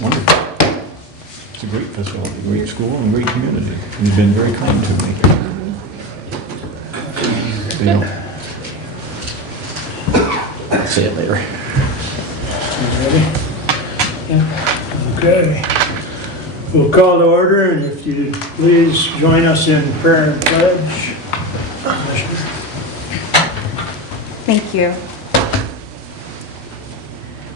Wonderful. It's a great facility, a great school, and a great community. You've been very kind to me. So, you know, I'll see it later. Ready? Yeah. Okay. We'll call to order, and if you please join us in prayer and pledge. Thank you.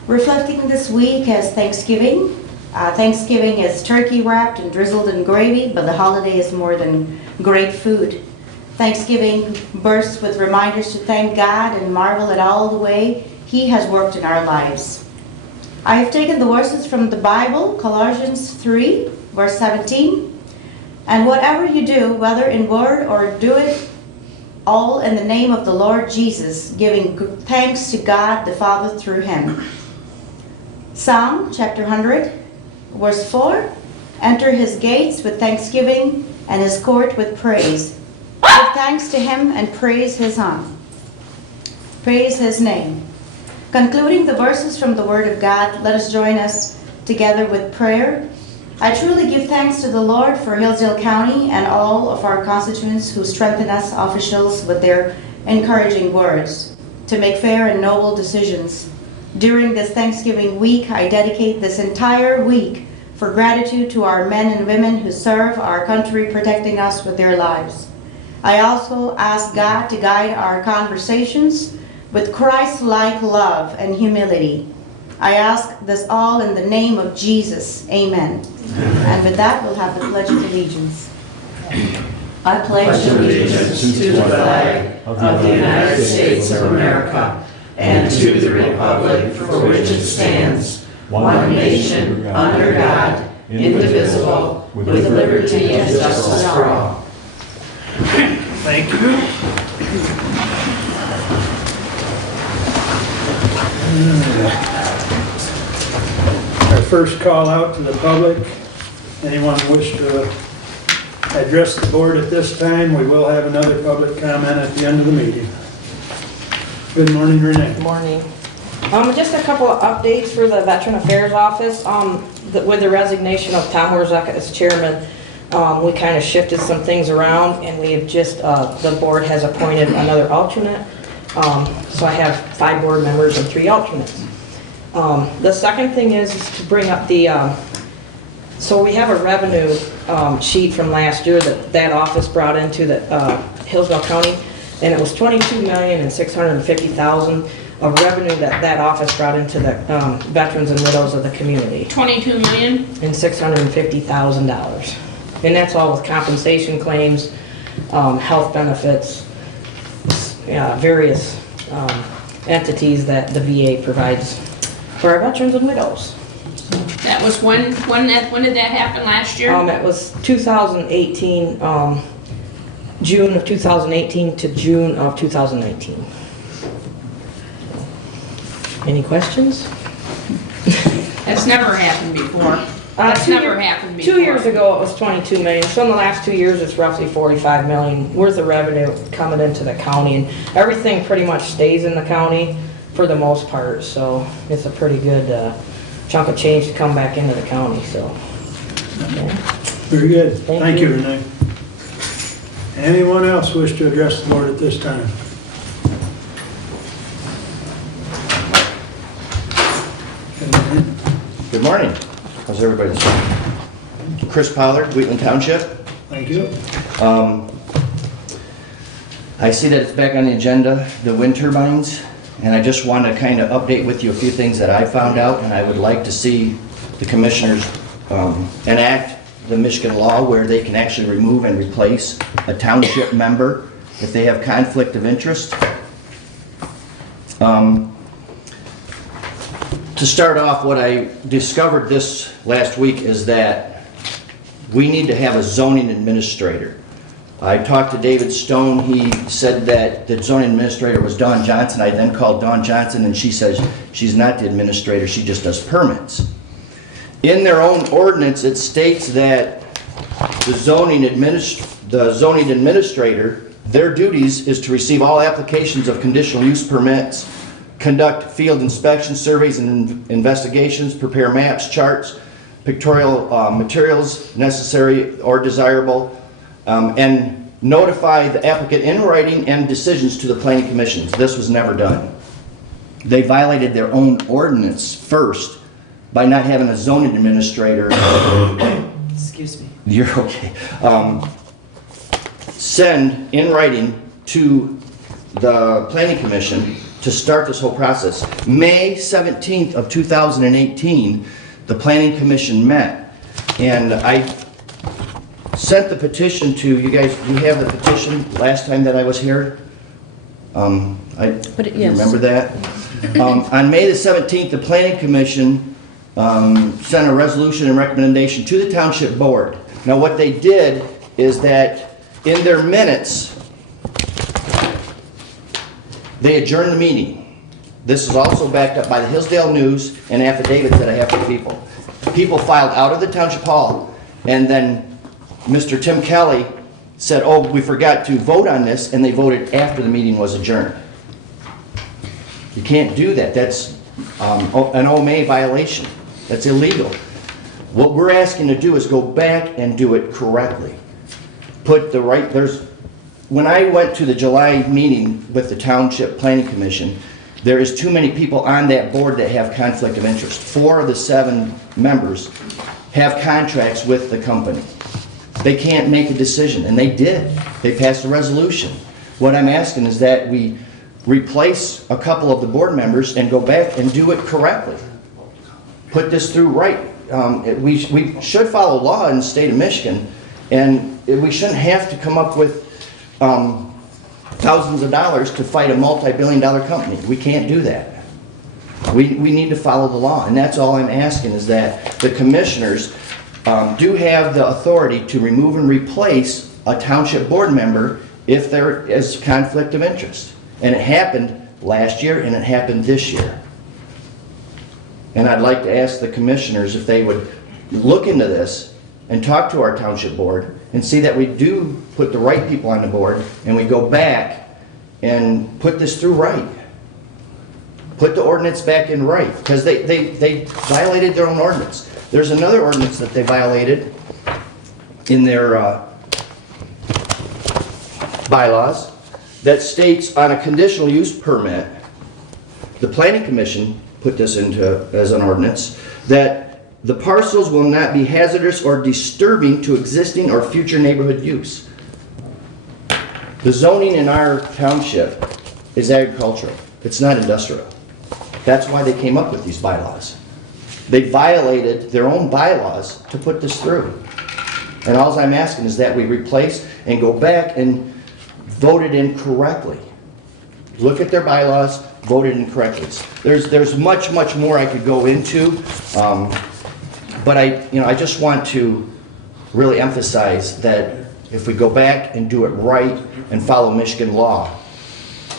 Reflecting this week as Thanksgiving. Thanksgiving is turkey wrapped and drizzled in gravy, but the holiday is more than great food. Thanksgiving bursts with reminders to thank God and marvel at all the way He has worked in our lives. I have taken the verses from the Bible, Colossians 3, verse 17. And whatever you do, whether in word or do it, all in the name of the Lord Jesus, giving thanks to God the Father through Him. Psalm chapter 100, verse 4. Enter His gates with thanksgiving and His court with praise. Give thanks to Him and praise His name. Praise His name. Concluding the verses from the Word of God, let us join us together with prayer. I truly give thanks to the Lord for Hillsdale County and all of our constituents who strengthen us officials with their encouraging words to make fair and noble decisions. During this Thanksgiving week, I dedicate this entire week for gratitude to our men and women who serve our country, protecting us with their lives. I also ask God to guide our conversations with Christ-like love and humility. I ask this all in the name of Jesus. Amen. And with that, we'll have the Pledge of Allegiance. I pledge allegiance to the flag of the United States of America and to the republic for which it stands, one nation, under God, indivisible, with liberty and justice for all. Thank you. Our first call out to the public. Anyone wish to address the board at this time? We will have another public comment at the end of the meeting. Good morning, Renee. Good morning. Just a couple of updates for the Veteran Affairs Office. With the resignation of Tom Warzeka as chairman, we kind of shifted some things around, and we have just, the board has appointed another alternate. So I have 5 board members and 3 alternates. The second thing is to bring up the, so we have a revenue sheet from last year that office brought into the Hillsdale County, and it was $22,650,000 of revenue that office brought into the veterans and widows of the community. $22,650,000. And that's all with compensation claims, health benefits, various entities that the VA provides for our veterans and widows. That was when did that happen last year? It was 2018, June of 2018 to June of 2019. Any questions? That's never happened before. That's never happened before. 2 years ago, it was 22 million. So in the last 2 years, it's roughly 45 million worth of revenue coming into the county, and everything pretty much stays in the county for the most part. So it's a pretty good chunk of change to come back into the county. So yeah. Very good. Thank you, you. Renee. Anyone else wish to address the board at this time? Good morning. How's everybody this morning? Chris Pollard, Wheatland Township. Thank you. I see that it's back on the agenda, the wind turbines, and I just want to kind of update with you a few things that I found out, and I would like to see the commissioners enact the Michigan law where they can actually remove and replace a township member if they have conflict of interest. To start off, what I discovered this last week is that we need to have a zoning administrator. I talked to David Stone. He said that the zoning administrator was Dawn Johnson. I then called Dawn Johnson, and she says she's not the administrator, she just does permits. In their own ordinance, it states that the zoning administrator, their duties is to receive all applications of conditional use permits, conduct field inspection surveys and investigations, prepare maps, charts, pictorial materials necessary or desirable, and notify the applicant in writing and decisions to the planning commissions. This was never done. They violated their own ordinance first by not having a zoning administrator. Excuse me. You're okay. Send in writing to the planning commission to start this whole process. May 17th of 2018, the planning commission met, and I sent the petition to you guys. You have the petition last time that I was here? You remember that? On May the 17th, the planning commission sent a resolution and recommendation to the township board. Now what they did is that in their minutes, they adjourned the meeting. This is also backed up by the Hillsdale News and affidavits that I have for people. People filed out of the township hall, and then Mr. Tim Kelly said, oh, we forgot to vote on this, and they voted after the meeting was adjourned. You can't do that. That's an OMA violation. That's illegal. What we're asking to do is go back and do it correctly. When I went to the July meeting with the Township Planning Commission, there is too many people on that board that have conflict of interest. 4 of the 7 members have contracts with the company. They can't make a decision, and they did. They passed a resolution. What I'm asking is that we replace a couple of the board members and go back and do it correctly. Put this through right. We should follow law in the state of Michigan, and we shouldn't have to come up with thousands of dollars to fight a multi-billion-dollar company. We can't do that. We need to follow the law, and that's all I'm asking, is that the commissioners do have the authority to remove and replace a township board member if there is conflict of interest. And it happened last year, and it happened this year. And I'd like to ask the commissioners if they would look into this and talk to our township board and see that we do put the right people on the board, and we go back and put this through right. Put the ordinance back in right, because they violated their own ordinance. There's another ordinance that they violated in their bylaws that states on a conditional use permit, the planning commission put this into as an ordinance, that the parcels will not be hazardous or disturbing to existing or future neighborhood use. The zoning in our township is agricultural. It's not industrial. That's why they came up with these bylaws. They violated their own bylaws to put this through. And all I'm asking is that we replace and go back and vote it in correctly. Look at their bylaws, vote it in correctly. There's much more I could go into, but I just want to really emphasize that if we go back and do it right and follow Michigan law,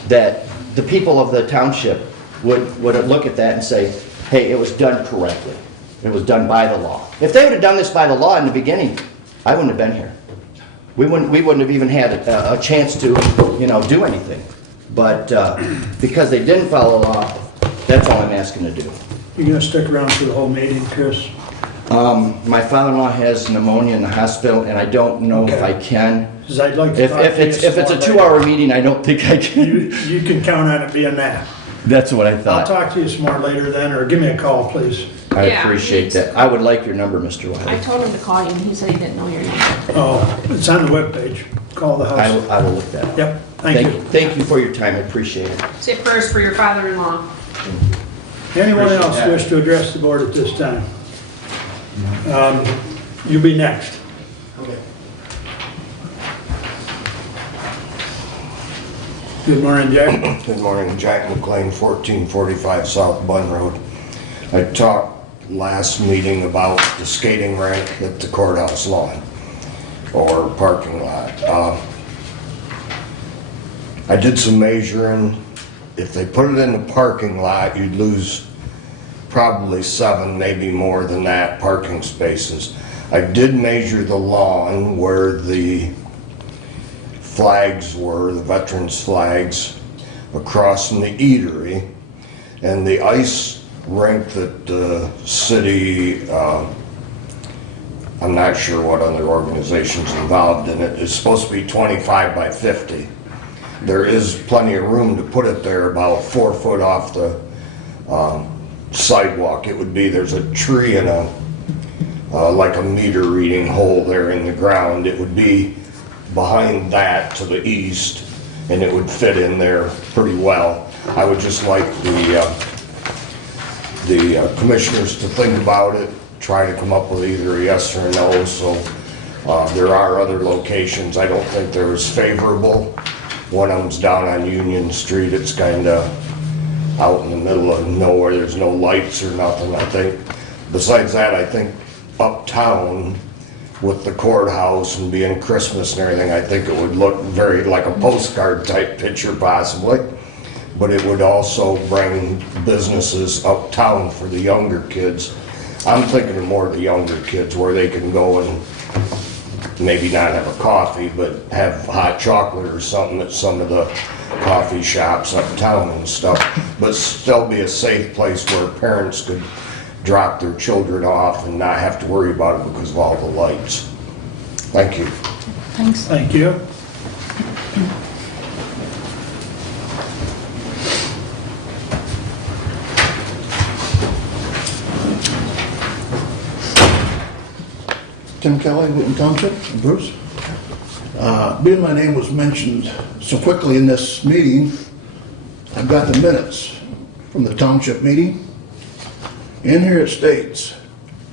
that the people of the township would look at that and say, hey, it was done correctly. It was done by the law. If they would have done this by the law in the beginning, I wouldn't have been here. We wouldn't have even had a chance to, do anything. But because they didn't follow the law, that's all I'm asking to do. You gonna stick around for the whole meeting, Chris? My father-in-law has pneumonia in the hospital, and I don't know if I can. 'Cause I'd like to If talk to you it's a some more 2-hour later. meeting, I don't think I can. You can count on it being that. That's what I I'll thought. talk to you some more later then, or give me a call, please. I Yeah, appreciate please. that. I would like your number, Mr. I Wiley. told him to call you, and he said he didn't know your name. Oh, it's on the webpage. Call the I house. will look that up. Yep, thank you. Thank you for your time. I appreciate it. Say prayers for your father-in-law. Anyone Appreciate else that. wish to address the board at this time? You be next. Good morning, Jack. Good morning, Jack McLean, 1445 South Bun Road. I talked last meeting about the skating rink at the courthouse lawn, or parking lot. I did some measuring. If they put it in the parking lot, you'd lose probably 7, maybe more than that, parking spaces. I did measure the lawn where the flags were, the veterans flags, across from the eatery, and the ice rink that the city I'm not sure what other organizations involved in it. It's supposed to be 25 by 50. There is plenty of room to put it there, about 4 foot off the sidewalk. It would be, there's a tree and like a meter reading hole there in the ground. It would be behind that to the east, and it would fit in there pretty well. I would just like the commissioners to think about it, try to come up with either a yes or a no. So there are other locations. I don't think they're as favorable. One of them's down on Union Street. It's kind of out in the middle of nowhere. There's no lights or nothing, I think. Besides that, I think uptown with the courthouse and being Christmas and everything, I think it would look very like a postcard type picture possibly. But it would also bring businesses uptown for the younger kids. I'm thinking of more of the younger kids where they can go and maybe not have a coffee, but have hot chocolate or something at some of the coffee shops uptown and stuff. But still be a safe place where parents could drop their children off and not have to worry about it because of all the lights. Thank you. Thanks. Thank you. Tim Kelly, Witten Township, Bruce. Being my name was mentioned so quickly in this meeting, I've got the minutes from the township meeting. In here it states,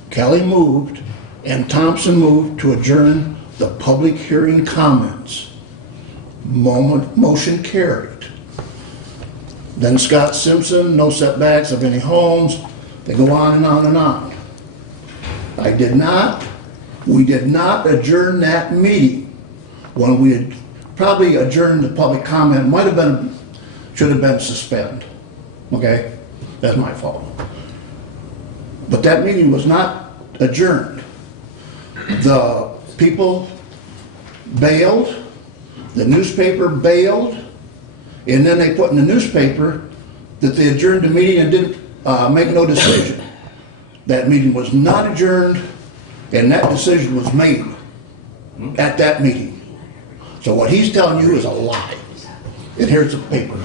Kelly moved and Thompson moved to adjourn the public hearing comments. Motion carried. Then Scott Simpson, no setbacks of any homes. They go on and on and on. We did not adjourn that meeting. When we had probably adjourned the public comment, should have been suspended. Okay? That's my fault. But that meeting was not adjourned. The people bailed, the newspaper bailed, and then they put in the newspaper that they adjourned the meeting and didn't make no decision. That meeting was not adjourned, and that decision was made at that meeting. So what he's telling you is a lie. And here's the paper.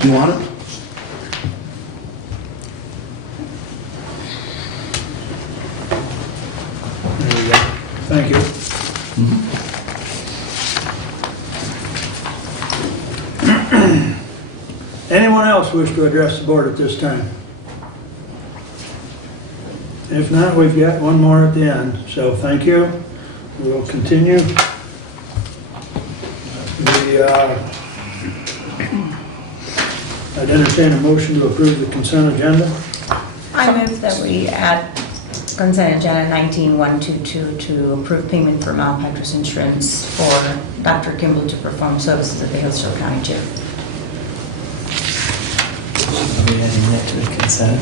Do you want it? There you go. Thank you. Anyone else wish to address the board at this time? If not, we've got one more at the end, so thank you. We'll continue. I'd entertain a motion to approve the consent agenda. I move that we add consent agenda 19122 to approve payment for malpractice insurance for Dr. Kimball to perform services at the Hillsdale County Jail. Are we adding that to the consent?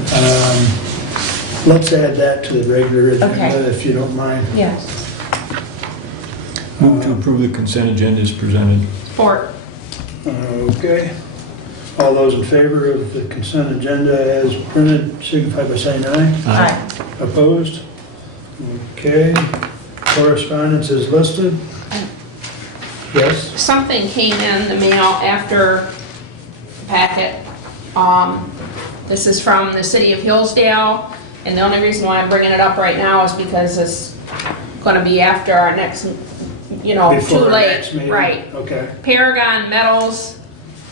Let's add that to the regular agenda, Okay. if you don't mind. Yes. Move to approve the consent agenda as presented. Support. Okay. All those in favor of the consent agenda as printed, signify by saying aye. Aye. Opposed? Okay. Correspondence is listed. Yes? Something came in the mail after the packet. This is from the city of Hillsdale, and the only reason why I'm bringing it up right now is because it's gonna be after our next, too Before our late. next meeting? Right. Okay. Paragon Metals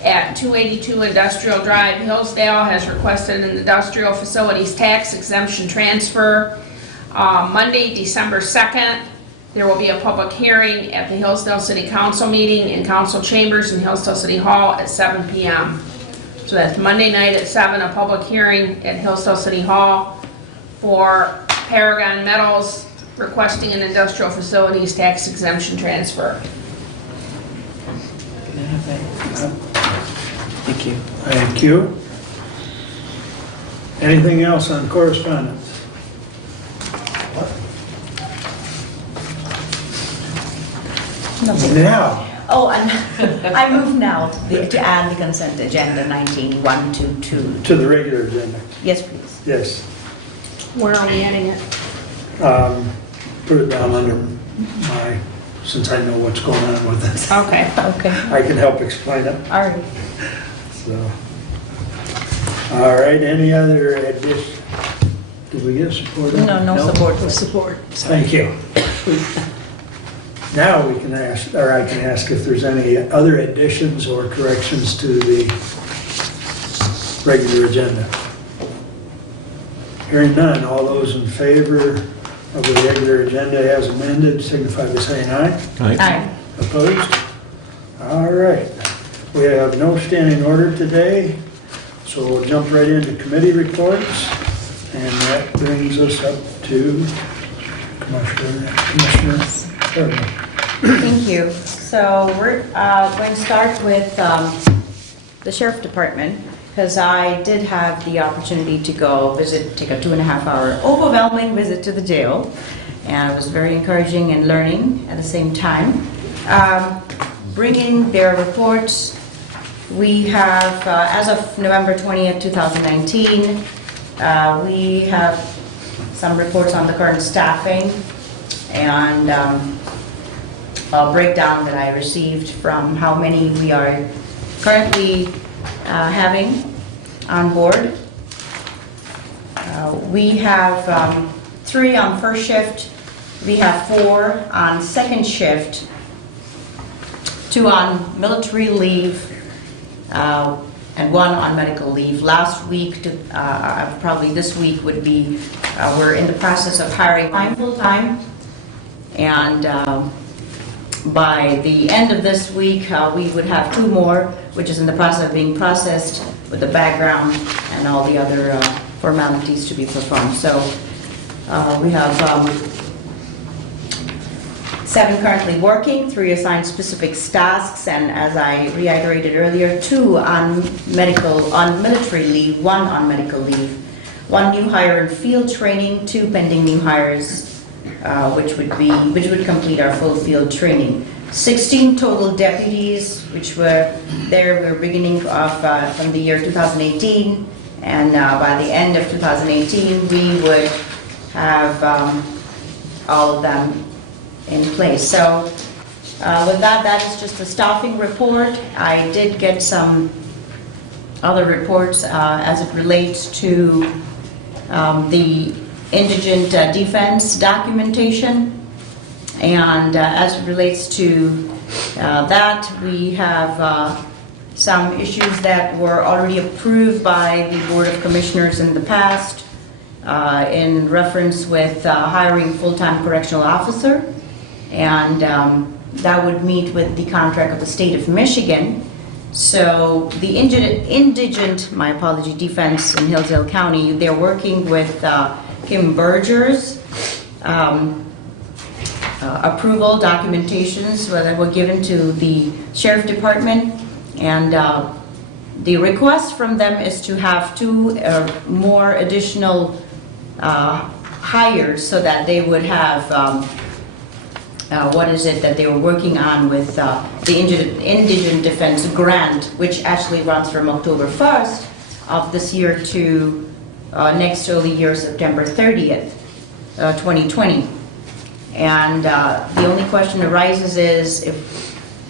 at 282 Industrial Drive, Hillsdale, has requested an industrial facilities tax exemption transfer. Monday, December 2nd, there will be a public hearing at the Hillsdale City Council meeting in council chambers in Hillsdale City Hall at 7 p.m. So that's Monday night at 7, a public hearing at Hillsdale City Hall for Paragon Metals requesting an industrial facilities tax exemption transfer. Can I have that? Thank you. Thank you. Anything else on correspondence? Now, Oh, I move now to add the consent agenda 19122. to the regular agenda. Yes, please. Yes. Where are we adding it? put it down under my, since I know what's going on with it. Okay. Okay. I can help explain it, All right. so. All right, any other addition? Did we get support? No support. Support. Thank you. Now we can ask, or I can ask if there's any other additions or corrections to the regular agenda. Hearing none, all those in favor of the regular agenda as amended signify by saying aye. Aye. Opposed? All right. We have no standing order today, so we'll jump right into committee reports. And that brings us up to Commissioner Thurman. Thank you. So we're going to start with the Sheriff Department, because I did have the opportunity to go visit, take a 2.5-hour overwhelming visit to the jail, and it was very encouraging and learning at the same time. Bringing their reports, we have, as of November 20th, 2019, we have some reports on the current staffing and a breakdown that I received from how many we are currently having on board. We have 3 on first shift, we have 4 on second shift, 2 on military leave, and 1 on medical leave. Last week, probably this week would be, we're in the process of hiring full-time, and by the end of this week, we would have 2 more, which is in the process of being processed with the background and all the other formalities to be performed. So we have 7 currently working, 3 assigned specific tasks, and as I reiterated earlier, 2 on military leave, 1 on medical leave, 1 new hire in field training, 2 pending new hires, which would complete our full field training. 16 total deputies, which were there, we're beginning of from the year 2018, and by the end of 2018, we would have all of them in place. So with that is just a staffing report. I did get some other reports as it relates to the indigent defense documentation, and as it relates to that, we have some issues that were already approved by the Board of Commissioners in the past in reference with hiring full-time correctional officer, and that would meet with the contract of the state of Michigan. So the indigent, my apology, defense in Hillsdale County, they're working with Kim Berger's approval documentations that were given to the Sheriff Department, and the request from them is to have 2 more additional hires so that they would have what is it that they were working on with the Indigent Defense Grant, which actually runs from October 1st of this year to next early year, September 30th, 2020. And the only question arises is,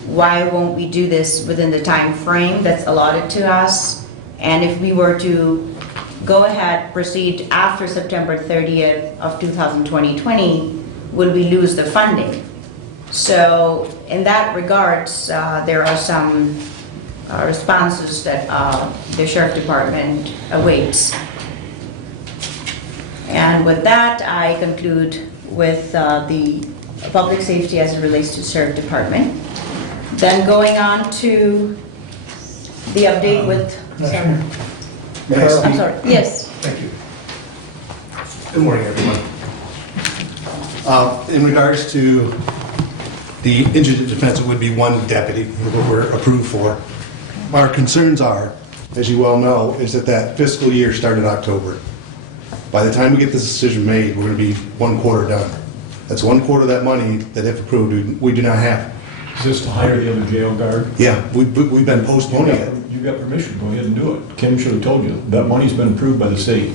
why won't we do this within the time frame that's allotted to us? And if we were to go ahead, proceed after September 30th of 2020, would we lose the funding? So in that regards, there are some responses that the Sheriff Department awaits. And with that, I conclude with the public safety as it relates to Sheriff Department. Then going on to the update with... May I speak? I'm sorry, yes. Thank you. Good morning, everyone. In regards to the indigent defense, it would be 1 deputy that we're approved for. Our concerns are, as you well know, is that fiscal year started October. By the time we get this decision made, we're going to be 1 quarter done. That's 1 quarter of that money that, if approved, we do not have. Is this to hire the other jail guard? Yeah, we've been postponing it. You got permission, go ahead and do it. Kim should have told you, that money's been approved by the state.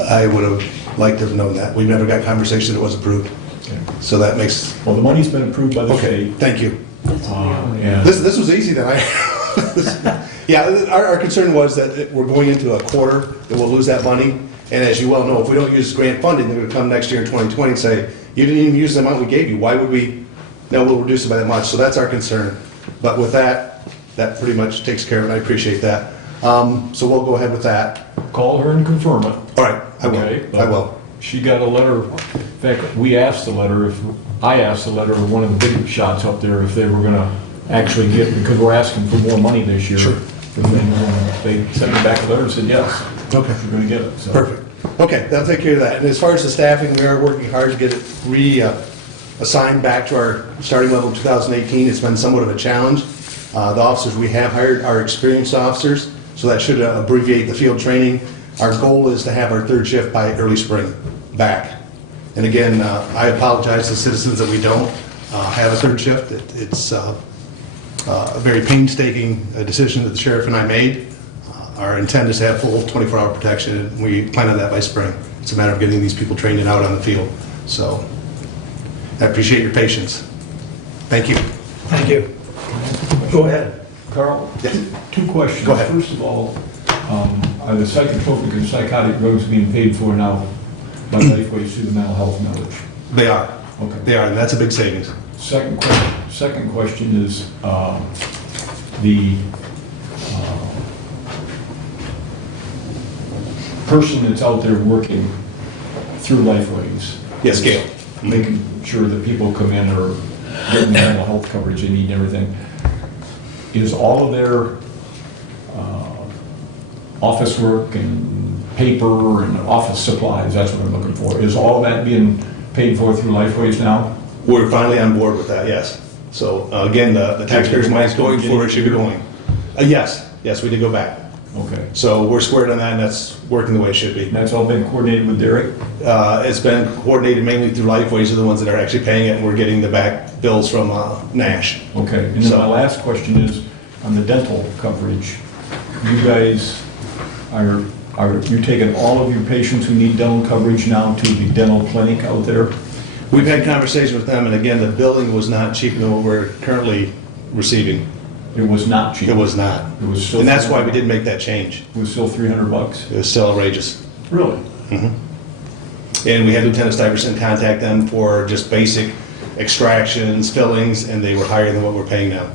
I would have liked to have known that. We never got confirmation that it was approved. Okay. So that makes, Well, the money's been approved by the okay, state. thank you. And This was easy then. Yeah, our concern was that we're going into a quarter that we'll lose that money. And as you well know, if we don't use grant funding, they're going to come next year in 2020 and say, you didn't even use the amount we gave you. Why would we? No, we'll reduce it by that much. So that's our concern. But with that pretty much takes care of it. I appreciate that. So we'll go ahead with that. call her and confirm it. All right, I will. Okay, I will. She got a letter, in fact, I asked the letter of one of the big shots up there if they were gonna actually get, because we're asking for more money this year. Sure. For things, and they sent me back a letter and said, yes. Okay. We're gonna get it, so. Perfect. Okay, that'll take care of that. And as far as the staffing, we are working hard to get it reassigned back to our starting level of 2018. It's been somewhat of a challenge. The officers we have hired are experienced officers, so that should abbreviate the field training. Our goal is to have our third shift by early spring back. And again, I apologize to citizens that we don't have a third shift. It's a very painstaking decision that the sheriff and I made. Our intent is to have full 24-hour protection, and we plan on that by spring. It's a matter of getting these people trained and out on the field. So I appreciate your patience. Thank you. Thank you. Go ahead. Carl, Yes. two questions. Go ahead. First of all, are the psychotropic and psychotic drugs being paid for now by Lifeways through the mental health millage? They are. Okay. They are, and that's a big savings. Second question is the person that's out there working through Lifeways. Yes, Gail. Making sure that people come in or getting the mental health coverage they need and everything. Is all of their office work and paper and office supplies, that's what I'm looking for, is all of that being paid for through Lifeways now? We're finally on board with that, yes. So again, the taxpayers' money's going for it, should be going. Yes, we did go back. Okay. So we're squared on that, and that's working the way it should be. And that's all been coordinated with Derek? It's been coordinated mainly through Lifeways, are the ones that are actually paying it, and we're getting the back bills from Nash. Okay, and then my last question is, on the dental coverage, you guys are you taking all of your patients who need dental coverage now to the dental clinic out there? We've had conversations with them, and again, the billing was not cheaper than what we're currently receiving. It was not cheap. It was not. It was still. And that's why we did make that change. It was still $300. It was still outrageous. Really? And we had Lieutenant Stuyvesant contact them for just basic extractions, fillings, and they were higher than what we're paying now.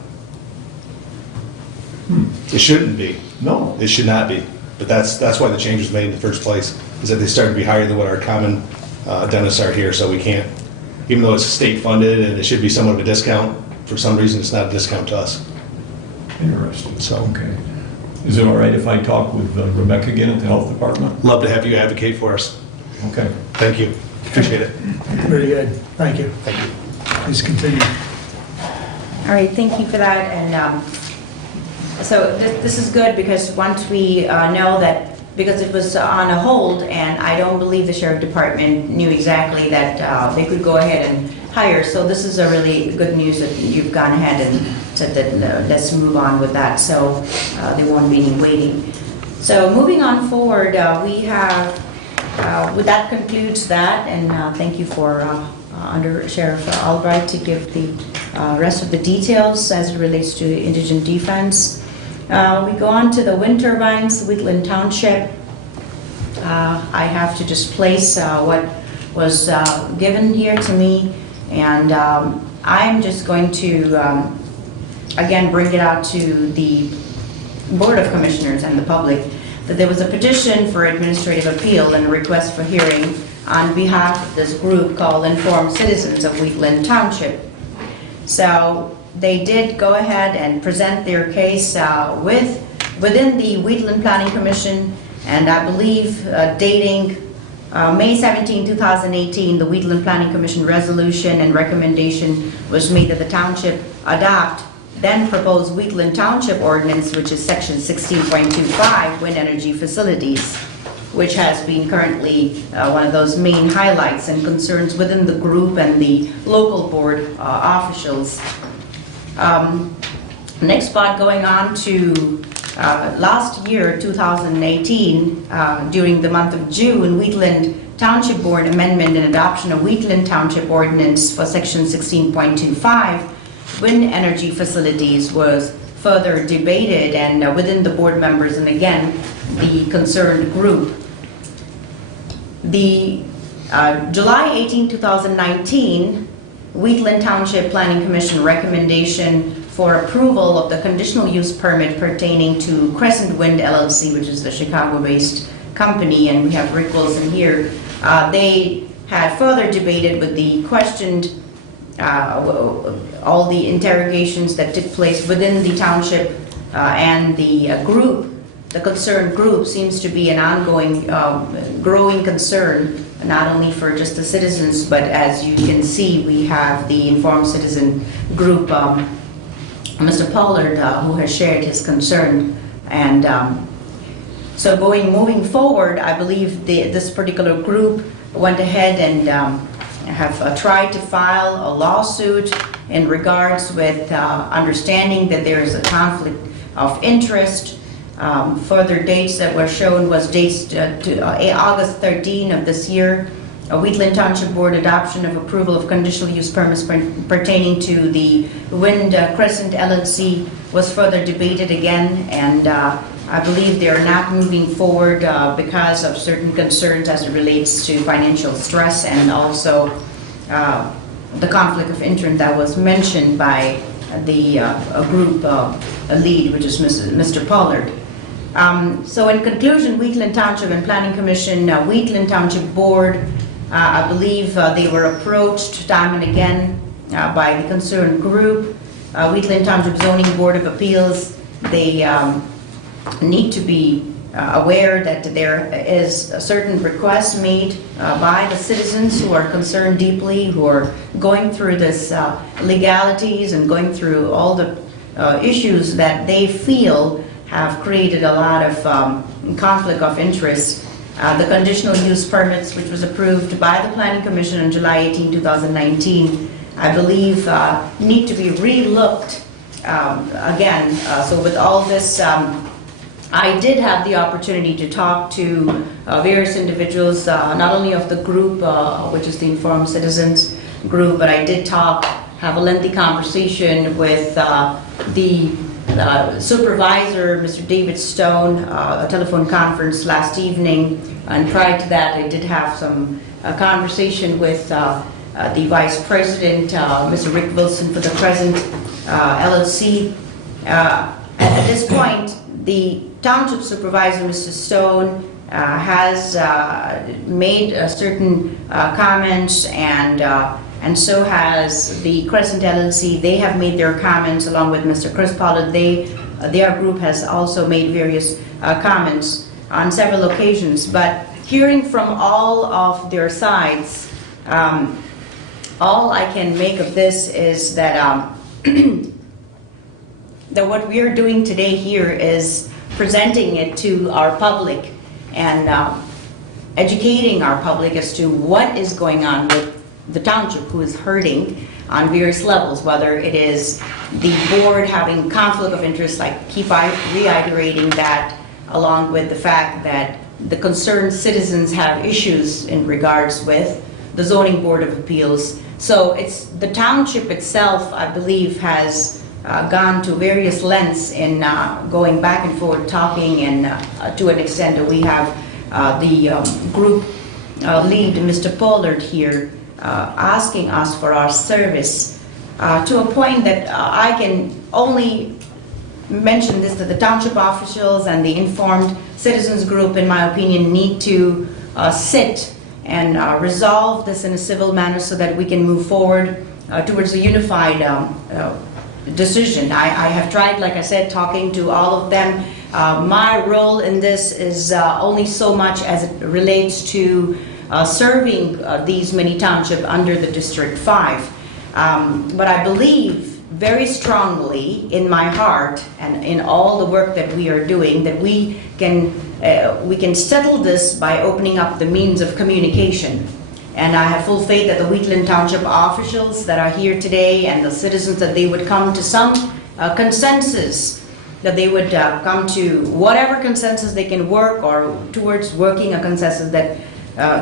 It shouldn't be. No. It should not be. But that's why the change was made in the first place, is that they started to be higher than what our common dentists are here, so we can't, even though it's state funded and it should be somewhat of a discount, for some reason it's not a discount to us. Interesting. So, Okay. Is it all right if I talk with Rebecca again at the health department? love to have you advocate for us. Okay. Thank you. Appreciate it. Very good. Thank you. Thank you. Please continue. All right, thank you for that. And so this is good because once we know that, because it was on a hold, and I don't believe the sheriff department knew exactly that they could go ahead and hire. So this is a really good news that you've gone ahead and said that let's move on with that. So there won't be any waiting. So moving on forward, we have, with that concludes that, and thank you for Under Sheriff Albright to give the rest of the details as it relates to indigent defense. We go on to the wind turbines, Wheatland Township. I have to just place what was given here to me, and I'm just going to again bring it out to the Board of Commissioners and the public that there was a petition for administrative appeal and a request for hearing on behalf of this group called Informed Citizens of Wheatland Township. So they did go ahead and present their case within the Wheatland Planning Commission, and I believe dating May 17, 2018, the Wheatland Planning Commission resolution and recommendation was made that the township adopt then proposed Wheatland Township ordinance, which is section 16.25, wind energy facilities, which has been currently one of those main highlights and concerns within the group and the local board officials. Next spot, going on to Last year, 2018, during the month of June, Wheatland Township Board amendment and adoption of Wheatland Township Ordinance for Section 16.25, wind energy facilities was further debated and within the board members and again, the concerned group. The July 18, 2019, Wheatland Township Planning Commission recommendation for approval of the conditional use permit pertaining to Crescent Wind LLC, which is the Chicago-based company, and we have Rick Wilson here. They had further debated with the questioned all the interrogations that took place within the township and the group. The concerned group seems to be an ongoing, growing concern, not only for just the citizens, but as you can see, we have the informed citizen group, Mr. Pollard, who has shared his concern. And so moving forward, I believe this particular group went ahead and have tried to file a lawsuit in regards with understanding that there is a conflict of interest. Further dates that were shown was dates to August 13 of this year. Wheatland Township Board adoption of approval of conditional use permits pertaining to the Wind Crescent LLC was further debated again, and I believe they are not moving forward because of certain concerns as it relates to financial stress and also the conflict of interest that was mentioned by the group lead, which is Mr. Pollard. So in conclusion, Wheatland Township and Planning Commission, Wheatland Township Board, I believe they were approached time and again by the concerned group. Wheatland Township Zoning Board of Appeals, they need to be aware that there is a certain request made by the citizens who are concerned deeply, who are going through this legalities and going through all the issues that they feel have created a lot of conflict of interest. The conditional use permits, which was approved by the Planning Commission on July 18, 2019, I believe need to be re-looked again. So with all this, I did have the opportunity to talk to various individuals, not only of the group, which is the Informed Citizens group, but I did have a lengthy conversation with the supervisor, Mr. David Stone, a telephone conference last evening, and prior to that I did have some conversation with the Vice President, Mr. Rick Wilson for the Crescent LLC. At this point, the Township Supervisor, Mr. Stone, has made certain comments, and so has the Crescent LLC. They have made their comments along with Mr. Chris Pollard. Their group has also made various comments on several occasions. But hearing from all of their sides, all I can make of this is that that what we are doing today here is presenting it to our public and educating our public as to what is going on with the township, who is hurting on various levels, whether it is the board having conflict of interest, like keep reiterating that, along with the fact that the concerned citizens have issues in regards with the Zoning Board of Appeals. So it's the township itself, I believe, has gone to various lengths in going back and forth talking, and to an extent that we have the group lead, Mr. Pollard here, asking us for our service to a point that I can only mention this, that the township officials and the Informed Citizens Group, in my opinion, need to sit and resolve this in a civil manner so that we can move forward towards a unified decision. I have tried, like I said, talking to all of them. My role in this is only so much as it relates to serving these many townships under the District 5. But I believe very strongly in my heart and in all the work that we are doing that we can settle this by opening up the means of communication. And I have full faith that the Wheatland Township officials that are here today and the citizens, that they would come to some consensus that they would come to whatever consensus they can work, or towards working a consensus that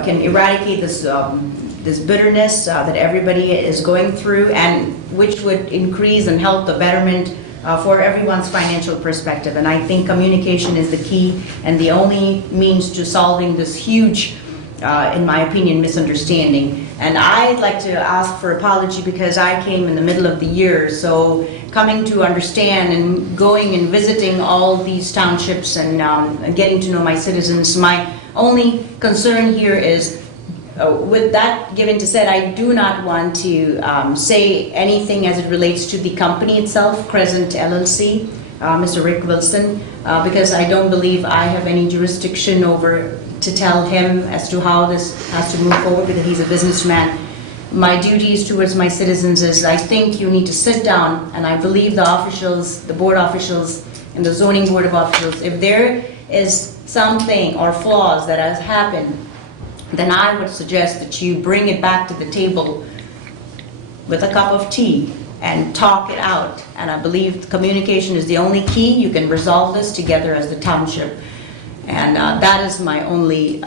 can eradicate this bitterness that everybody is going through, and which would increase and help the betterment for everyone's financial perspective. And I think communication is the key and the only means to solving this huge, in my opinion, misunderstanding. And I'd like to ask for apology because I came in the middle of the year, so coming to understand and going and visiting all these townships and getting to know my citizens, my only concern here is, with that given to said, I do not want to say anything as it relates to the company itself, Crescent LLC, Mr. Rick Wilson, because I don't believe I have any jurisdiction over to tell him as to how this has to move forward, because he's a businessman. My duties towards my citizens is, I think you need to sit down, and I believe the officials, the board officials and the zoning board of officials, if there is something or flaws that has happened, then I would suggest that you bring it back to the table with a cup of tea and talk it out. And I believe communication is the only key. You can resolve this together as the township. And that is my only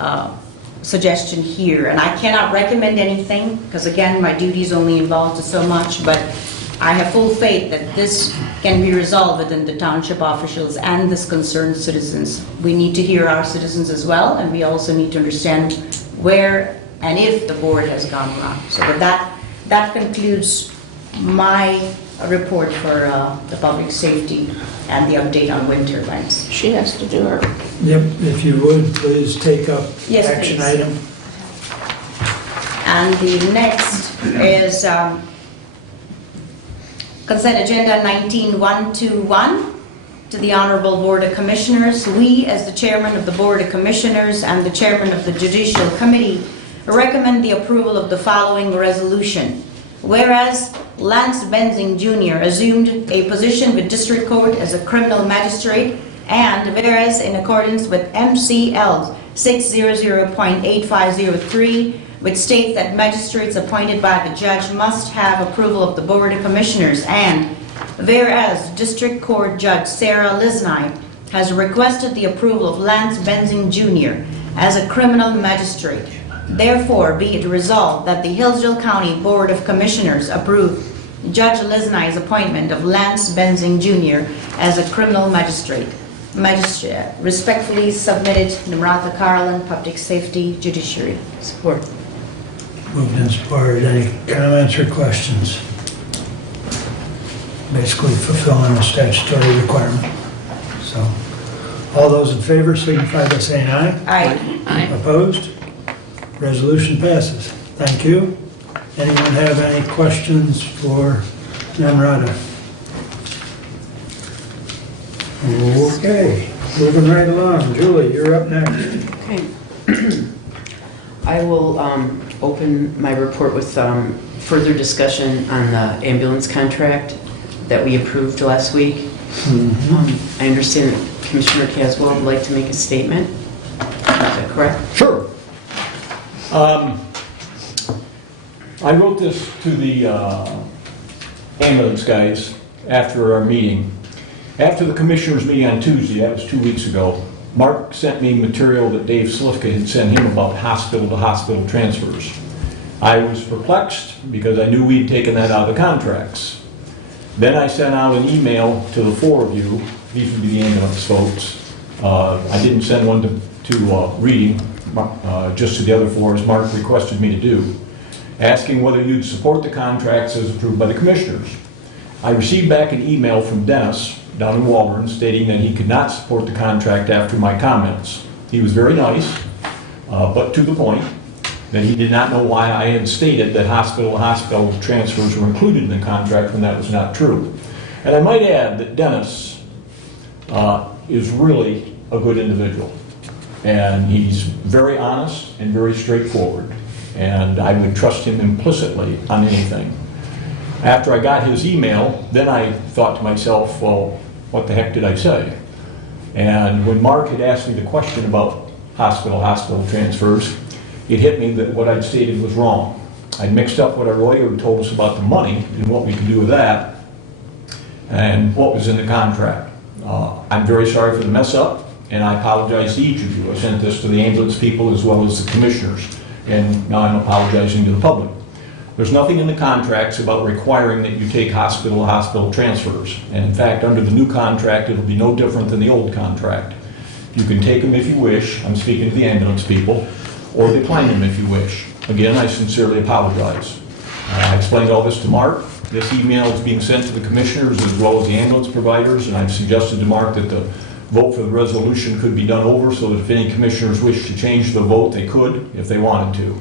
suggestion here. And I cannot recommend anything, because again, my duties only involved to so much, but I have full faith that this can be resolved within the township officials and this concerned citizens. We need to hear our citizens as well, and we also need to understand where and if the board has gone wrong. So with that concludes my report for the public safety and the update on wind turbines. She has to do her. Yep, if you would, please take up Yes, action please. item. And the next is consent agenda 19121 to the Honorable Board of Commissioners. We, as the Chairman of the Board of Commissioners and the Chairman of the Judicial Committee, recommend the approval of the following resolution. Whereas Lance Benzing Jr. assumed a position with District Court as a criminal magistrate, and whereas in accordance with MCL 600.8503, which states that magistrates appointed by the judge must have approval of the Board of Commissioners, and whereas District Court Judge Sarah Lisney has requested the approval of Lance Benzing Jr. as a criminal magistrate, therefore be it resolved that the Hillsdale County Board of Commissioners approve Judge Lisney's appointment of Lance Benzing Jr. as a criminal magistrate. Respectfully submitted, Namrata Carlin, Public Safety Judiciary. Support. Moved and supported. Any comments or questions? Basically fulfilling a statutory requirement. So, all those in favor signify by saying aye. Aye. Aye. Opposed? Resolution passes. Thank you. Anyone have any questions for Namrata? Okay, moving right along. Julie, you're up next. Okay. I will open my report with further discussion on the ambulance contract that we approved last week. I understand that Commissioner Caswell would like to make a statement. Is that correct? Sure. I wrote this to the ambulance guys after our meeting. After the commissioners' meeting on Tuesday, that was 2 weeks ago, Mark sent me material that Dave Slifka had sent him about hospital-to-hospital transfers. I was perplexed because I knew we'd taken that out of the contracts. Then I sent out an email to the four of you, these would be the ambulance folks. I didn't send one to reading, just to the other four, as Mark requested me to do, asking whether you'd support the contracts as approved by the commissioners. I received back an email from Dennis down in Walburn stating that he could not support the contract after my comments. He was very nice, but to the point, that he did not know why I had stated that hospital-to-hospital transfers were included in the contract when that was not true. And I might add that Dennis is really a good individual. And he's very honest and very straightforward. And I would trust him implicitly on anything. After I got his email, then I thought to myself, well, what the heck did I say? And when Mark had asked me the question about hospital-to-hospital transfers, it hit me that what I'd stated was wrong. I'd mixed up what our lawyer had told us about the money and what we could do with that and what was in the contract. I'm very sorry for the mess up, and I apologize to each of you. I sent this to the ambulance people as well as the commissioners, and now I'm apologizing to the public. There's nothing in the contracts about requiring that you take hospital-to-hospital transfers. And in fact, under the new contract, it'll be no different than the old contract. You can take them if you wish, I'm speaking to the ambulance people, or decline them if you wish. Again, I sincerely apologize. I explained all this to Mark. This email is being sent to the commissioners as well as the ambulance providers, and I've suggested to Mark that the vote for the resolution could be done over so that if any commissioners wish to change the vote, they could if they wanted to.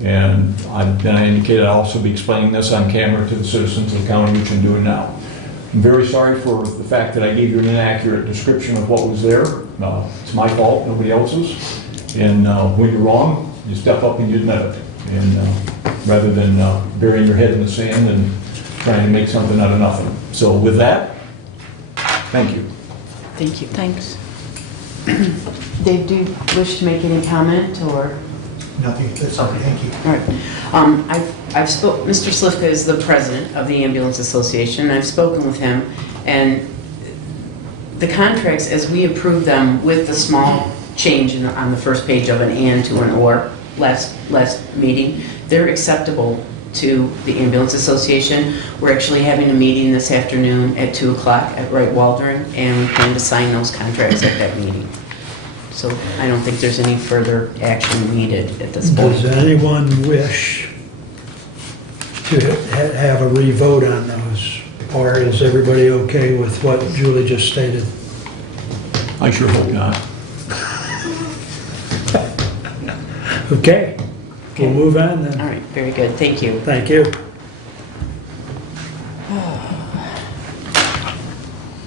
And then I indicated I'll also be explaining this on camera to the citizens of the county, which I'm doing now. I'm very sorry for the fact that I gave you an inaccurate description of what was there. It's my fault, nobody else's. And when you're wrong, you step up and you admit it. And rather than burying your head in the sand and trying to make something out of nothing. So with that, thank you. Thank you. Thanks. Dave, do you wish to make any comment, or? Nothing, that's all, thank you. All right. Mr. Slifka is the president of the Ambulance Association, and I've spoken with him, and the contracts, as we approved them with the small change on the first page of an and to an or last meeting, they're acceptable to the Ambulance Association. We're actually having a meeting this afternoon at 2 o'clock at Wright Waldron, and we plan to sign those contracts at that meeting. So I don't think there's any further action needed at this point. Does anyone wish to have a revote on those? Or is everybody okay with what Julie just stated? I sure hope not. Okay, we'll move on then. All right, very good, thank you. Thank you.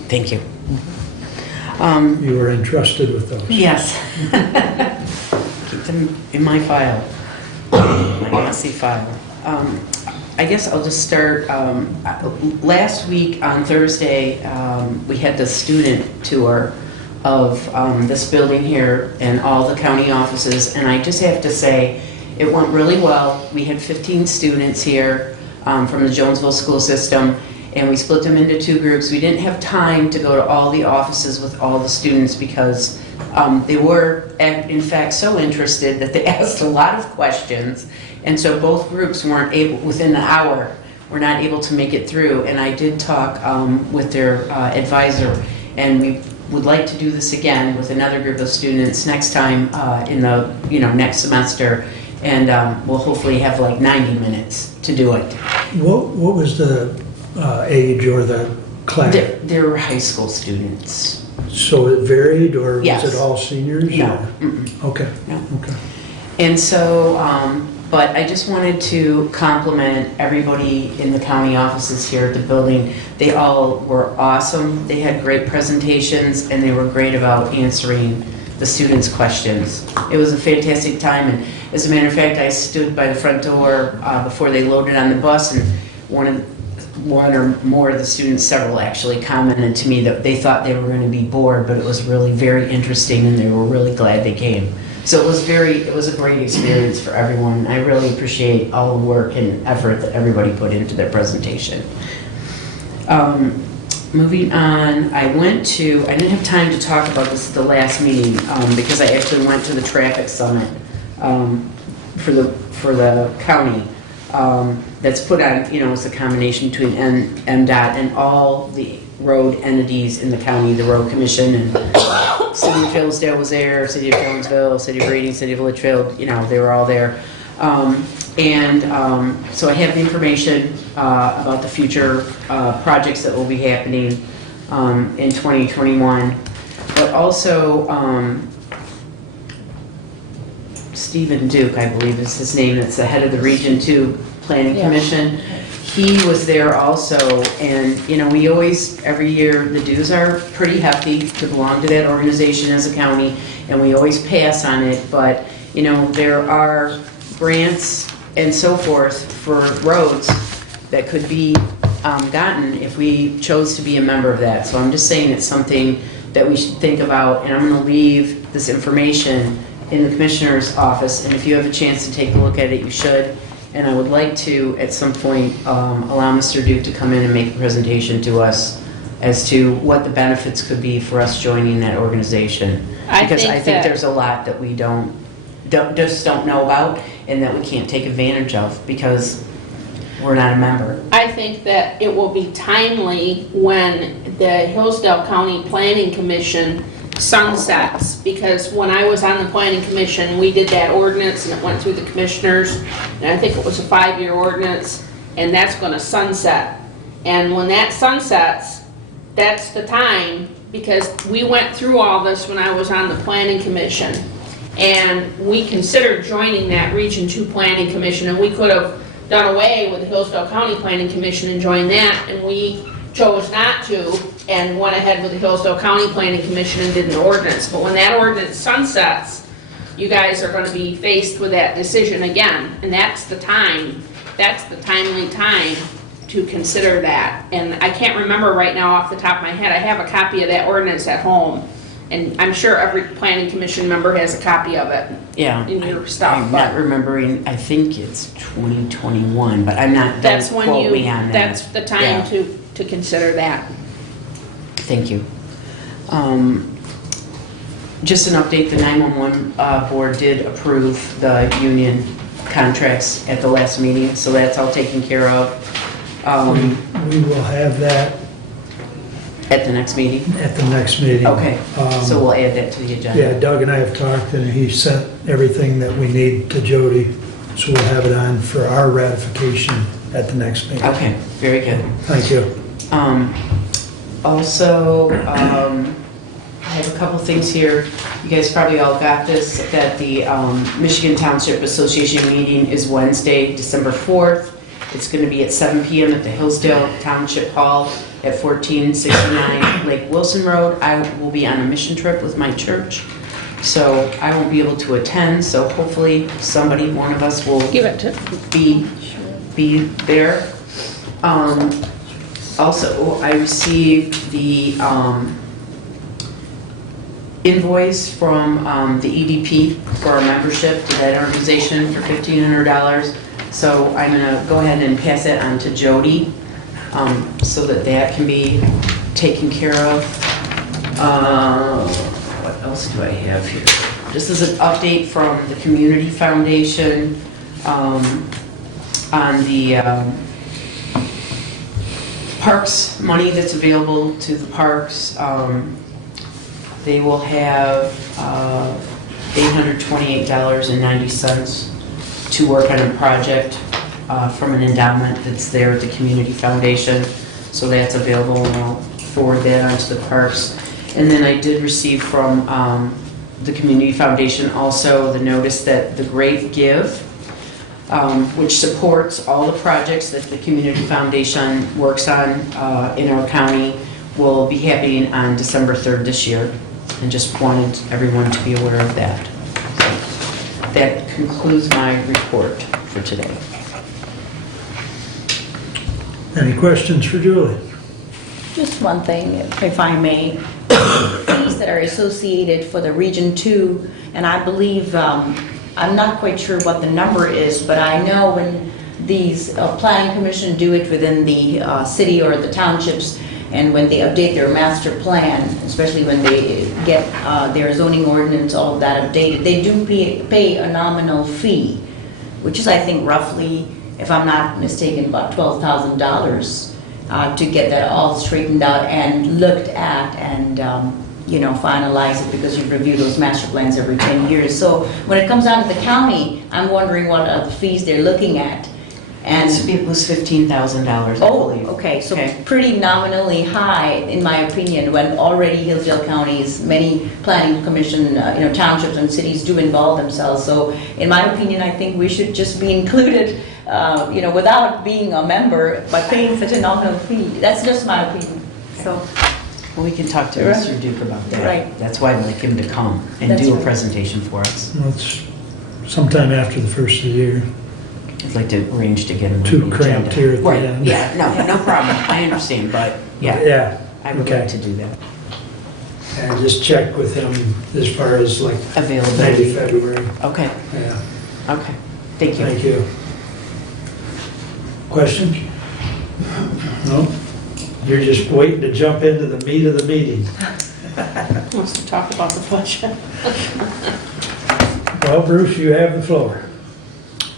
Thank you. You were entrusted with those. Yes. Keep them in my file, my messy file. I guess I'll just start. Last week on Thursday, we had the student tour of this building here and all the county offices, and I just have to say, it went really well. We had 15 students here from the Jonesville school system, and we split them into 2 groups. We didn't have time to go to all the offices with all the students because they were, in fact, so interested that they asked a lot of questions, and so both groups weren't able, within an hour, were not able to make it through. And I did talk with their advisor, and we would like to do this again with another group of students next time in the next semester, and we'll hopefully have like 90 minutes to do it. What was the age or the class? They're high school students. So it varied, or Yes. was it all seniors? No. or- Mm-mm. Okay. No. Okay. And so, but I just wanted to compliment everybody in the county offices here at the building. They all were awesome. They had great presentations, and they were great about answering the students' questions. It was a fantastic time, and as a matter of fact, I stood by the front door before they loaded on the bus, and one or more of the students, several actually, commented to me that they thought they were going to be bored, but it was really very interesting, and they were really glad they came. So it was a great experience for everyone. I really appreciate all the work and effort that everybody put into their presentation. Moving on, I didn't have time to talk about this at the last meeting because I actually went to the traffic summit for the county. That's put on, it's a combination between MDOT and all the road entities in the county, the road commission, and City of Hillsdale was there, City of Jonesville, City of Reading, City of Litchfield, they were all there. So I have the information about the future projects that will be happening in 2021. But also, Stephen Duke, I believe is his name, that's the head of the Region 2 Planning Commission. He was there also, and we always, every year, the dues are pretty hefty to belong to that organization as a county, and we always pass on it, but there are grants and so forth for roads that could be gotten if we chose to be a member of that. So I'm just saying it's something that we should think about, and I'm going to leave this information in the commissioner's office, and if you have a chance to take a look at it, you should. And I would like to, at some point, allow Mr. Duke to come in and make a presentation to us as to what the benefits could be for us joining that organization. Because I think there's a lot that we just don't know about and that we can't take advantage of because we're not a member. I think that it will be timely when the Hillsdale County Planning Commission sunsets, because when I was on the Planning Commission, we did that ordinance and it went through the commissioners, and I think it was a 5-year ordinance, and that's gonna sunset. And when that sunsets, that's the time, because we went through all this when I was on the Planning Commission, and we considered joining that Region 2 Planning Commission, and we could have done away with the Hillsdale County Planning Commission and joined that, and we chose not to, and went ahead with the Hillsdale County Planning Commission and did an ordinance. But when that ordinance sunsets, you guys are gonna be faced with that decision again, and that's the time, that's the timely time to consider that. And I can't remember right now off the top of my head, I have a copy of that ordinance at home, and I'm sure every planning commission member has a copy of it Yeah. in your stuff. I'm not remembering, I think it's 2021, but I'm not, That's don't when quote me on that. that's the time Yeah. to consider that. Thank you. Just an update, the 911 board did approve the union contracts at the last meeting, so that's all taken care of. We will have that At the next meeting? at the next meeting. Okay, so Um, we'll add that to the agenda. Yeah, Doug and I have talked, and he sent everything that we need to Jody, so we'll have it on for our ratification at the next meeting. Okay, very good. Thank you. Also, I have a couple things here. You guys probably all got this, that the Michigan Township Association meeting is Wednesday, December 4th. It's going to be at 7 PM at the Hillsdale Township Hall at 1469 Lake Wilson Road. I will be on a mission trip with my church, so I won't be able to attend, so hopefully somebody, one of us will Give it to, be there. Also, I received the invoice from the EDP for our membership to that organization for $1,500. So I'm gonna go ahead and pass that on to Jody, so that that can be taken care of. What else do I have here? This is an update from the Community Foundation on the parks money that's available to the parks. They will have $828.90 to work on a project from an endowment that's there at the Community Foundation. So that's available, and I'll forward that on to the parks. And then I did receive from the Community Foundation also the notice that the Great Give, which supports all the projects that the Community Foundation works on in our county, will be happening on December 3rd this year, and just wanted everyone to be aware of that. So that concludes my report for today. Any questions for Julie? Just one thing, if I may. Fees that are associated for the Region 2, and I believe, I'm not quite sure what the number is, but I know when these planning commission do it within the city or the townships, and when they update their master plan, especially when they get their zoning ordinance, all of that updated, they do pay a nominal fee, which is, I think, roughly, if I'm not mistaken, about $12,000 to get that all straightened out and looked at and, finalize it, because you review those master plans every 10 years. So when it comes down to the county, I'm wondering what are the fees they're looking at. And It was $15,000, I oh, believe. okay, so Okay. pretty nominally high, in my opinion, when already Hillsdale County's many planning commission, townships and cities do involve themselves. So in my opinion, I think we should just be included, without being a member, by paying such a nominal fee. That's just my opinion, so. Well, we can talk to Right. Mr. Duke about that. Right. That's why I'd like him to come and That's do a right. presentation for us. Well, it's sometime after the first of the year. I'd like to arrange to get him on Too the cramped agenda. here at the Right, end. yeah, no problem. I understand, but yeah, Yeah, I would okay. like to do that. And just check with him as far as like maybe Availability. February. Okay, Yeah, okay. Thank you. thank you. Questions? No? You're just waiting to jump into the meat of the meeting. Wants to talk about the budget. Well, Bruce, you have the floor.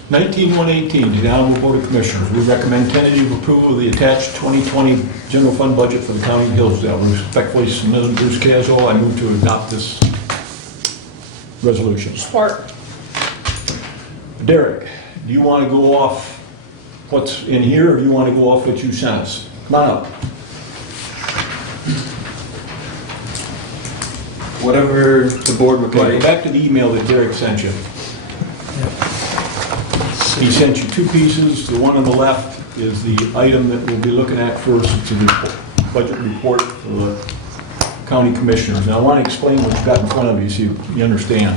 19118, the Honorable Board of Commissioners, we recommend tentative approval of the attached 2020 general fund budget for the County of Hillsdale. Respectfully submitted, Bruce Caswell. I move to adopt this resolution. Support. Derek, do you want to go off what's in here, or do you want to go off what you sent us? Come on up. Whatever the board would Okay, like. go back to the email that Derek sent you. He sent you two pieces. The one on the left is the item that we'll be looking at first. It's a budget report for the county commissioners. Now, I want to explain what you've got in front of you so you understand.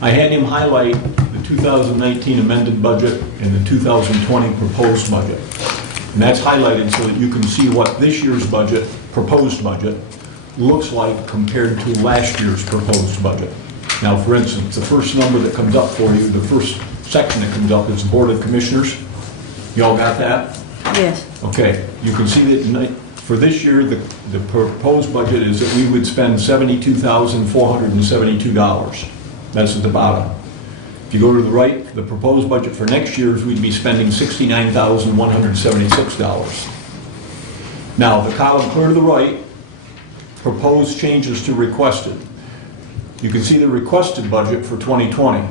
I had him highlight the 2019 amended budget and the 2020 proposed budget. And that's highlighted so that you can see what this year's budget, proposed budget, looks like compared to last year's proposed budget. Now, for instance, the first number that comes up for you, the first section that comes up is the Board of Commissioners. You all got that? Yes. Okay, you can see that for this year, the proposed budget is that we would spend $72,472. That's at the bottom. If you go to the right, the proposed budget for next year is we'd be spending $69,176. Now, the column clear to the right, proposed changes to requested. You can see the requested budget for 2020.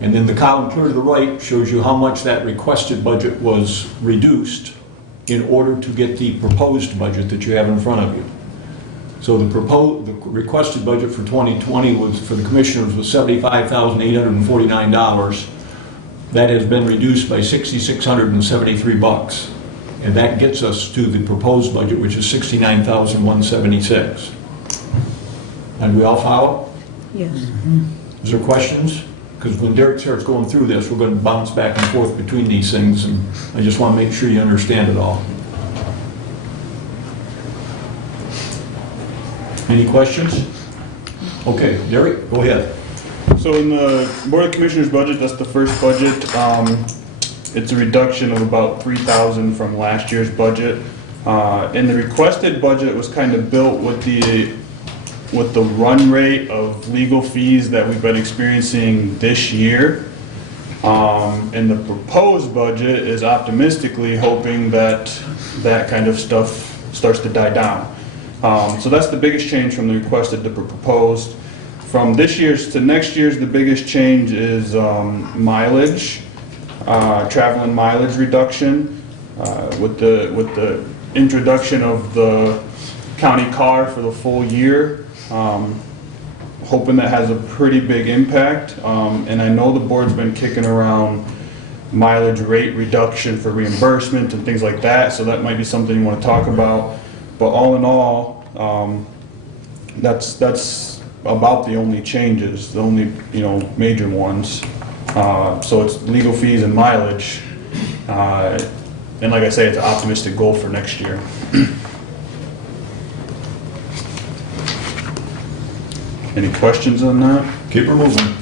And then the column clear to the right shows you how much that requested budget was reduced in order to get the proposed budget that you have in front of you. So the requested budget for 2020 was, for the commissioners, was $75,849. That has been reduced by $6,673. And that gets us to the proposed budget, which is $69,176. And we all follow? Yes. Is there questions? Because when Derek starts going through this, we're going to bounce back and forth between these things, and I just want to make sure you understand it all. Any questions? Okay, Derek, go ahead. So in the Board of Commissioners budget, that's the first budget. It's a reduction of about $3,000 from last year's budget. And the requested budget was kind of built with the run rate of legal fees that we've been experiencing this year. And the proposed budget is optimistically hoping that that kind of stuff starts to die down. So that's the biggest change from the requested to proposed. From this year's to next year's, the biggest change is mileage, travel and mileage reduction, with the introduction of the county car for the full year. Hoping that has a pretty big impact. And I know the board's been kicking around mileage rate reduction for reimbursement and things like that, so that might be something you want to talk about. But all in all, that's about the only changes, the only major ones. So it's legal fees and mileage, and like I say, it's an optimistic goal for next year. Any questions on that? Keep her moving.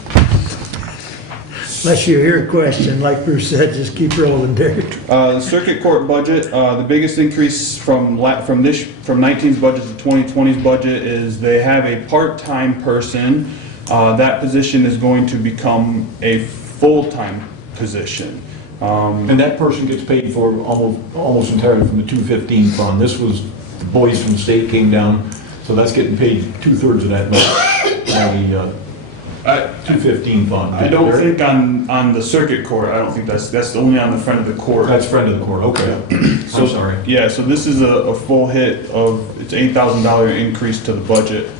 Unless you hear a question, like Bruce said, just keep rolling, Derek. The circuit court budget, the biggest increase from 19's budget to 2020's budget is they have a part-time person. That position is going to become a full-time position. And that person gets paid for almost entirely from the 215 fund. This was, the boys from the state came down, so that's getting paid 2/3 of that budget. The 215 fund. I don't think on the circuit court, I don't think that's only on the front of the court. That's friend of the court, okay. So, I'm sorry. Yeah, so this is a full hit of, it's $8,000 increase to the budget.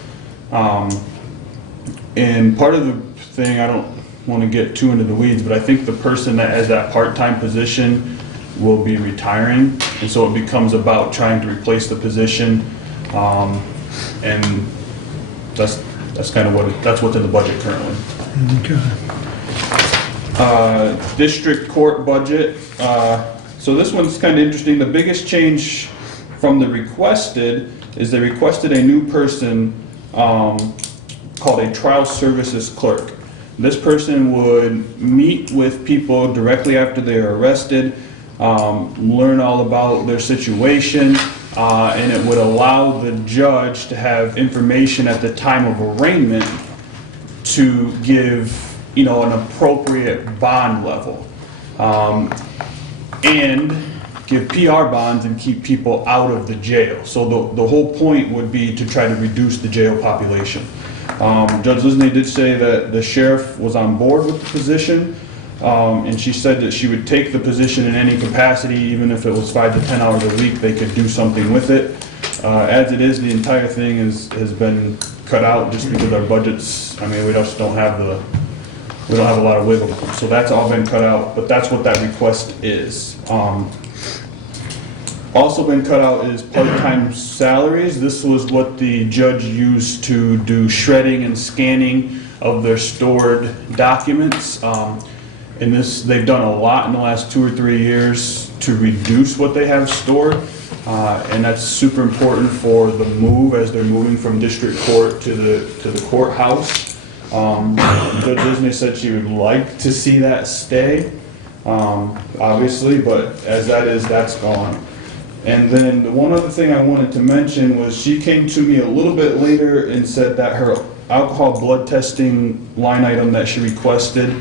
And part of the thing, I don't want to get too into the weeds, but I think the person that has that part-time position will be retiring. And so it becomes about trying to replace the position. And that's kind of that's what's in the budget currently. District court budget. So this one's kind of interesting. The biggest change from the requested is they requested a new person called a trial services clerk. This person would meet with people directly after they are arrested, learn all about their situation, and it would allow the judge to have information at the time of arraignment to give, an appropriate bond level. And give PR bonds and keep people out of the jail. So the whole point would be to try to reduce the jail population. Judge Lisney did say that the sheriff was on board with the position, and she said that she would take the position in any capacity, even if it was 5 to 10 hours a week, they could do something with it. As it is, the entire thing has been cut out just because our budgets, we just don't have a lot of wiggle room. So that's all been cut out, but that's what that request is. Also been cut out is part-time salaries. This was what the judge used to do shredding and scanning of their stored documents. And they've done a lot in the last 2 or 3 years to reduce what they have stored. And that's super important for the move as they're moving from district court to the courthouse. Judge Disney said she would like to see that stay, obviously, but as that is, that's gone. And then the one other thing I wanted to mention was she came to me a little bit later and said that her alcohol blood testing line item that she requested,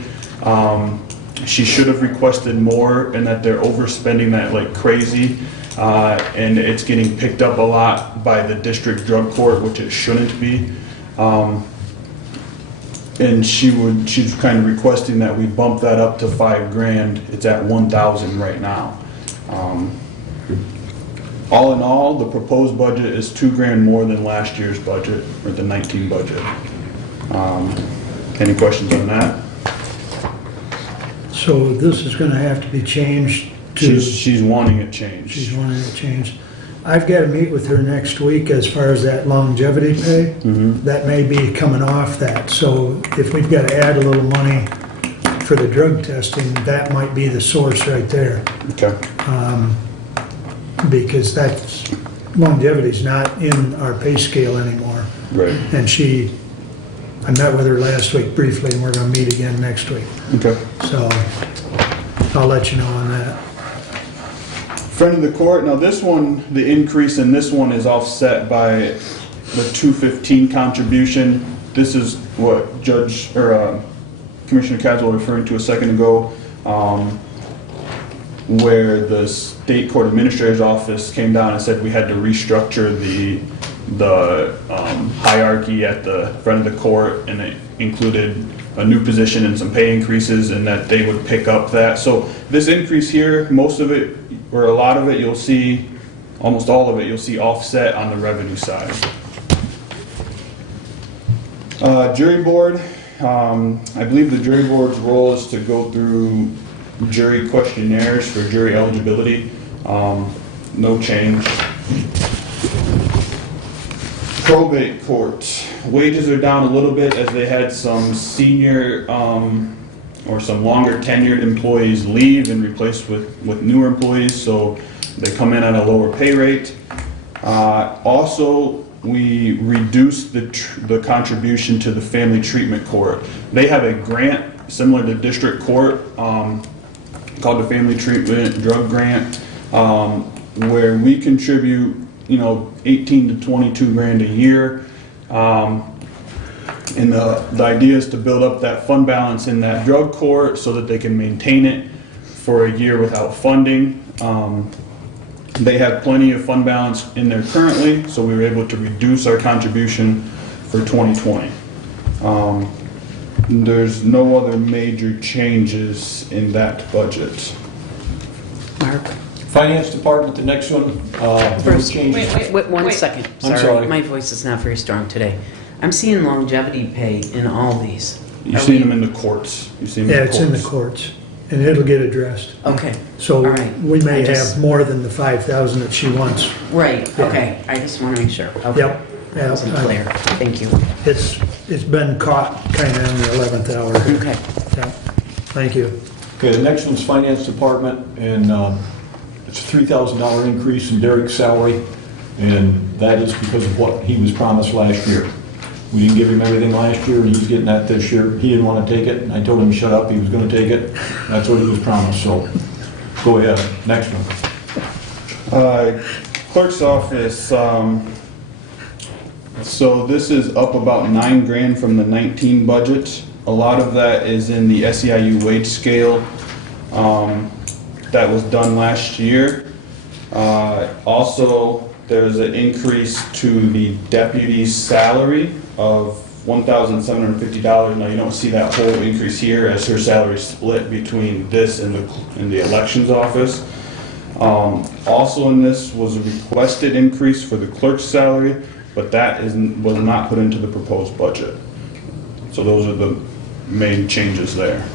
she should have requested more, and that they're overspending that like crazy. And it's getting picked up a lot by the district drug court, which it shouldn't be. And she's kind of requesting that we bump that up to $5,000. It's at $1,000 right now. All in all, the proposed budget is $2,000 more than last year's budget, or the 19 budget. Any questions on that? So this is gonna have to be changed to... She's wanting it changed. She's wanting it changed. I've got to meet with her next week as far as that longevity pay. That may be coming off that. So if we've got to add a little money for the drug testing, that might be the source right there. Okay. Because that's, longevity's not in our pay scale anymore. Right. And I met with her last week briefly, and we're going to meet again next week. Okay. So I'll let you know on that. Friend of the court, now this one, the increase in this one is offset by the 215 contribution. This is what Commissioner Caswell referring to a second ago, where the state court administrator's office came down and said we had to restructure the hierarchy at the front of the court, and it included a new position and some pay increases, and that they would pick up that. So this increase here, most of it, or a lot of it, you'll see, almost all of it, you'll see offset on the revenue side. Jury board, I believe the jury board's role is to go through jury questionnaires for jury eligibility. No change. Probate court, wages are down a little bit as they had some senior or some longer tenured employees leave and replaced with newer employees, so they come in at a lower pay rate. Also, we reduced the contribution to the family treatment court. They have a grant similar to district court called the Family Treatment Drug Grant, where we contribute 18 to 22 grand a year. And the idea is to build up that fund balance in that drug court so that they can maintain it for a year without funding. They have plenty of fund balance in there currently, so we were able to reduce our contribution for 2020. There's no other major changes in that budget. Mark? Finance department, the next one, Bruce, changes. wait one second. I'm sorry. My voice is not very strong today. I'm seeing longevity pay in all these. You've seen them in the courts. You've seen them Yeah, it's in the courts, and it'll get addressed. Okay. So All right. we may I just- have more than the 5,000 that she wants. Right, Yeah. okay. I just want to make sure. Okay. Yep. That wasn't clear. Thank you. It's been caught kind of in the 11th hour. Okay. Yeah. Thank you. Okay, the next one's finance department, and it's a $3,000 increase in Derek's salary, and that is because of what he was promised last year. We didn't give him everything last year, and he's getting that this year. He didn't want to take it, and I told him to shut up, he was going to take it. That's what he was promised, so Go ahead, next one. Clerk's office, so this is up about 9 grand from the 19 budget. A lot of that is in the SEIU wage scale that was done last year. Also, there's an increase to the deputy's salary of $1,750. Now, you don't see that whole increase here as her salary split between this and the elections office. Also in this was a requested increase for the clerk's salary, but that was not put into the proposed budget. So those are the main changes there.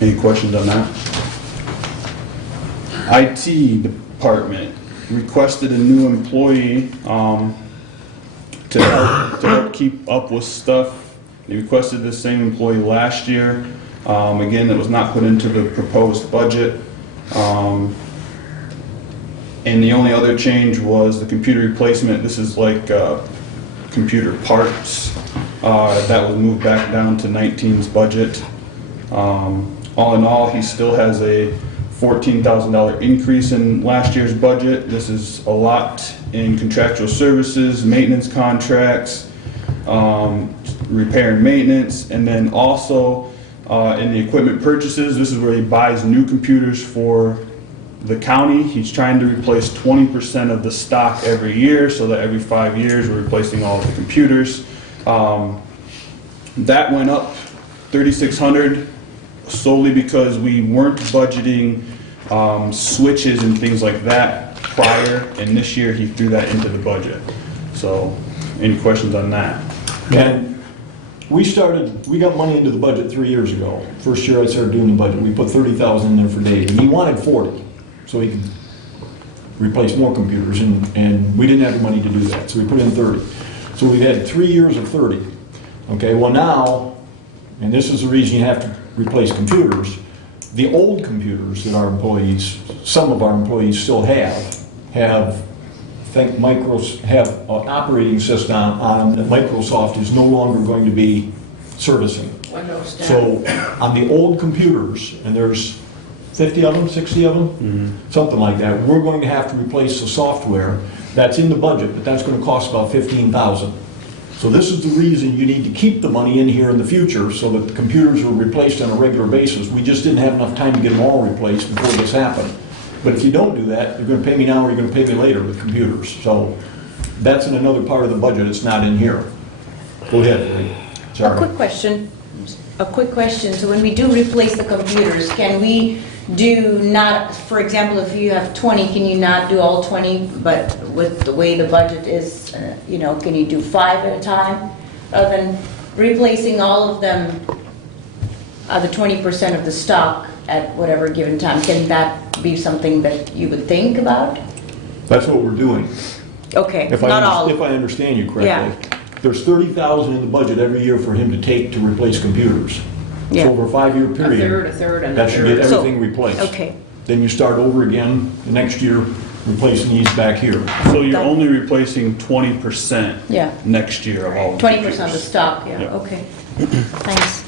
Any questions on that? IT department requested a new employee to help keep up with stuff. They requested the same employee last year. Again, that was not put into the proposed budget. And the only other change was the computer replacement. This is like computer parts. That was moved back down to 19's budget. All in all, he still has a $14,000 increase in last year's budget. This is a lot in contractual services, maintenance contracts, repair and maintenance, and then also in the equipment purchases. This is where he buys new computers for the county. He's trying to replace 20% of the stock every year, so that every 5 years we're replacing all of the computers. That went up $3,600 solely because we weren't budgeting switches and things like that prior, and this year he threw that into the budget. So, any questions on that? And we got money into the budget 3 years ago. First year I started doing the budget, we put $30,000 in there for Dave, and he wanted 40, so he could replace more computers, and we didn't have the money to do that, so we put in 30. So we've had 3 years of 30. Okay, well now, and this is the reason you have to replace computers, the old computers that our employees, some of our employees still have an operating system on them that Microsoft is no longer going to be servicing. Windows 10. So on the old computers, and there's 50 of them, 60 of them, something like that, we're going to have to replace the software. That's in the budget, but that's going to cost about $15,000. So this is the reason you need to keep the money in here in the future so that the computers are replaced on a regular basis. We just didn't have enough time to get them all replaced before this happened. But if you don't do that, you're going to pay me now or you're going to pay me later with computers. So that's in another part of the budget. It's not in here. Go ahead, Lee. Sorry. A quick question. So when we do replace the computers, can we do not, for example, if you have 20, can you not do all 20, but with the way the budget is, can you do 5 at a time? Rather than replacing all of them, the 20% of the stock at whatever given time, can that be something that you would think about? That's what we're doing. Okay, If I understand you correctly. Yeah. There's $30,000 in the budget every year for him to take to replace computers. Yeah. So over a 5-year period. A third, and a That should get third. everything replaced. Okay. Then you start over again the next year, replacing these back here. So you're only replacing 20% Yeah. next year of all the 20% of the computers. stock, yeah, Yeah. okay. Thanks.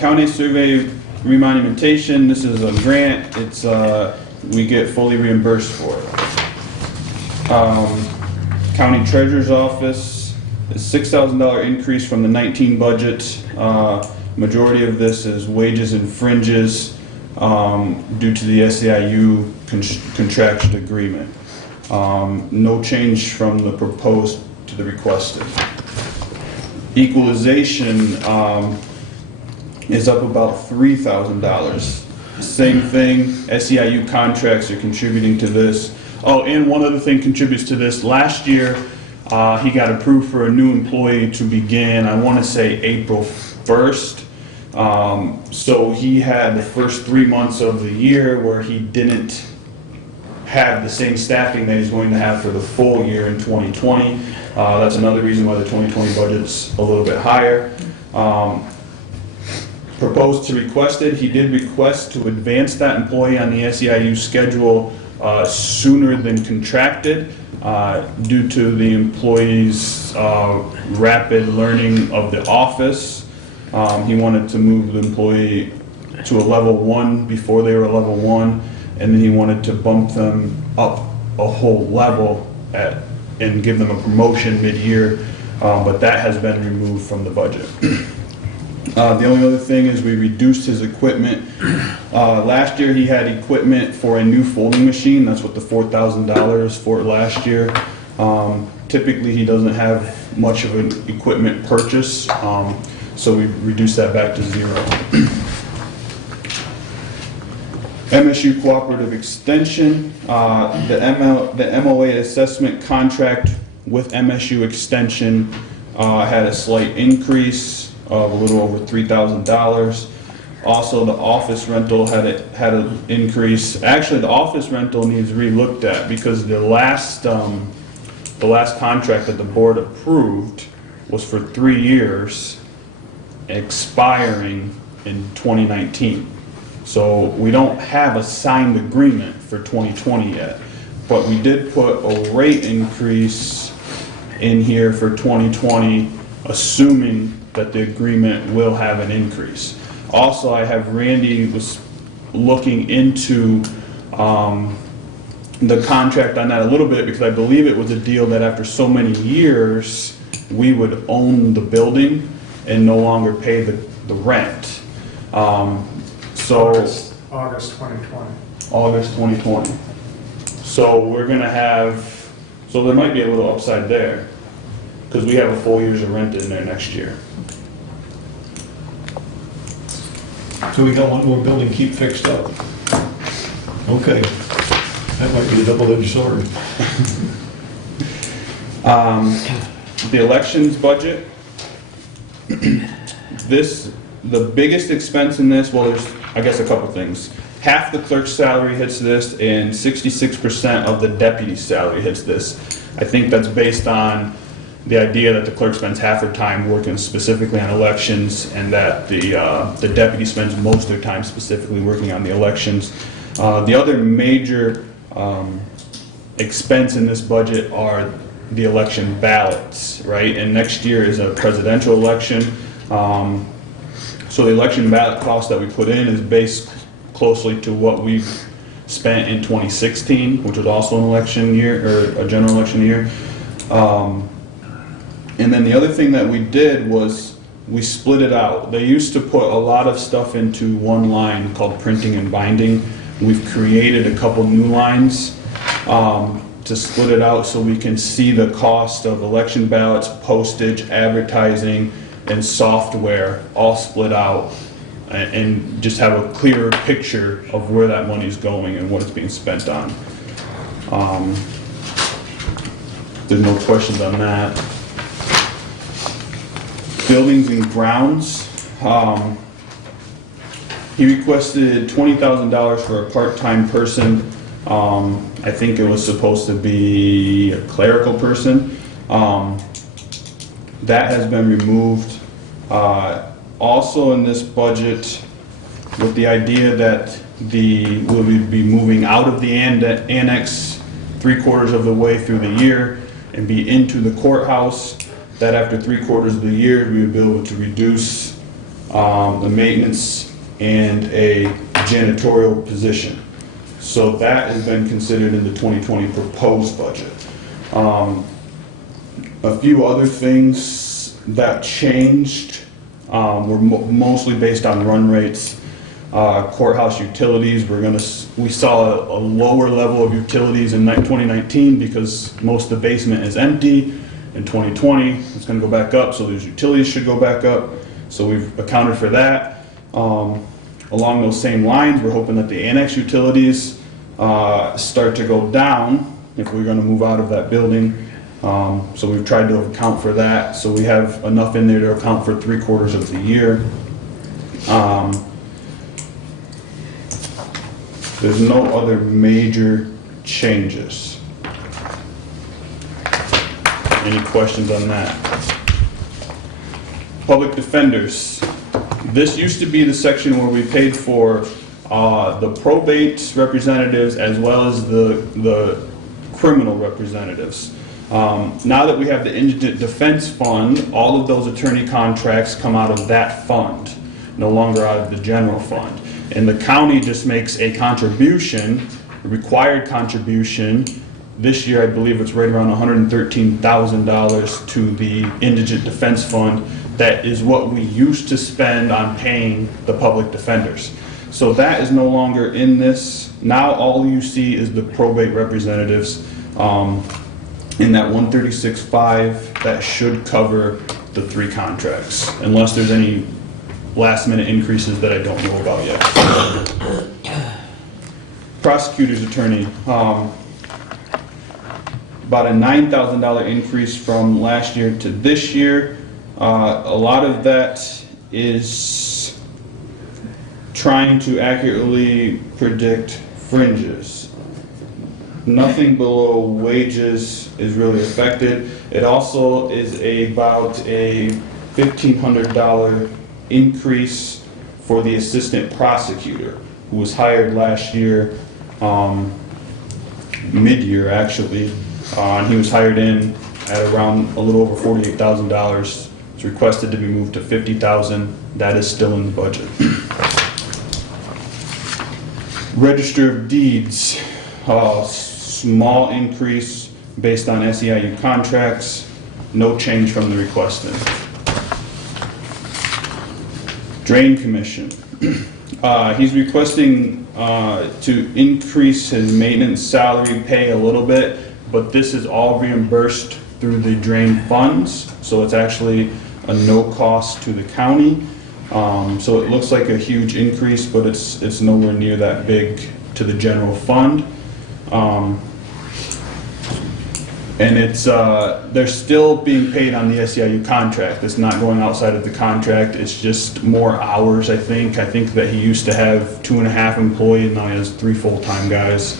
County survey remonumentation, this is a grant, it's, we get fully reimbursed for it. County treasurer's office, a $6,000 increase from the 19 budget. Majority of this is wages and fringes due to the SEIU contractual agreement. No change from the proposed to the requested. Equalization is up about $3,000. Same thing, SEIU contracts are contributing to this. Oh, and one other thing contributes to this. Last year, he got approved for a new employee to begin, I want to say April 1st. So he had the first 3 months of the year where he didn't have the same staffing that he's going to have for the full year in 2020. That's another reason why the 2020 budget's a little bit higher. Proposed to requested, he did request to advance that employee on the SEIU schedule sooner than contracted due to the employee's rapid learning of the office. He wanted to move the employee to a level 1 before they were a level 1, and then he wanted to bump them up a whole level and give them a promotion mid-year, but that has been removed from the budget. The only other thing is we reduced his equipment. Last year he had equipment for a new folding machine. That's what the $4,000 is for last year. Typically he doesn't have much of an equipment purchase, so we reduced that back to 0. MSU Cooperative Extension, the MOA assessment contract with MSU Extension had a slight increase of a little over $3,000. Also, the office rental had an increase. Actually, the office rental needs re-looked at because the last contract that the board approved was for 3 years, expiring in 2019. So we don't have a signed agreement for 2020 yet, but we did put a rate increase in here for 2020, assuming that the agreement will have an increase. Also, I have Randy was looking into the contract on that a little bit because I believe it was a deal that after so many years, we would own the building and no longer pay the rent. August 2020. August 2020. So we're gonna have, so there might be a little upside there because we have a full year's of rent in there next year. So we got one more building keep fixed up. Okay. That might be a double-edged sword. The elections budget, the biggest expense in this, well, there's, I guess, a couple things. Half the clerk's salary hits this, and 66% of the deputy's salary hits this. I think that's based on the idea that the clerk spends half her time working specifically on elections, and that the deputy spends most of their time specifically working on the elections. The other major expense in this budget are the election ballots, right? And next year is a presidential election. So the election ballot cost that we put in is based closely to what we've spent in 2016, which was also an election year, or a general election year. And then the other thing that we did was we split it out. They used to put a lot of stuff into one line called printing and binding. We've created a couple new lines to split it out so we can see the cost of election ballots, postage, advertising, and software all split out, and just have a clearer picture of where that money's going and what it's being spent on. There's no questions on that. Buildings and grounds. He requested $20,000 for a part-time person. I think it was supposed to be a clerical person. That has been removed. Also in this budget, with the idea that we'll be moving out of the annex 3/4 of the way through the year and be into the courthouse, that after 3/4 of the year, we would be able to reduce the maintenance and a janitorial position. So that has been considered in the 2020 proposed budget. A few other things that changed were mostly based on run rates. Courthouse utilities, we saw a lower level of utilities in 2019 because most of the basement is empty. In 2020, it's going to go back up, so those utilities should go back up. So we've accounted for that. Along those same lines, we're hoping that the annex utilities start to go down if we're going to move out of that building. So we've tried to account for that. So we have enough in there to account for 3/4 of the year. There's no other major changes. Any questions on that? Public defenders. This used to be the section where we paid for the probate representatives as well as the criminal representatives. Now that we have the Indigent Defense Fund, all of those attorney contracts come out of that fund. no longer out of the general fund. And the county just makes a contribution, a required contribution. This year, I believe it's right around $113,000 to the Indigent Defense Fund. That is what we used to spend on paying the public defenders. So that is no longer in this. Now all you see is the probate representatives in that 136.5. That should cover the 3 contracts, unless there's any last minute increases that I don't know about yet. Prosecutor's attorney, about a $9,000 increase from last year to this year. A lot of that is trying to accurately predict fringes. Nothing below wages is really affected. It also is about a $1,500 increase for the assistant prosecutor, who was hired last year, mid-year actually, and he was hired in at around a little over $48,000. It's requested to be moved to $50,000. That is still in the budget. Register of Deeds, small increase based on SEIU contracts, no change from the requested. Drain Commission, he's requesting to increase his maintenance salary pay a little bit, but this is all reimbursed through the drain funds, so it's actually a no cost to the county. So it looks like a huge increase, but it's nowhere near that big to the general fund. And it's they're still being paid on the SEIU contract. It's not going outside of the contract. It's just more hours, I think. I think that he used to have 2.5 employees, and now he has 3 full-time guys.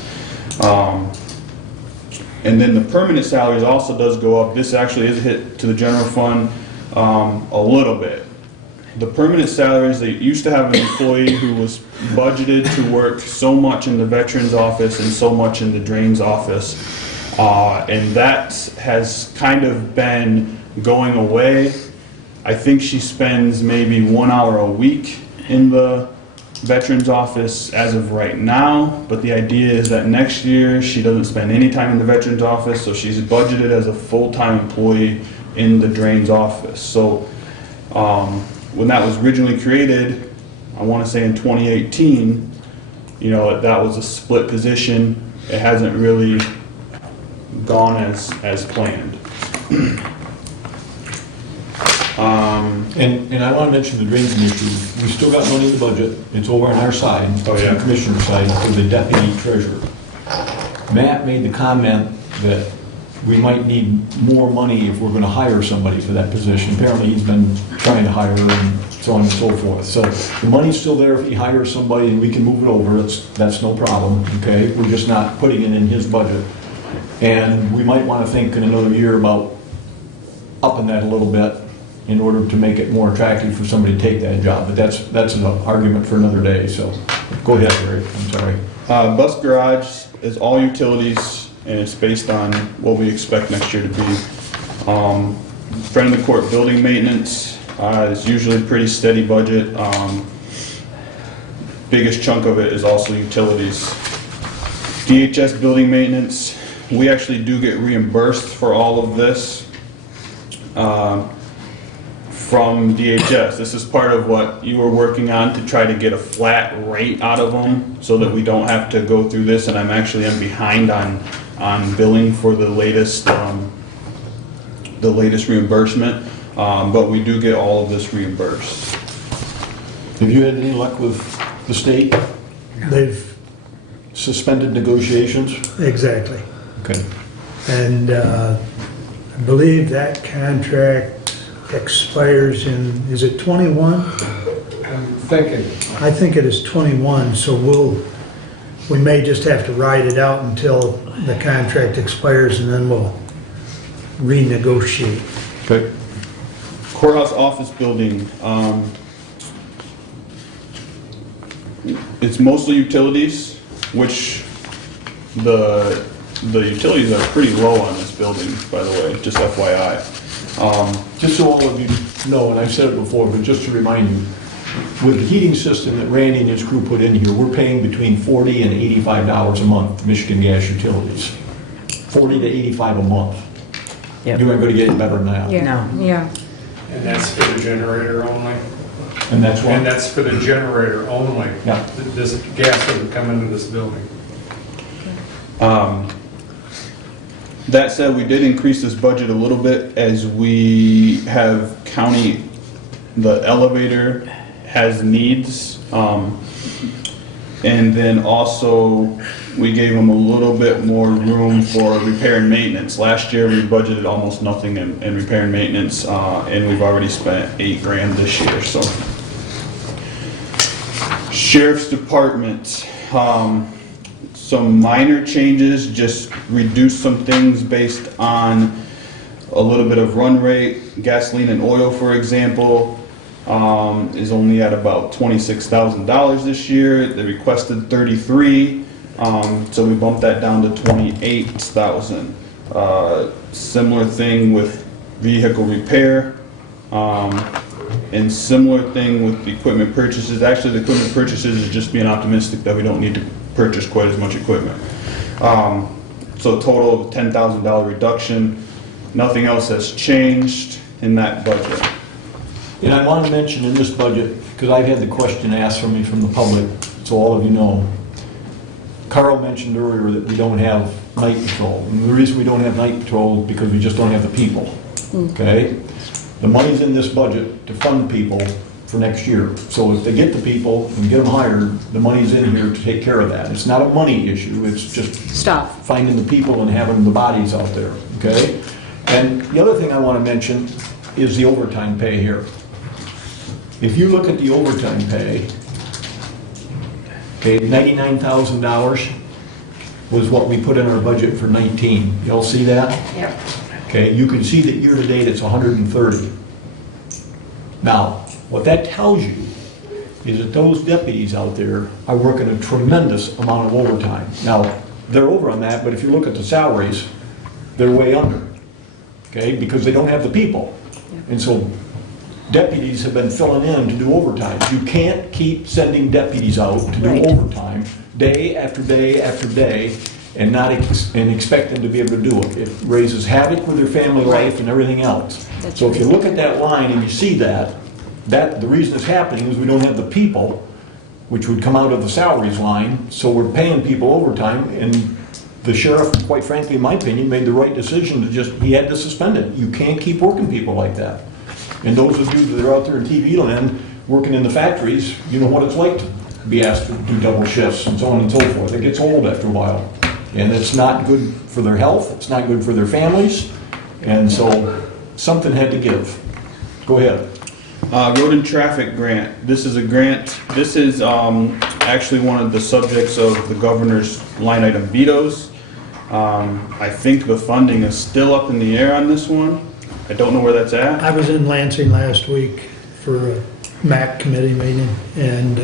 And then the permanent salaries also does go up. This actually is a hit to the general fund a little bit. The permanent salaries, they used to have an employee who was budgeted to work so much in the veterans office and so much in the drains office. And that has kind of been going away. I think she spends maybe 1 hour a week in the veterans office as of right now, but the idea is that next year she doesn't spend any time in the veterans office, so she's budgeted as a full-time employee in the drains office. So when that was originally created, I want to say in 2018, you know, that was a split position. It hasn't really gone as planned. And I want to mention the drains issue. We still got money in the budget. It's over on our side, Oh, yeah. the commissioner's side, for the deputy treasurer. Matt made the comment that we might need more money if we're going to hire somebody for that position. Apparently, he's been trying to hire and so on and so forth. So the money's still there if he hires somebody and we can move it over. That's no problem, okay? We're just not putting it in his budget. And we might want to think in another year about upping that a little bit in order to make it more attractive for somebody to take that job. But that's an argument for another day, so go ahead, Eric, I'm sorry. Bus garage is all utilities, and it's based on what we expect next year to be. Friend of the court building maintenance is usually a pretty steady budget. Biggest chunk of it is also utilities. DHS building maintenance, we actually do get reimbursed for all of this from DHS. This is part of what you were working on, to try to get a flat rate out of them so that we don't have to go through this, and I'm behind on billing for the latest reimbursement, but we do get all of this reimbursed. Have you had any luck with the state? They've, Suspended negotiations? exactly. Okay. And I believe that contract expires in, is it 21? I'm thinking, I think it is 21, so we may just have to ride it out until the contract expires, and then we'll renegotiate. Okay. Courthouse office building, it's mostly utilities, which the utilities are pretty low on this building, by the way, just FYI. Just so all of you know, and I've said it before, but just to remind you, with the heating system that Randy and his crew put in here, we're paying between $40 and $85 a month to Michigan Gas Utilities. 40 to 85 a month. Yep. You ain't gonna get any better than that. No. And that's for the generator only? And that's And why, that's for the generator only? Yeah. This gas doesn't come into this building? That said, we did increase this budget a little bit as we have the elevator has needs. And then also, we gave them a little bit more room for repair and maintenance. Last year, we budgeted almost nothing in repair and maintenance, and we've already spent $8,000 this year, so. Sheriff's Department, some minor changes, just reduce some things based on a little bit of run rate. Gasoline and oil, for example, is only at about $26,000 this year. They requested 33, so we bumped that down to 28,000. Similar thing with vehicle repair, and similar thing with the equipment purchases. Actually, the equipment purchases is just being optimistic that we don't need to purchase quite as much equipment. So a total of $10,000 reduction. Nothing else has changed in that budget. and I want to mention in this budget, because I've had the question asked from me from the public, so all of you know. Carl mentioned earlier that we don't have night patrol. And the reason we don't have night patrol is because we just don't have the people, okay? The money's in this budget to fund people for next year. So if they get the people and get them hired, the money's in here to take care of that. It's not a money issue, it's just Stop. finding the people and having the bodies out there, okay? And the other thing I want to mention is the overtime pay here. If you look at the overtime pay, okay, $99,000 was what we put in our budget for 19. Y'all see that? Yep. Okay, you can see that year-to-date it's 130. Now, what that tells you is that those deputies out there are working a tremendous amount of overtime. Now, they're over on that, but if you look at the salaries, they're way under, okay, because they don't have the people. And so deputies have been filling in to do overtime. You can't keep sending deputies out to do Right. overtime day after day after day and not expect them to be able to do it. It raises havoc with their family life and everything else. So if you look at that line and you see that the reason it's happening is we don't have the people, which would come out of the salaries line, so we're paying people overtime, and the sheriff, quite frankly, in my opinion, made the right decision he had to suspend it. You can't keep working people like that. And those of you that are out there in TV land, working in the factories, you know what it's like to be asked to do double shifts and so on and so forth. It gets old after a while. And it's not good for their health, it's not good for their families, and so something had to give. Go ahead. Road and traffic grant. This is a grant, this is actually one of the subjects of the governor's line item vetoes. I think the funding is still up in the air on this one. I don't know where that's at. I was in Lansing last week for a MAC committee meeting, and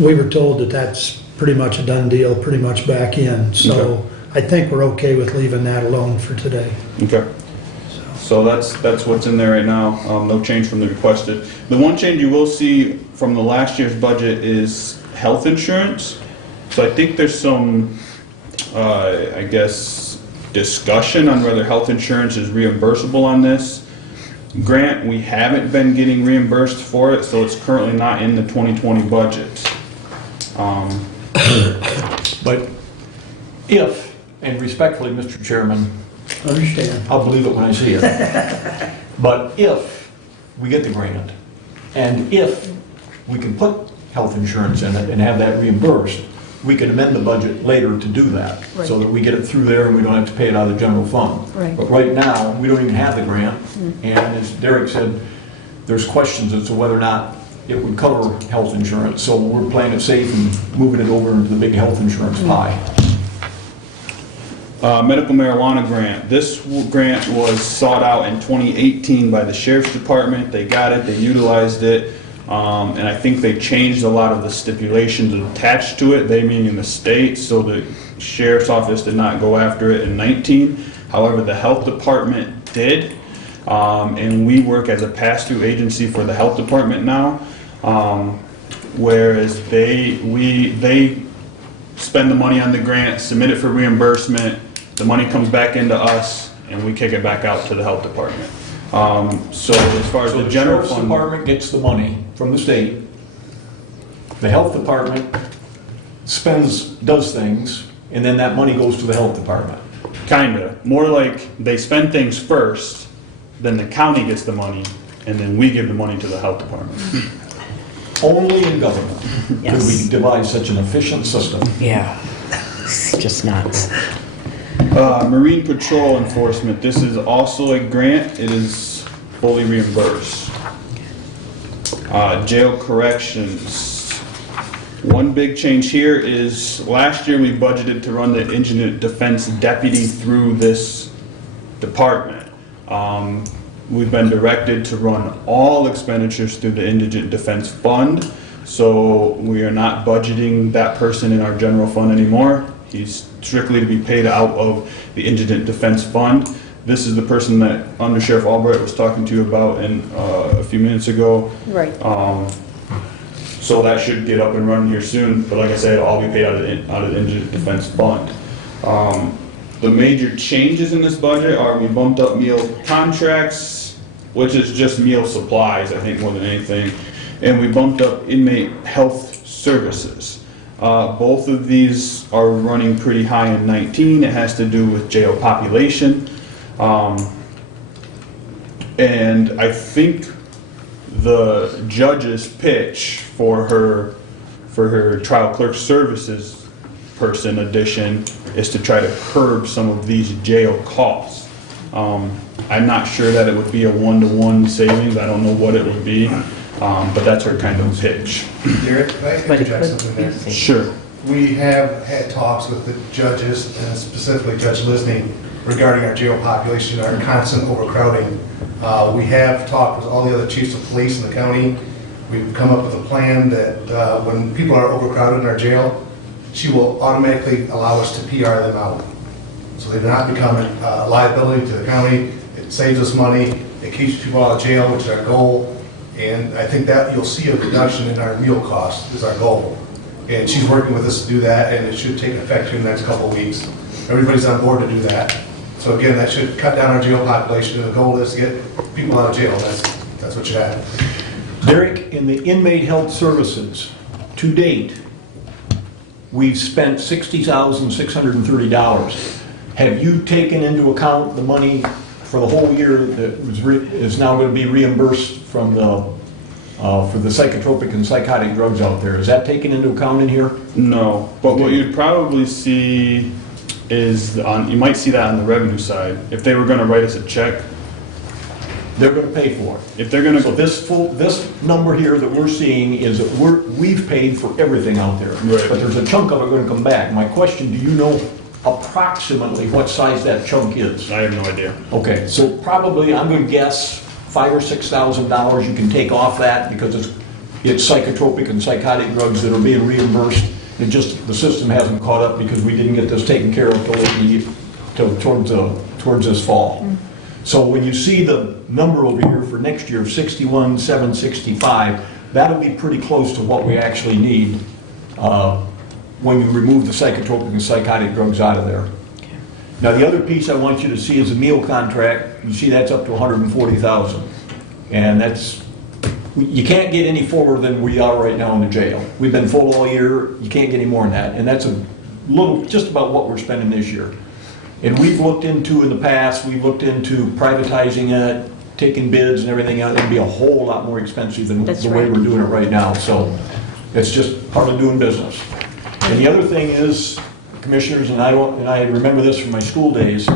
we were told that that's pretty much a done deal, pretty much back in. So I think we're okay with leaving that alone for today. Okay. So that's what's in there right now. No change from the requested. The one change you will see from the last year's budget is health insurance. So I think there's some, I guess, discussion on whether health insurance is reimbursable on this grant. We haven't been getting reimbursed for it, so it's currently not in the 2020 budget. But if, and respectfully, Mr. Chairman, Understand? I'll believe it when I see it. But if we get the grant, and if we can put health insurance in it and have that reimbursed, we can amend the budget later to do that, so that we get it through there and we don't have to pay it out of the general fund. Right. But right now, we don't even have the grant, and as Derek said, there's questions as to whether or not it would cover health insurance, so we're playing it safe and moving it over into the big health insurance pie. Medical marijuana grant. This grant was sought out in 2018 by the Sheriff's Department. They got it, they utilized it, and I think they changed a lot of the stipulations attached to it, they meaning the state, so the Sheriff's Office did not go after it in 19. However, the Health Department did. and we work as a pass-through agency for the health department now. Whereas they spend the money on the grant, submit it for reimbursement, the money comes back into us, and we kick it back out to the health department. So as far as So the general sheriff's fund, department gets the money from the state. The health department does things, and then that money goes to the health department. kinda, more like they spend things first, then the county gets the money, and then we give the money to the health department. Only in government could Yes. we devise such an efficient system. Yeah, it's just nuts. Marine Patrol Enforcement, this is also a grant, it is fully reimbursed. Jail Corrections, one big change here is last year we budgeted to run the indigent defense deputy through this department. We've been directed to run all expenditures through the indigent defense fund, so we are not budgeting that person in our general fund anymore. He's strictly to be paid out of the indigent defense fund. This is the person that Under Sheriff Albright was talking to you about a few minutes ago. Right. So that should get up and running here soon, but like I said, it'll all be paid out of the indigent defense fund. The major changes in this budget are we bumped up meal contracts, which is just meal supplies, I think, more than anything. And we bumped up inmate health services. Both of these are running pretty high in 19. It has to do with jail population. And I think the judge's pitch for her trial clerk services person addition is to try to curb some of these jail costs. I'm not sure that it would be a one-to-one savings. I don't know what it would be, but that's her kind of pitch. Derek, can I interject something there? Sure. We have had talks with the judges, and specifically Judge Lisney, regarding our jail population, our constant overcrowding. We have talked with all the other chiefs of police in the county. We've come up with a plan that when people are overcrowded in our jail, she will automatically allow us to PR them out. So they do not become a liability to the county. It saves us money. It keeps people out of jail, which is our goal. And I think that you'll see a reduction in our meal costs is our goal. And she's working with us to do that, and it should take effect in the next couple of weeks. Everybody's on board to do that. So again, that should cut down our jail population, and the goal is to get people out of jail. That's what you have. Derek, in the inmate health services, to date, we've spent $60,630. Have you taken into account the money for the whole year that is now going to be reimbursed from for the psychotropic and psychotic drugs out there? Is that taken into account in here? No, but what you'd probably see is you might see that on the revenue side. If they were going to write us a check, They're going to pay for it. if they're going So to, this number here that we're seeing is that we've paid for everything out there. Right. But there's a chunk of it going to come back. My question, do you know approximately what size that chunk is? I have no idea. Okay, so probably, I'm going to guess $5,000 or $6,000 you can take off that because it's psychotropic and psychotic drugs that are being reimbursed. It just, the system hasn't caught up because we didn't get this taken care of towards this fall. So when you see the number over here for next year of 61,765, that'll be pretty close to what we actually need when you remove the psychotropic and psychotic drugs out of there. Now, the other piece I want you to see is the meal contract. You see that's up to 140,000. And that's, you can't get any fuller than we are right now in the jail. We've been full all year, you can't get any more than that. And that's a little, just about what we're spending this year. And we've looked into, in the past, we've looked into privatizing it, taking bids and everything else. It'd be a whole lot more expensive than That's the way right. we're doing it right now. So it's just part of doing business. And the other thing is, commissioners, and I remember this from my school days,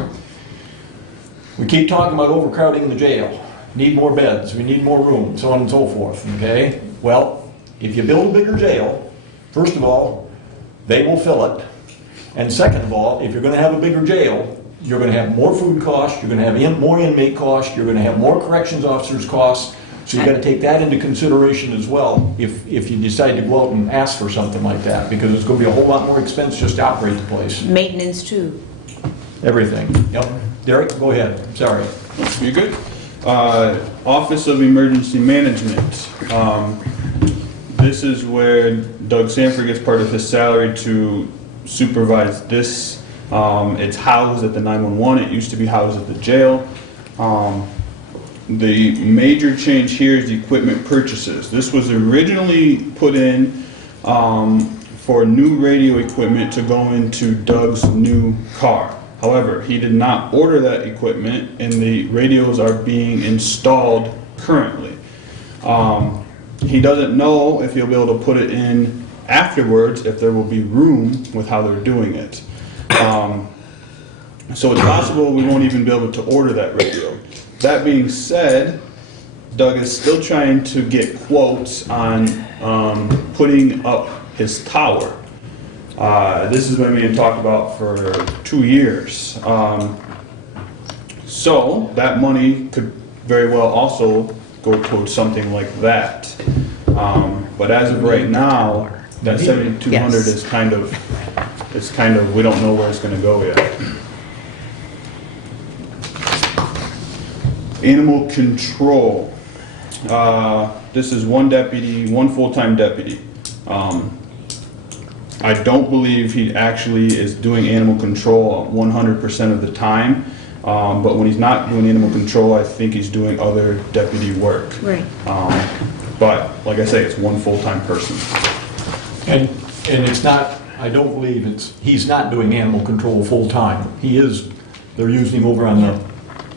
we keep talking about overcrowding in the jail. Need more beds, we need more room, so on and so forth, okay? Well, if you build a bigger jail, first of all, they will fill it. And second of all, if you're gonna have a bigger jail, you're gonna have more food costs, you're gonna have more inmate costs, you're gonna have more corrections officers costs, so you gotta take that into consideration as well if you decide to go out and ask for something like that, because it's gonna be a whole lot more expense just to operate the place. Maintenance too. Everything, yep. Derek, go ahead, sorry. You good? Office of Emergency Management. This is where Doug Sanford gets part of his salary to supervise this. It's housed at the 911. It used to be housed at the jail. The major change here is the equipment purchases. This was originally put in for new radio equipment to go into Doug's new car. However, he did not order that equipment, and the radios are being installed currently. He doesn't know if he'll be able to put it in afterwards, if there will be room with how they're doing it. So it's possible we won't even be able to order that radio. That being said, Doug is still trying to get quotes on putting up his tower. This has been being talked about for 2 years. So that money could very well also go towards something like that. But as of right now, that 7,200 is kind of, we don't know where it's gonna go yet. Animal control. This is one deputy, one full-time deputy. I don't believe he actually is doing animal control 100% of the time, but when he's not doing animal control, I think he's doing other deputy work. Right. But like I say, it's one full-time person. And it's not, I don't believe he's not doing animal control full-time. He is, they're using him over on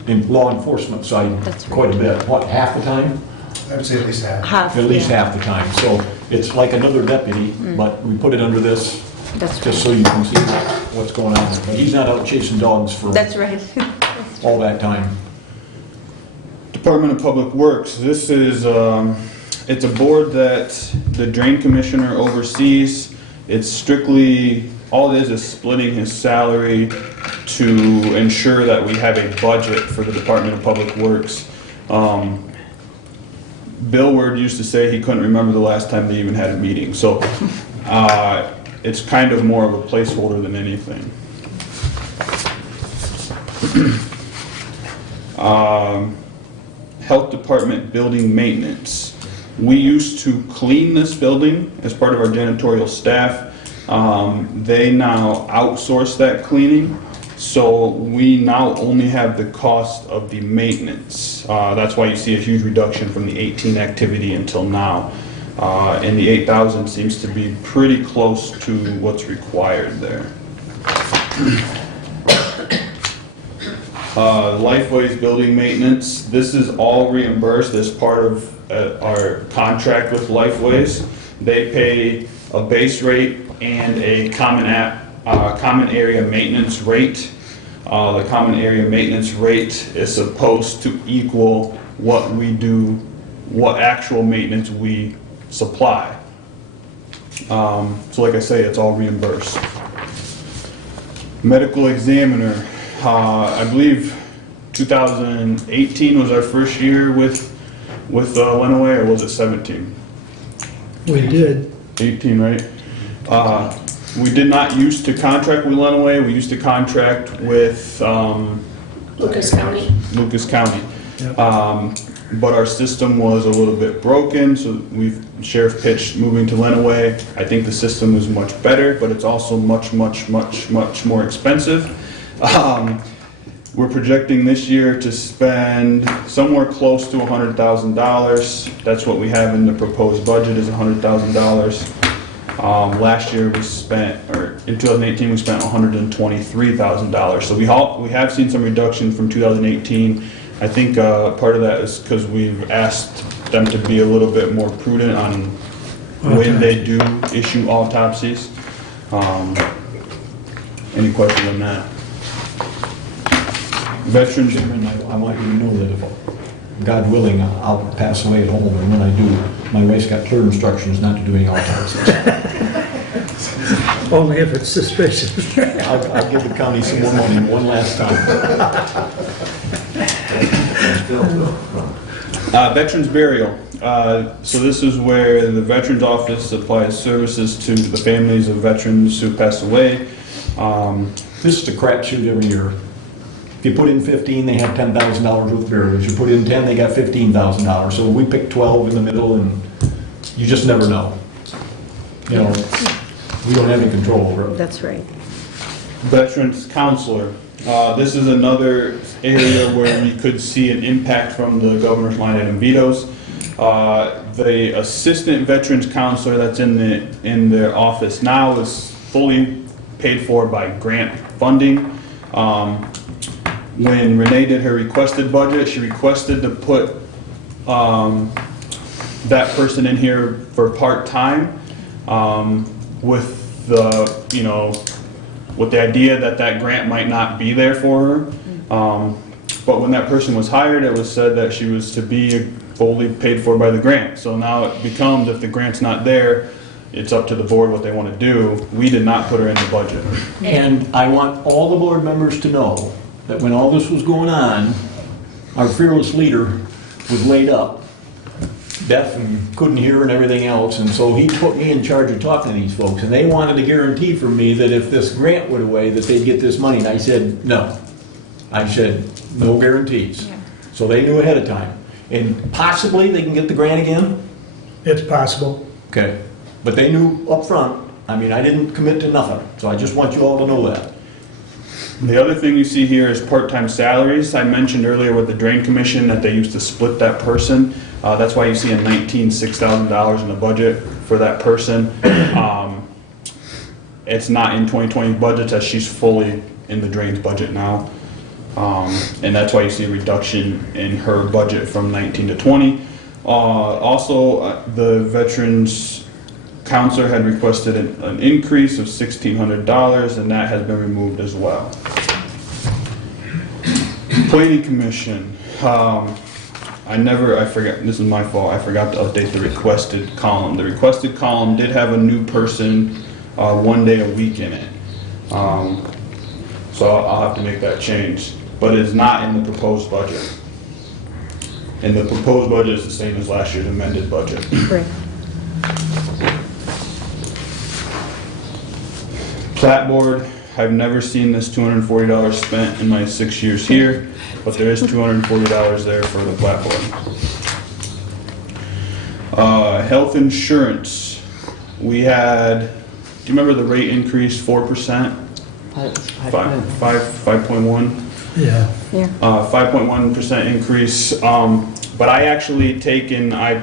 the law enforcement side That's right. quite a bit. What, half the time? I would say at least half. Half, At least yeah. half the time. So it's like another deputy, but we put it under this That's just so you can see what's going on. But he's not out chasing dogs for That's right. all that time. Department of Public Works. This is, it's a board that the drain commissioner oversees. It's strictly, all it is splitting his salary to ensure that we have a budget for the Department of Public Works. Bill Word used to say he couldn't remember the last time they even had a meeting. So it's kind of more of a placeholder than anything. Health Department building maintenance. We used to clean this building as part of our janitorial staff. They now outsource that cleaning, so we now only have the cost of the maintenance. That's why you see a huge reduction from the 18 activity until now. And the 8,000 seems to be pretty close to what's required there. Lifeway's building maintenance, this is all reimbursed as part of our contract with Lifeways. They pay a base rate and a common area maintenance rate. The common area maintenance rate is supposed to equal what we do, what actual maintenance we supply. So like I say, it's all reimbursed. Medical examiner, I believe 2018 was our first year with Lenawee, or was it 17? We did. 18, right? We did not used to contract with Lenawee. We used to contract with Lucas County. Lucas County. But our system was a little bit broken, so sheriff pitched moving to Lenawee. I think the system is much better, but it's also much more expensive. We're projecting this year to spend somewhere close to $100,000. That's what we have in the proposed budget, is $100,000. Last year we spent, or in 2018 we spent $123,000. So we have seen some reduction from 2018. I think part of that is because we've asked them to be a little bit more prudent on when they do issue autopsies. Any questions on that? Veterans. Chairman, I want you to know that if, God willing, I'll pass away at home, and when I do, my wife's got clear instructions not to do any autopsies. Only if it's suspicious. I'll give the county some more money one last time. Veterans burial. So this is where the Veterans Office supplies services to the families of veterans who pass away. This is a crapshoot every year. If you put in 15, they have $10,000 worth of burials. You put in 10, they got $15,000. So we picked 12 in the middle, and you just never know. You know, we don't have any control over it. That's right. Veterans Counselor. This is another area where we could see an impact from the governor's line item vetoes. The assistant veterans counselor that's in their office now is fully paid for by grant funding. When Renee did her requested budget, she requested to put that person in here for part-time with the, you know, with the idea that that grant might not be there for her. But when that person was hired, it was said that she was to be fully paid for by the grant. So now it becomes, if the grant's not there, it's up to the board what they want to do. We did not put her in the budget. And I want all the board members to know that when all this was going on, our fearless leader was laid up, deaf and couldn't hear and everything else, and so he put me in charge of talking to these folks, and they wanted a guarantee from me that if this grant went away, that they'd get this money, and I said, no. I said, no guarantees. So they knew ahead of time. And possibly they can get the grant again? It's possible. Okay. But they knew up front. I mean, I didn't commit to nothing, so I just want you all to know that. The other thing you see here is part-time salaries. I mentioned earlier with the Drain Commission that they used to split that person. That's why you see a $6,000 in the budget for that person. It's not in 2020 budgets as she's fully in the Drain's budget now. And that's why you see a reduction in her budget from 19 to 20. Also, the Veterans Counselor had requested an increase of $1,600, and that has been removed as well. Planning Commission. I forgot, this is my fault, I forgot to update the requested column. The requested column did have a new person 1 day a week in it. So I'll have to make that change. But it's not in the proposed budget. And the proposed budget is the same as last year's amended budget. Right. Plat board, I've never seen this $240 spent in my 6 years here, but there is $240 there for the plat board. Health insurance, we had, do you remember the rate increase, 4%? 5.1? Yeah. 5.1% increase, but I actually take and I,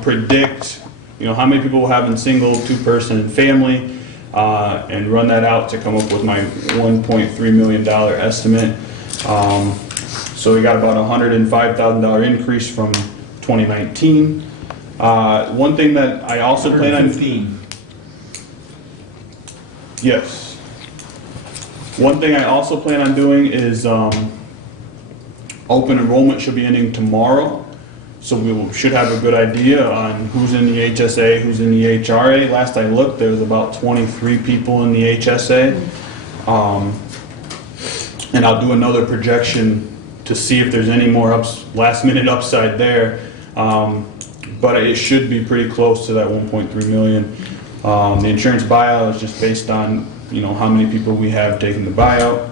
predict, how many people will have in single, two-person, and family, and run that out to come up with my $1.3 million estimate. So we got about a $105,000 increase from 2019. One thing that I also plan on... 115. Yes. One thing I also plan on doing is open enrollment should be ending tomorrow. So we should have a good idea on who's in the HSA, who's in the HRA. Last I looked, there was about 23 people in the HSA. And I'll do another projection to see if there's any more last minute upside there. But it should be pretty close to that 1.3 million. The insurance buyout is just based on how many people we have taking the buyout.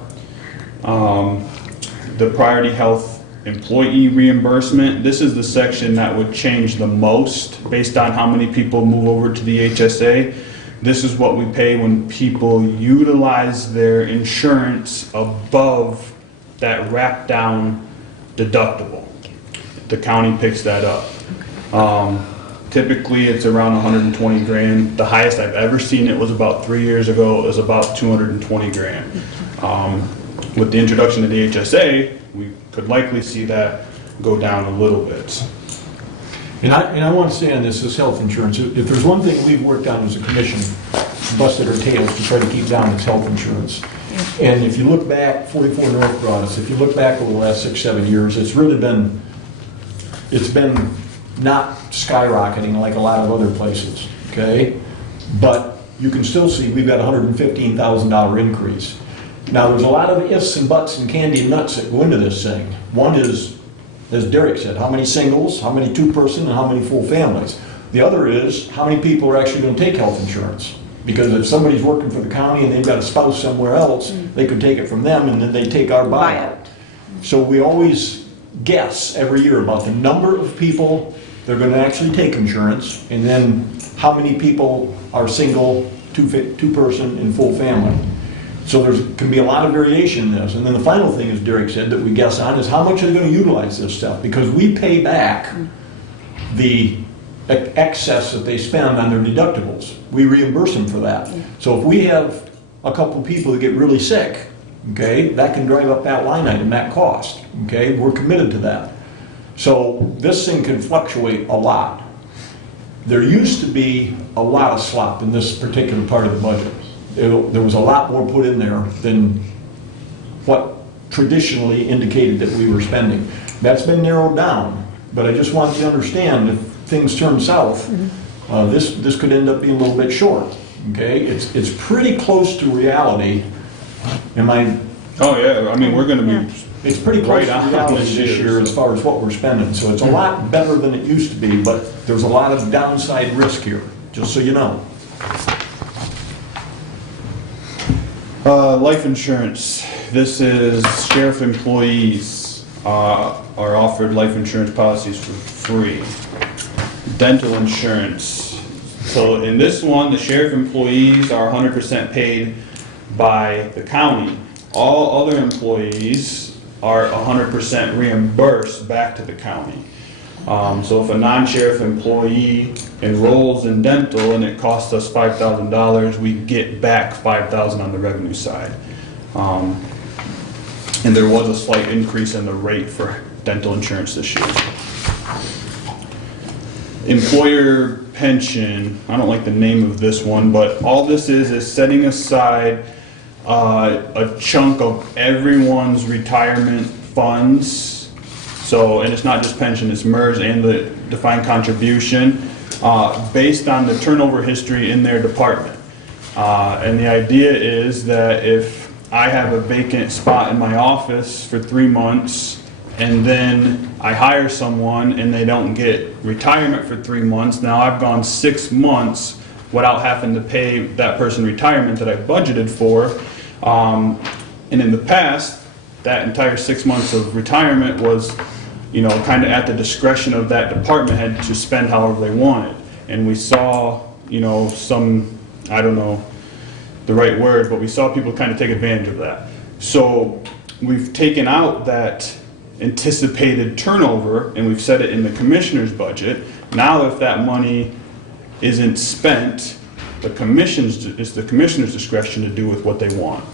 The priority health employee reimbursement, this is the section that would change the most based on how many people move over to the HSA. This is what we pay when people utilize their insurance above that wrap down deductible. The county picks that up. Typically it's around 120 grand. The highest I've ever seen it was about 3 years ago. It was about 220 grand. With the introduction of the HSA, we could likely see that go down a little bit. And I want to say on this health insurance, if there's one thing we've worked on as a commission, busted our tails to try to keep down its health insurance. And if you look back, 44 North brought us, if you look back over the last 6-7 years, it's been not skyrocketing like a lot of other places, okay? But you can still see we've got a $115,000 increase. Now, there's a lot of ifs and buts and candy and nuts that go into this thing. One is, as Derek said, how many singles, how many two-person, and how many full families. The other is, how many people are actually going to take health insurance? Because if somebody's working for the county and they've got a spouse somewhere else, they could take it from them and then they take our buyout. So we always guess every year about the number of people that are gonna actually take insurance, and then how many people are single, two-person, and full family. So can be a lot of variation in this. And then the final thing, as Derek said, that we guess on is how much are they gonna utilize this stuff? Because we pay back the excess that they spend on their deductibles. We reimburse them for that. So if we have a couple people that get really sick, okay, that can drive up that line item, that cost, okay? We're committed to that. So this thing can fluctuate a lot. There used to be a lot of slop in this particular part of the budget. There was a lot more put in there than what traditionally indicated that we were spending. That's been narrowed down, but I just want you to understand, if things turn south, this could end up being a little bit short, okay? It's pretty close to reality. Oh, yeah, I mean, we're gonna be, It's pretty close Right to on reality this this year, year as far as what we're spending, so it's a lot better than it used to be, but there's a lot of downside risk here, just so you know. life insurance. This is sheriff employees are offered life insurance policies for free. Dental insurance. So in this one, the sheriff employees are 100% paid by the county. All other employees are 100% reimbursed back to the county. So if a non-sheriff employee enrolls in dental and it costs us $5,000, we get back $5,000 on the revenue side. And there was a slight increase in the rate for dental insurance this year. Employer pension, I don't like the name of this one, but all this is setting aside a chunk of everyone's retirement funds. So, and it's not just pension, it's MERS and the defined contribution, based on the turnover history in their department. And the idea is that if I have a vacant spot in my office for 3 months, and then I hire someone and they don't get retirement for 3 months, now I've gone 6 months without having to pay that person retirement that I budgeted for. And in the past, that entire 6 months of retirement was, you know, kind of at the discretion of that department head to spend however they wanted. And we saw, you know, some, I don't know the right word, but we saw people kind of take advantage of that. So we've taken out that anticipated turnover and we've set it in the commissioner's budget. Now if that money isn't spent, it's the commissioner's discretion to do with what they want.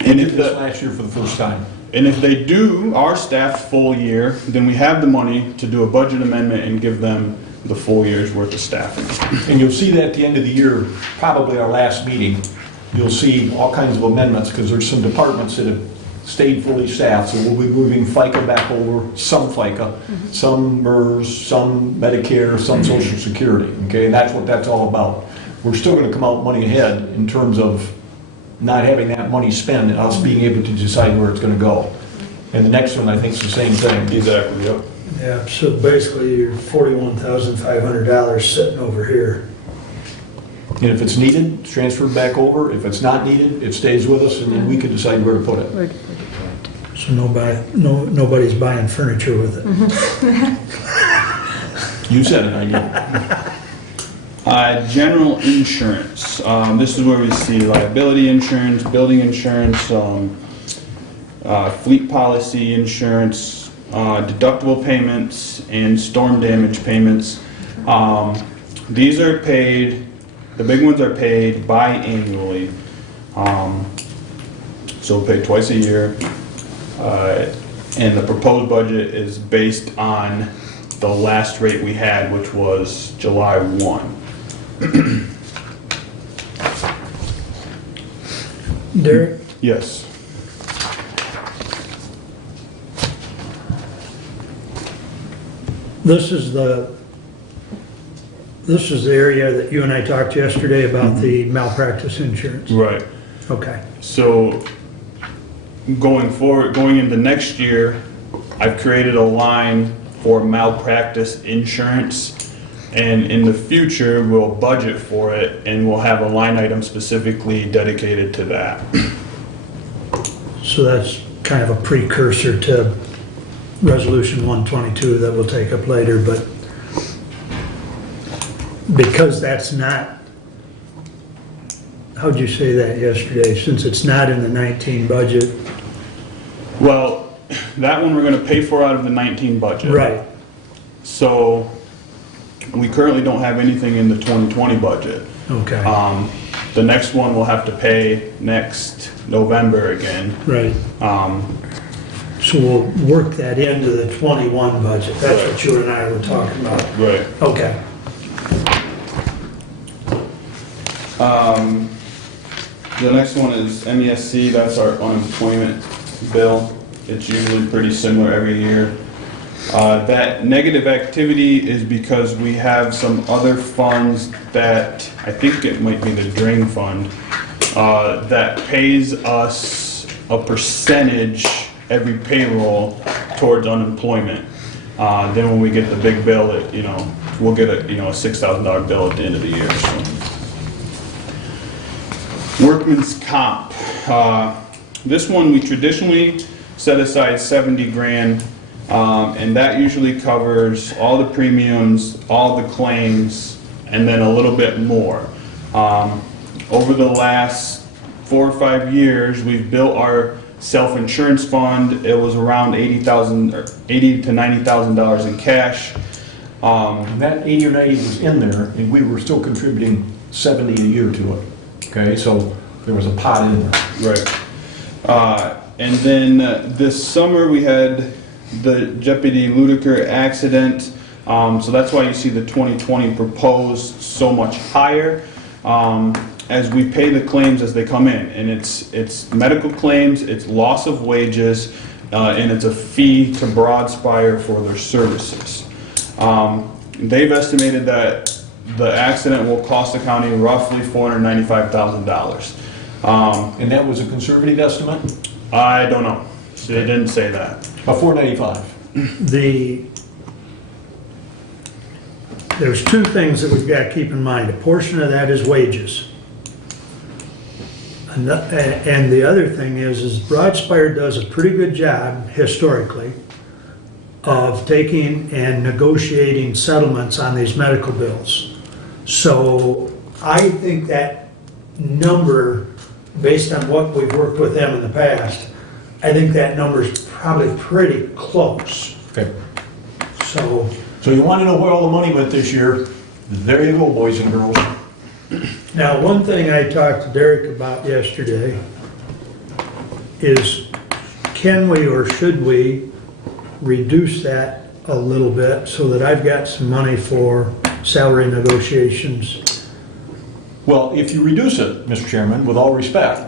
And We did this last year for the first time. And if they do our staff's full year, then we have the money to do a budget amendment and give them the full year's worth of staffing. And you'll see that at the end of the year, probably our last meeting, you'll see all kinds of amendments, because there's some departments that have stayed fully staffed, so we'll be moving FICA back over, some FICA, some MERS, some Medicare, some Social Security, okay? That's what that's all about. We're still gonna come out money ahead in terms of not having that money spent and us being able to decide where it's gonna go. And the next one, I think, is the same thing. Exactly, yep. Yeah, so basically you're $41,500 sitting over here. And if it's needed, it's transferred back over. If it's not needed, it stays with us, and then we can decide where to put it. So nobody's buying furniture with it. You said it, I did. General insurance. This is where we see liability insurance, building insurance, fleet policy insurance, deductible payments, and storm damage payments. These are paid, the big ones are paid biannually. So paid twice a year. And the proposed budget is based on the last rate we had, which was July 1. Derek, Yes. this is the area that you and I talked yesterday about the malpractice insurance. Right. Okay. So going forward, going into next year, I've created a line for malpractice insurance. And in the future, we'll budget for it and we'll have a line item specifically dedicated to that. So that's kind of a precursor to Resolution 122 that we'll take up later, but because that's not, how'd you say that yesterday? Since it's not in the 19 budget. Well, that one we're gonna pay for out of the 19 budget. Right. So, we currently don't have anything in the 2020 budget. Okay, The next one we'll have to pay next November again. right. So we'll work that into the 21 budget. That's what you and I were talking about. Right. Okay. The next one is MESC, that's our unemployment bill. It's usually pretty similar every year. That negative activity is because we have some other funds that, I think it might be the drain fund, that pays us a percentage every payroll towards unemployment. Then when we get the big bill, we'll get a $6,000 bill at the end of the year. So. Workman's comp. This one we traditionally set aside 70 grand, and that usually covers all the premiums, all the claims, and then a little bit more. Over the last 4 or 5 years, we've built our self-insurance fund. It was around $80,000 or $80,000 to $90,000 in cash. And that 80 or 90 was in there, and we were still contributing 70 a year to it. Okay, so there was a pot in there. Right. And then this summer we had the Deputy Ludiker accident, so that's why you see the 2020 proposed so much higher, as we pay the claims as they come in, and it's medical claims, it's loss of wages, and it's a fee to Broadspire for their services. They've estimated that the accident will cost the county roughly $495,000. And that was a conservative estimate? I don't know. They didn't say that. About 495. There's two things that we've got to keep in mind. A portion of that is wages. And the other thing is Broadspire does a pretty good job historically of taking and negotiating settlements on these medical bills. So I think that number, based on what we've worked with them in the past, I think that number is probably pretty close. Okay. So So you want to know where all the money went this year? There you go, boys and girls. now, one thing I talked to Derek about yesterday is can we or should we reduce that a little bit so that I've got some money for salary negotiations? Well, if you reduce it, Mr. Chairman, with all respect,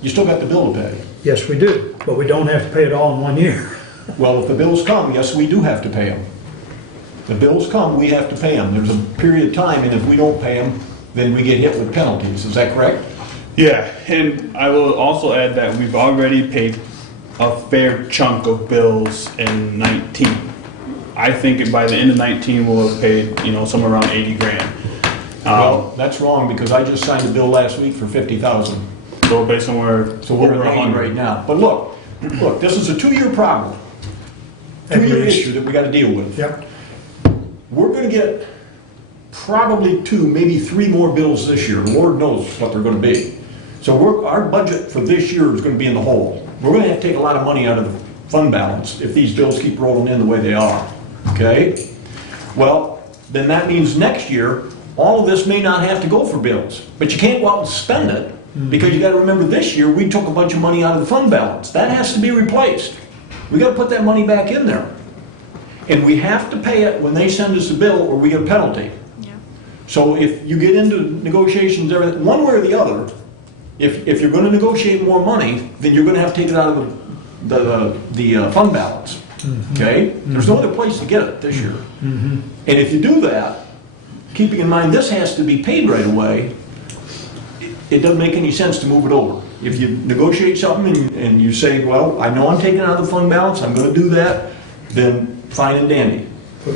you still got the bill to pay. Yes, we do, but we don't have to pay it all in 1 year. Well, if the bills come, yes, we do have to pay them. The bills come, we have to pay them. There's a period of time, and if we don't pay them, then we get hit with penalties. Is that correct? Yeah, and I will also add that we've already paid a fair chunk of bills in 19. I think by the end of 19, we'll have paid, somewhere around 80 grand. Well, that's wrong, because I just signed a bill last week for 50,000. So we're based somewhere So we're over at 80 100 right now. But look, this is a 2-year problem. 2-year issue that we got to deal with. Yep. We're going to get probably 2, maybe 3 more bills this year. Lord knows what they're going to be. So our budget for this year is going to be in the hole. We're going to have to take a lot of money out of the fund balance if these bills keep rolling in the way they are. Okay? Well, then that means next year, all of this may not have to go for bills. But you can't go out and spend it, because you got to remember this year, we took a bunch of money out of the fund balance. That has to be replaced. We got to put that money back in there. And we have to pay it when they send us a bill, or we get a penalty. Yeah. So if you get into negotiations, everything, one way or the other, if you're going to negotiate more money, then you're going to have to take it out of the fund balance. Okay? There's no other place to get it this year. And if you do that, keeping in mind this has to be paid right away, it doesn't make any sense to move it over. If you negotiate something and you say, well, I know I'm taking it out of the fund balance, I'm going to do that, then fine and dandy.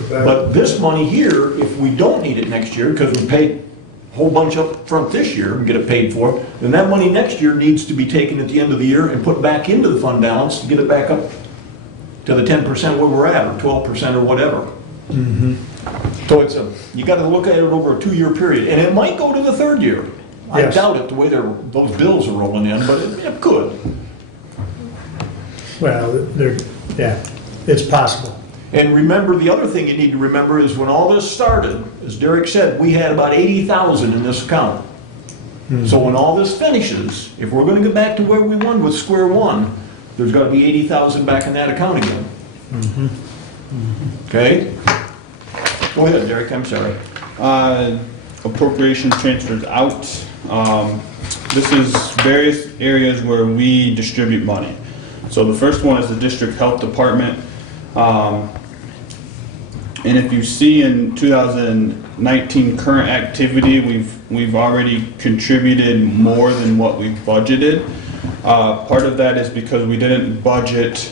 But this money here, if we don't need it next year, because we paid a whole bunch up front this year and get it paid for, then that money next year needs to be taken at the end of the year and put back into the fund balance to get it back up to the 10% where we're at, or 12% or whatever. So you gotta look at it over a 2-year period, and it might go to the 3rd year. I Yes. doubt it, the way those bills are rolling in, but it could. Well, yeah, it's possible. And remember, the other thing you need to remember is when all this started, as Derek said, we had about 80,000 in this account. So when all this finishes, if we're gonna get back to where we won with square one, there's gotta be 80,000 back in that account again. Okay? Go ahead, Derek, I'm sorry. Appropriation transfers out. This is various areas where we distribute money. So the first one is the district health department. And if you see in 2019 current activity, we've already contributed more than what we budgeted. Part of that is because we didn't budget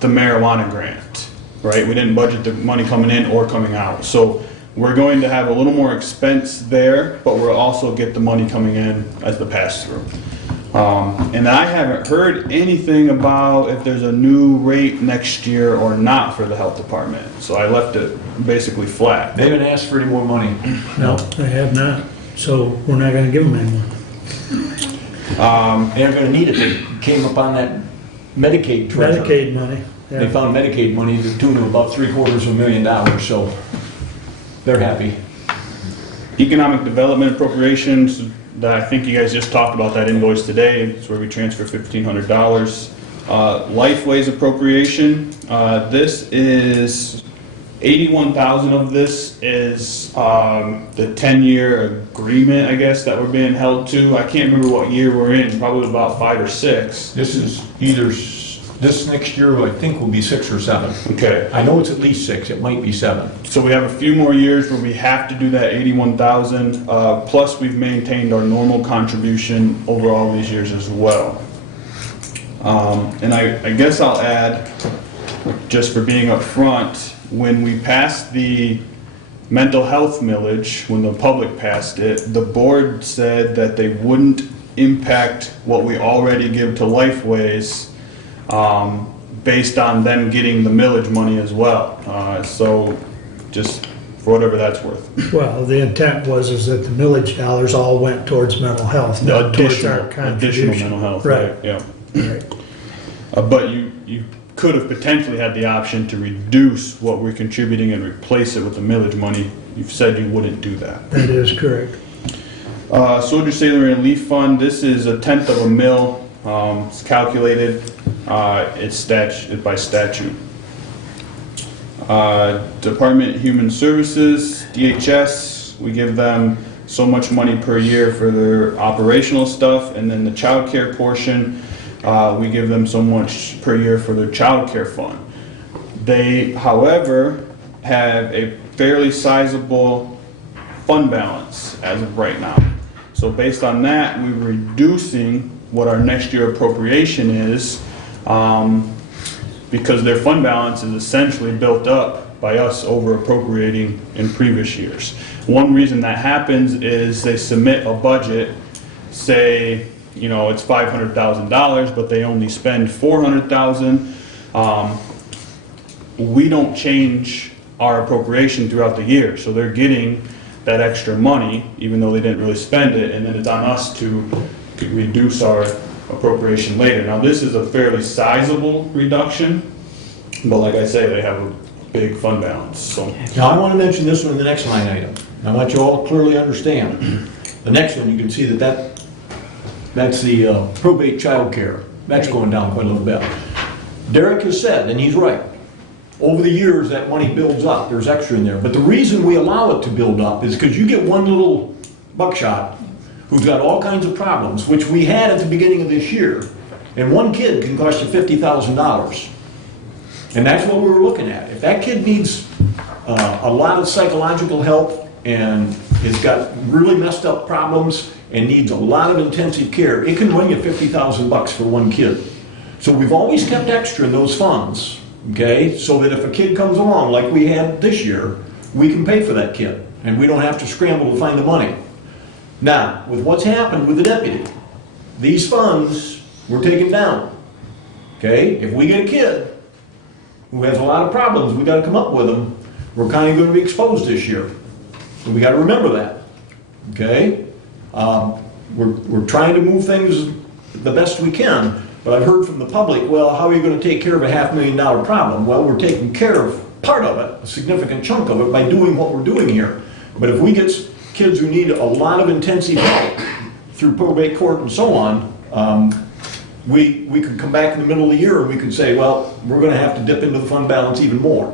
the marijuana grant, right? We didn't budget the money coming in or coming out. So we're going to have a little more expense there, but we'll also get the money coming in as the pass-through. And I haven't heard anything about if there's a new rate next year or not for the health department. So I left it basically flat. They haven't asked for any more money. No, they have not. So we're not gonna give them any more. They're gonna need it. They came up on that Medicaid treasure. Medicaid money. They Yeah. found Medicaid money to the tune of about $750,000, so they're happy. Economic development appropriations, that I think you guys just talked about that invoice today. It's where we transfer $1,500. Lifeways appropriation, this is 81,000 of this is the 10-year agreement, I guess, that we're being held to. I can't remember what year we're in, probably about 5 or 6. This is either, this next year, I think, will be 6 or 7. Okay. I know it's at least 6, it might be 7. So we have a few more years where we have to do that 81,000, plus we've maintained our normal contribution over all these years as well. And I guess I'll add, just for being upfront, when we passed the mental health millage, when the public passed it, the board said that they wouldn't impact what we already give to Lifeways, based on them getting the millage money as well. So just for whatever that's worth. Well, the intent is that the millage dollars all went towards mental health, not towards our Additional contribution. mental health, Right. right, yeah. Right. But you could have potentially had the option to reduce what we're contributing and replace it with the millage money. You've said you wouldn't do that. That is correct. Soldier, Sailor, and Relief Fund, this is 1/10 of a mil. It's calculated, it's by statute. Department of Human Services, DHS, we give them so much money per year for their operational stuff, and then the child care portion, we give them so much per year for their child care fund. They, however, have a fairly sizable fund balance as of right now. So based on that, we're reducing what our next year appropriation is, because their fund balance is essentially built up by us over appropriating in previous years. One reason that happens is they submit a budget, say, it's $500,000, but they only spend $400,000. We don't change our appropriation throughout the year, so they're getting that extra money, even though they didn't really spend it, and then it's on us to reduce our appropriation later. Now, this is a fairly sizable reduction, but like I say, they have a big fund balance, so. Now, I want to mention this one in the next line item. I want you all to clearly understand. The next one, you can see that's the probate child care. That's going down quite a little bit. Derek has said, and he's right, over the years, that money builds up. There's extra in there. But the reason we allow it to build up is because you get one little buckshot who's got all kinds of problems, which we had at the beginning of this year. And one kid can cost you $50,000. And that's what we were looking at. If that kid needs a lot of psychological help and has got really messed up problems and needs a lot of intensive care, it can run you $50,000 for one kid. So we've always kept extra in those funds, okay? So that if a kid comes along like we had this year, we can pay for that kid. and we don't have to scramble to find the money. Now, with what's happened with the deputy, these funds were taken down. Okay, if we get a kid who has a lot of problems, we gotta come up with them, we're kinda gonna be exposed this year. So we gotta remember that, okay? We're trying to move things the best we can, but I've heard from the public, well, how are you gonna take care of a $500,000 problem? Well, we're taking care of part of it, a significant chunk of it, by doing what we're doing here. But if we get kids who need a lot of intensive help through probate court and so on, we could come back in the middle of the year and we could say, well, we're gonna have to dip into the fund balance even more.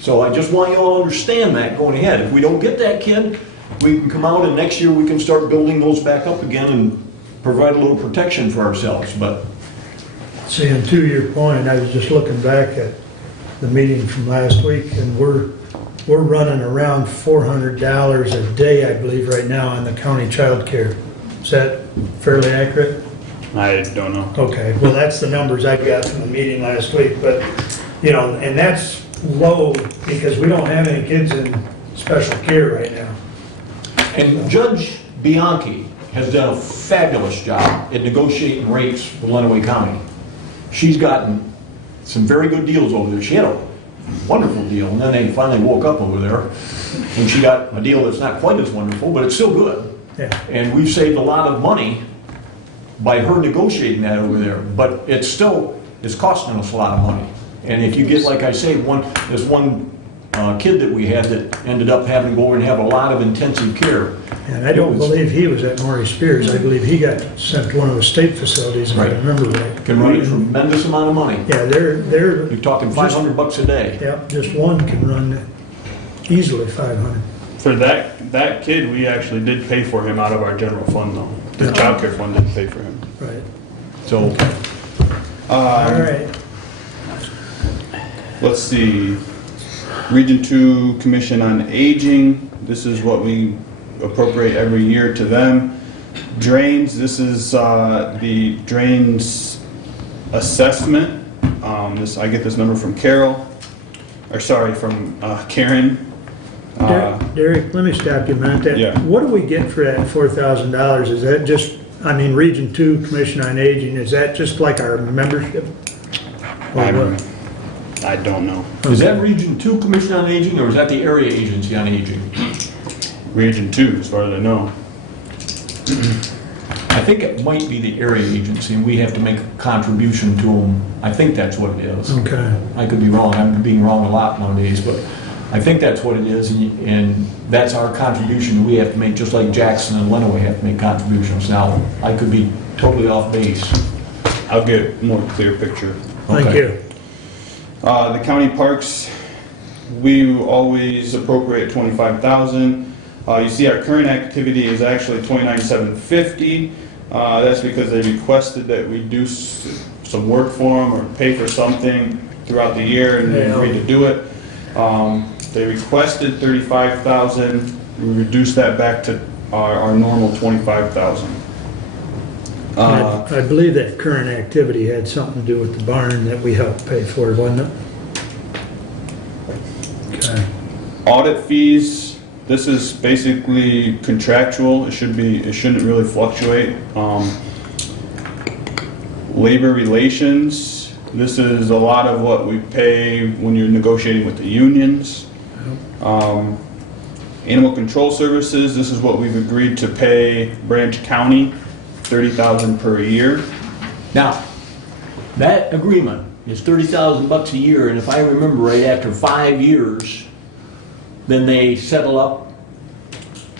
So I just want you all to understand that going ahead. If we don't get that kid, we can come out and next year we can start building those back up again and provide a little protection for ourselves, but. See, and to your point, I was just looking back at the meeting from last week, and we're running around $400 a day, I believe, right now on the county child care. Is that fairly accurate? I don't know. Okay, well, that's the numbers I got from the meeting last week, but, you know, and that's low because we don't have any kids in special care right now. And Judge Bianchi has done a fabulous job at negotiating rates with Lenawee County. She's gotten some very good deals over there. She had a wonderful deal, and then they finally woke up over there, and she got a deal that's not quite as wonderful, but it's still good. Yeah. And we've saved a lot of money by her negotiating that over there, but it's still, it's costing us a lot of money. And if you get, like I say, this one kid that we had that ended up having to go over and have a lot of intensive care. And I don't believe he was at Maury Spears. I believe he got sent to one of the state facilities, if I Right. remember right. Can run a tremendous amount of money. Yeah, they're, You're talking $500 a day. yeah, just one can run easily 500. For that kid, we actually did pay for him out of our general fund though. The child care fund didn't pay for him. Right. So, All right. Let's see, Region 2 Commission on Aging, this is what we appropriate every year to them. Drains, this is the drains assessment. I get this number from Carol, or sorry, from Karen. Derek, let me stop you a minute. Yeah. What do we get for that $4,000? Is that just, I mean, Region 2 Commission on Aging, is that just like our membership? Or what? I don't know. is that Region 2 Commission on Aging, or is that the Area Agency on Aging? Region 2, as far as I know. I think it might be the Area Agency, and we have to make a contribution to them. I think that's what it is. Okay. I could be wrong, I'm being wrong a lot nowadays, but I think that's what it is, and that's our contribution we have to make, just like Jackson and Lenawee have to make contributions. Now, I could be totally off base. I'll get a more clear picture. Thank Okay. you. The county parks, we always appropriate 25,000. You see our current activity is actually 29,750. That's because they requested that we do some work for them or pay for something throughout the year, and they agreed to do it. They requested 35,000. We reduced that back to our normal 25,000. I believe that current activity had something to do with the barn that we helped pay for, wasn't it? Okay. Audit fees, this is basically contractual. It shouldn't really fluctuate. Labor relations, this is a lot of what we pay when you're negotiating with the unions. Animal control services, this is what we've agreed to pay Branch County, $30,000 per year. Now, that agreement is $30,000 a year, and if I remember right, after 5 years, then they settle up.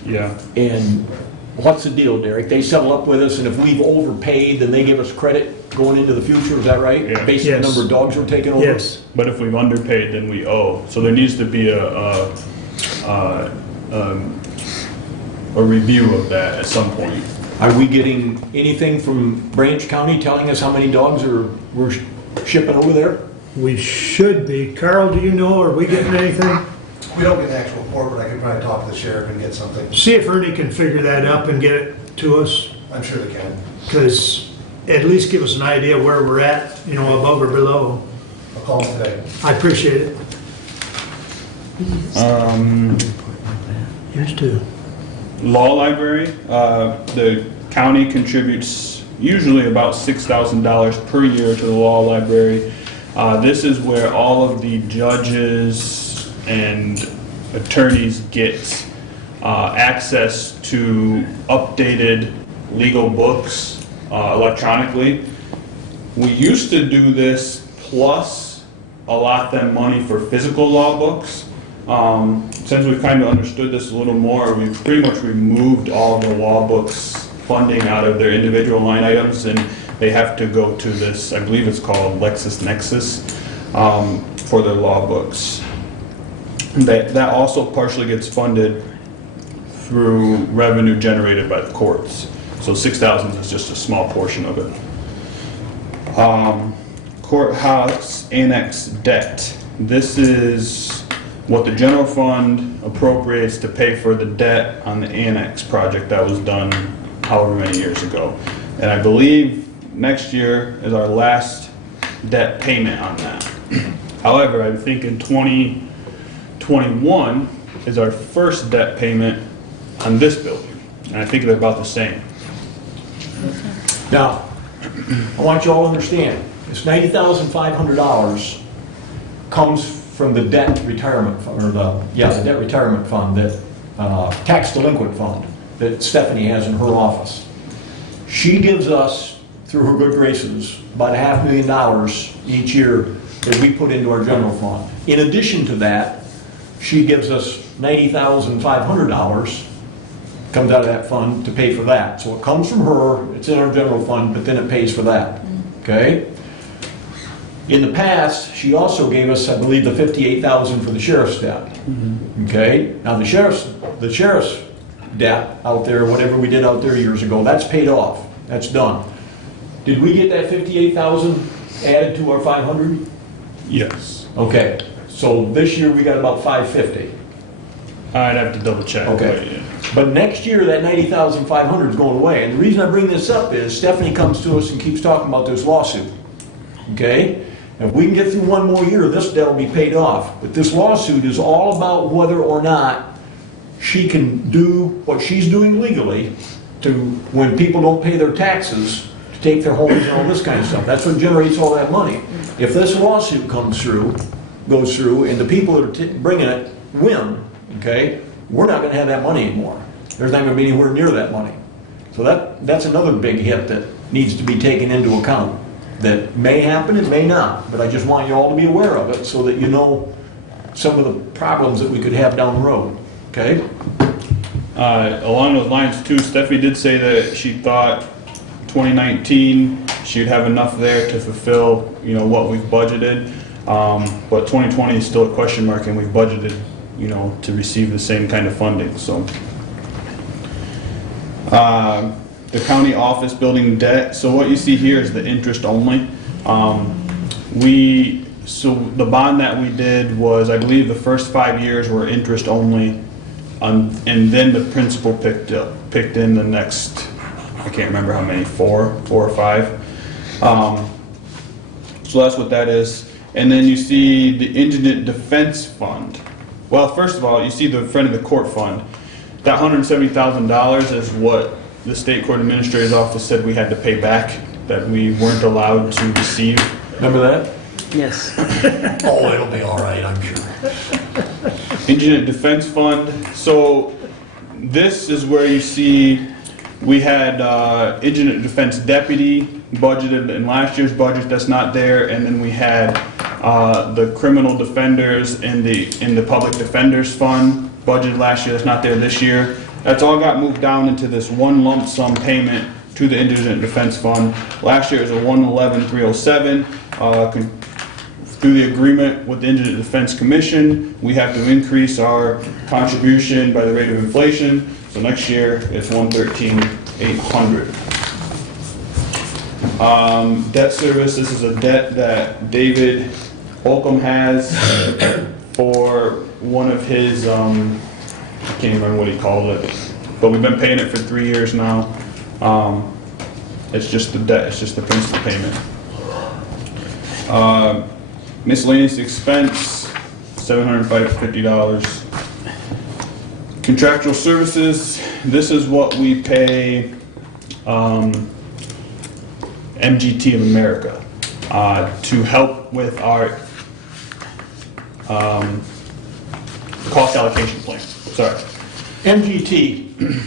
Yeah. And what's the deal, Derek? They settle up with us, and if we've overpaid, then they give us credit going into the future, is that right? Yeah. Based on the Yes. number of dogs we're taking over? Yes. But if we've underpaid, then we owe. So there needs to be a review of that at some point. Are we getting anything from Branch County telling us how many dogs we're shipping over there? We should be. Carl, do you know, are we getting anything? We don't get an actual report, but I could probably talk to the sheriff and get something. See if Ernie can figure that up and get it to us, I'm sure they can. because at least give us an idea where we're at, you know, above or below. I'll call them today. I appreciate it. Used to. Law library, the county contributes usually about $6,000 per year to the law library. This is where all of the judges and attorneys get access to updated legal books electronically. We used to do this plus allot them money for physical law books. Since we've kind of understood this a little more, we've pretty much removed all the law books funding out of their individual line items, and they have to go to this, I believe it's called LexisNexis, for their law books. That also partially gets funded through revenue generated by the courts. So 6,000 is just a small portion of it. Courthouse annex debt. This is what the general fund appropriates to pay for the debt on the annex project that was done however many years ago. And I believe next year is our last debt payment on that. However, I think in 2021 is our first debt payment on this building. And I think they're about the same. Now, I want you all to understand, this $90,500 comes from the debt retirement fund, or the debt retirement fund, that tax delinquent fund that Stephanie has in her office. She gives us, through her good graces, about $500,000 each year that we put into our general fund. In addition to that, she gives us $90,500, comes out of that fund to pay for that. So it comes from her, it's in our general fund, but then it pays for that, okay? In the past, she also gave us, I believe, the $58,000 for the sheriff's debt. Okay? Now, the sheriff's debt out there, whatever we did out there years ago, that's paid off. That's done. Did we get that $58,000 added to our 500? Yes. Okay. So this year we got about $550. I'd have to double check. Okay. But next year, that $90,500 is going away. And the reason I bring this up is Stephanie comes to us and keeps talking about this lawsuit. Okay? If we can get through one more year, this debt will be paid off. But this lawsuit is all about whether or not she can do what she's doing legally to, when people don't pay their taxes, to take their homes and all this kind of stuff. That's what generates all that money. If this lawsuit goes through, and the people that are bringing it win, okay, we're not going to have that money anymore. There's not going to be anywhere near that money. So that's another big hit that needs to be taken into account. That may happen, it may not, but I just want you all to be aware of it so that you know some of the problems that we could have down the road, okay? Along those lines too, Stephanie did say that she thought 2019 she'd have enough there to fulfill, what we've budgeted. But 2020 is still a question mark, and we've budgeted, to receive the same kind of funding, so. The county office building debt, so what you see here is the interest only. So the bond that we did was, I believe the first 5 years were interest only, and then the principal picked in the next, I can't remember how many, four or five. So that's what that is. And then you see the Indigent Defense Fund. Well, first of all, you see the friend of the court fund. That $170,000 is what the state court administrator's office said we had to pay back, that we weren't allowed to receive. Remember that? Yes. Oh, it'll be all right, I'm sure. Indigent Defense Fund. So this is where you see we had Indigent Defense Deputy budgeted in last year's budget, that's not there, and then we had the criminal defenders in the Public Defenders Fund budgeted last year, that's not there this year. That's all got moved down into this one lump sum payment to the Indigent Defense Fund. Last year it was a $111,307. Through the agreement with the Indigent Defense Commission, we have to increase our contribution by the rate of inflation. So next year it's $113,800. Debt service, this is a debt that David Holcomb has for one of his, I can't remember what he called it, but we've been paying it for 3 years now. It's just the debt, it's just the principal payment. Miscellaneous expense, $750. Contractual services, this is what we pay MGT of America to help with our cost allocation plan. Sorry. MGT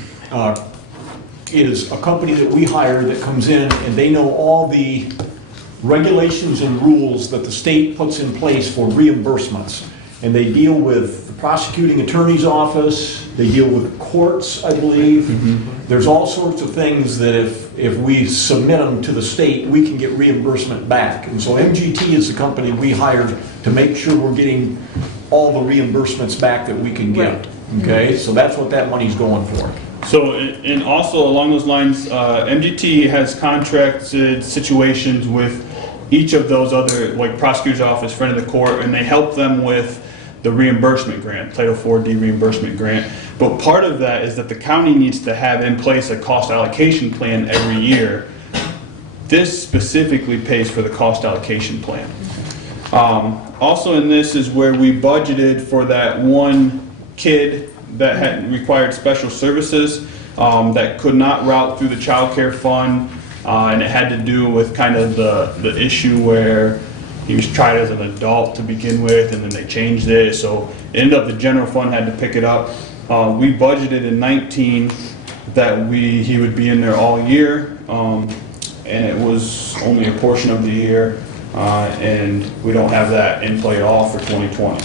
is a company that we hire that comes in and they know all the regulations and rules that the state puts in place for reimbursements. And they deal with the prosecuting attorney's office, they deal with the courts, I believe. There's all sorts of things that if we submit them to the state, we can get reimbursement back. And so MGT is the company we hired to make sure we're getting all the reimbursements back that we can get. Okay, so that's what that money's going for. So, and also along those lines, MGT has contracted situations with each of those other, like prosecutor's office, friend of the court, and they help them with the reimbursement grant, Title 4D reimbursement grant. But part of that is that the county needs to have in place a cost allocation plan every year. This specifically pays for the cost allocation plan. Also in this is where we budgeted for that one kid that had required special services that could not route through the child care fund, and it had to do with kind of the issue where he was tried as an adult to begin with, and then they changed it, so it ended up the general fund had to pick it up. We budgeted in 19 that he would be in there all year, and it was only a portion of the year, and we don't have that in play at all for 2020.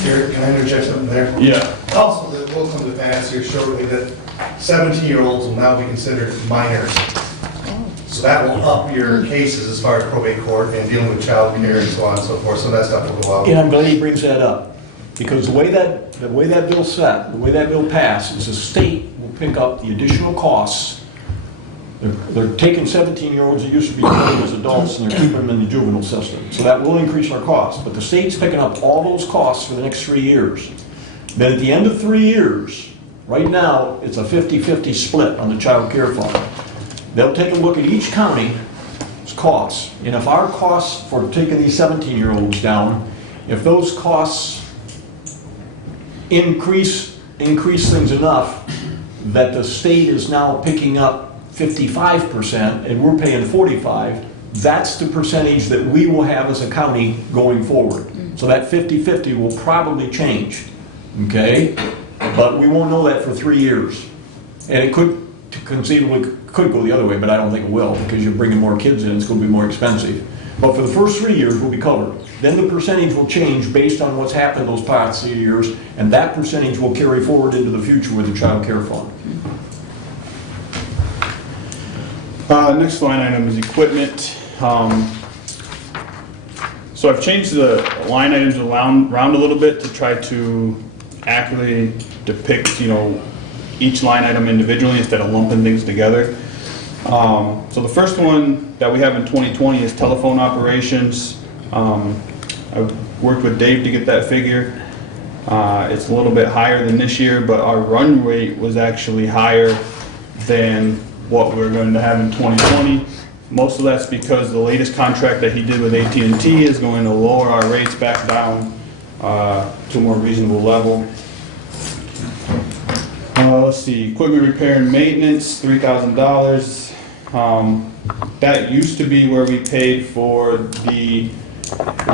Here, can I interject something there? Yeah. Also, that will come to pass here shortly that 17-year-olds will now be considered minors. So that will up your cases as far as probate court and dealing with child care and so on and so forth, so that stuff will go out. And I'm glad he brings that up, because the way that bill's set, the way that bill passed, is the state will pick up the additional costs. They're taking 17-year-olds that used to be treated as adults and they're keeping them in the juvenile system. So that will increase our costs, but the state's picking up all those costs for the next 3 years. Then at the end of 3 years, right now, it's a 50-50 split on the child care fund. They'll take a look at each county's costs, and if our costs for taking these 17-year-olds down, if those costs increase things enough that the state is now picking up 55% and we're paying 45%, that's the percentage that we will have as a county going forward. So that 50-50 will probably change, okay? But we won't know that for 3 years. And it could conceivably could go the other way, but I don't think it will, because you're bringing more kids in, it's going to be more expensive. But for the first 3 years, we'll be covered. Then the percentage will change based on what's happened those past 3 years, and that percentage will carry forward into the future with the child care fund. Next line item is equipment. So I've changed the line items around a little bit to try to accurately depict, each line item individually instead of lumping things together. So the first one that we have in 2020 is telephone operations. I've worked with Dave to get that figure. It's a little bit higher than this year, but our run rate was actually higher than what we're going to have in 2020. Most of that's because the latest contract that he did with AT&T is going to lower our rates back down to a more reasonable level. Let's see, equipment repair and maintenance, $3,000. That used to be where we paid for the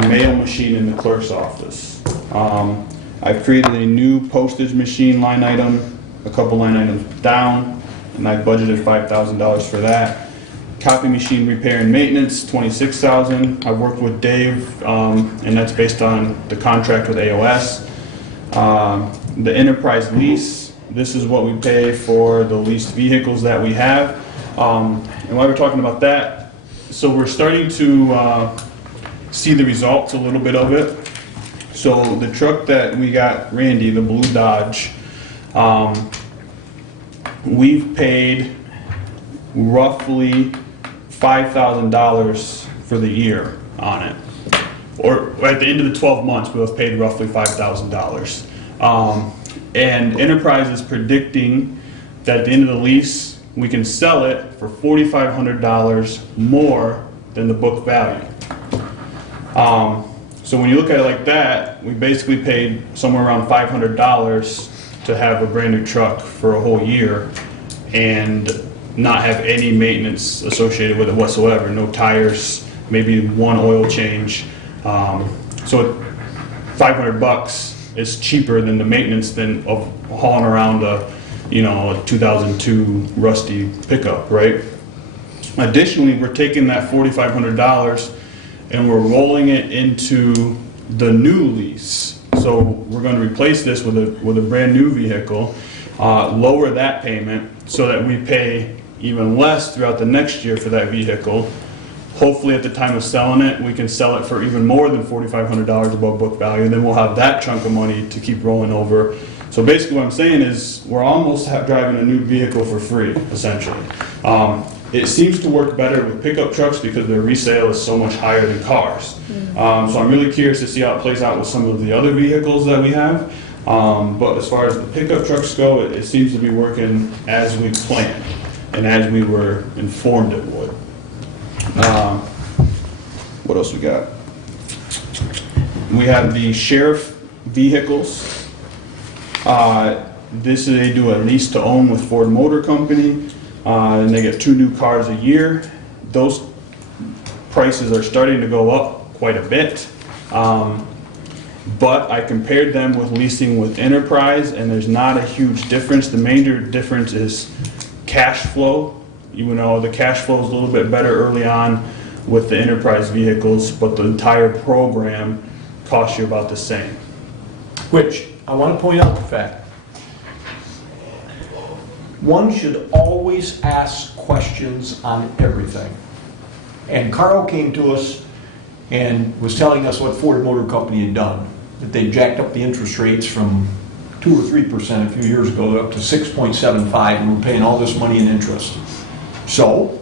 mail machine in the clerk's office. I've created a new postage machine line item, a couple line items down, and I budgeted $5,000 for that. Copy machine repair and maintenance, $26,000. I've worked with Dave, and that's based on the contract with AOS. The enterprise lease, this is what we pay for the leased vehicles that we have. And while we're talking about that, so we're starting to see the results a little bit of it. So the truck that we got, Randy, the blue Dodge, we've paid roughly $5,000 for the year on it. Or at the end of the 12 months, we'll have paid roughly $5,000. And Enterprise is predicting that at the end of the lease, we can sell it for $4,500 more than the book value. So when you look at it like that, we basically paid somewhere around $500 to have a brand new truck for a whole year and not have any maintenance associated with it whatsoever. No tires, maybe one oil change. So $500 is cheaper than the maintenance than of hauling around a 2002 rusty pickup, right? Additionally, we're taking that $4,500 and we're rolling it into the new lease. So we're going to replace this with a brand new vehicle, lower that payment so that we pay even less throughout the next year for that vehicle. Hopefully at the time of selling it, we can sell it for even more than $4,500 above book value. Then we'll have that chunk of money to keep rolling over. So basically what I'm saying is we're almost driving a new vehicle for free, essentially. It seems to work better with pickup trucks because their resale is so much higher than cars. So I'm really curious to see how it plays out with some of the other vehicles that we have. But as far as the pickup trucks go, it seems to be working as we planned and as we were informed it would. What else we got? We have the sheriff vehicles. They do a lease to own with Ford Motor Company, and they get 2 new cars a year. Those prices are starting to go up quite a bit. But I compared them with leasing with Enterprise, and there's not a huge difference. The major difference is cash flow. The cash flow is a little bit better early on with the Enterprise vehicles, but the entire program costs you about the same. Which, I want to point out the fact, one should always ask questions on everything. And Carl came to us and was telling us what Ford Motor Company had done, that they jacked up the interest rates from 2 or 3% a few years ago up to 6.75, and we're paying all this money in interest. So,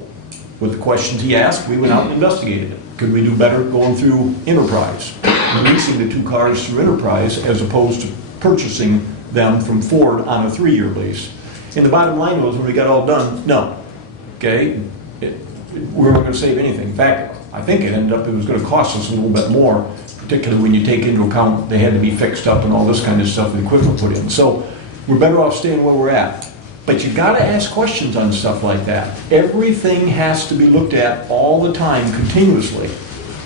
with the questions he asked, we went out and investigated it. Could we do better going through Enterprise, leasing the 2 cars through Enterprise as opposed to purchasing them from Ford on a 3-year lease? And the bottom line was, when we got all done, no. Okay? We weren't going to save anything. In fact, I think it ended up, it was going to cost us a little bit more, particularly when you take into account they had to be fixed up and all this kind of stuff the equipment put in. So we're better off staying where we're at. But you got to ask questions on stuff like that. Everything has to be looked at all the time, continuously,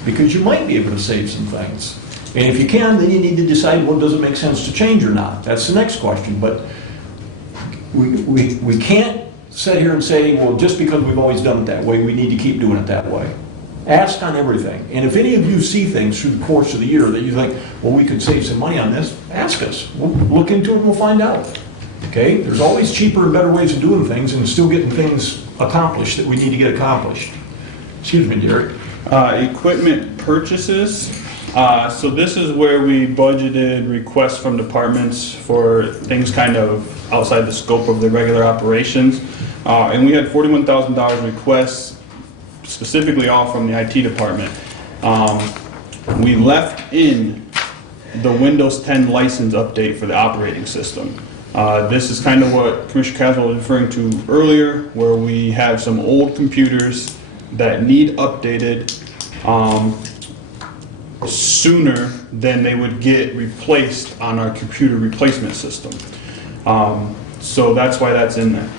because you might be able to save some things. And if you can, then you need to decide, well, does it make sense to change or not? That's the next question. But we can't sit here and say, well, just because we've always done it that way, we need to keep doing it that way. Ask on everything. And if any of you see things through the course of the year that you think, well, we could save some money on this, ask us. We'll look into it and we'll find out. Okay? There's always cheaper and better ways of doing things and still getting things accomplished that we need to get accomplished. Excuse me, Derek. Equipment purchases. So this is where we budgeted requests from departments for things kind of outside the scope of their regular operations. And we had $41,000 requests, specifically all from the IT department. We left in the Windows 10 license update for the operating system. This is kind of what Commissioner Caswell was referring to earlier, where we have some old computers that need updated sooner than they would get replaced on our computer replacement system. So that's why that's in there.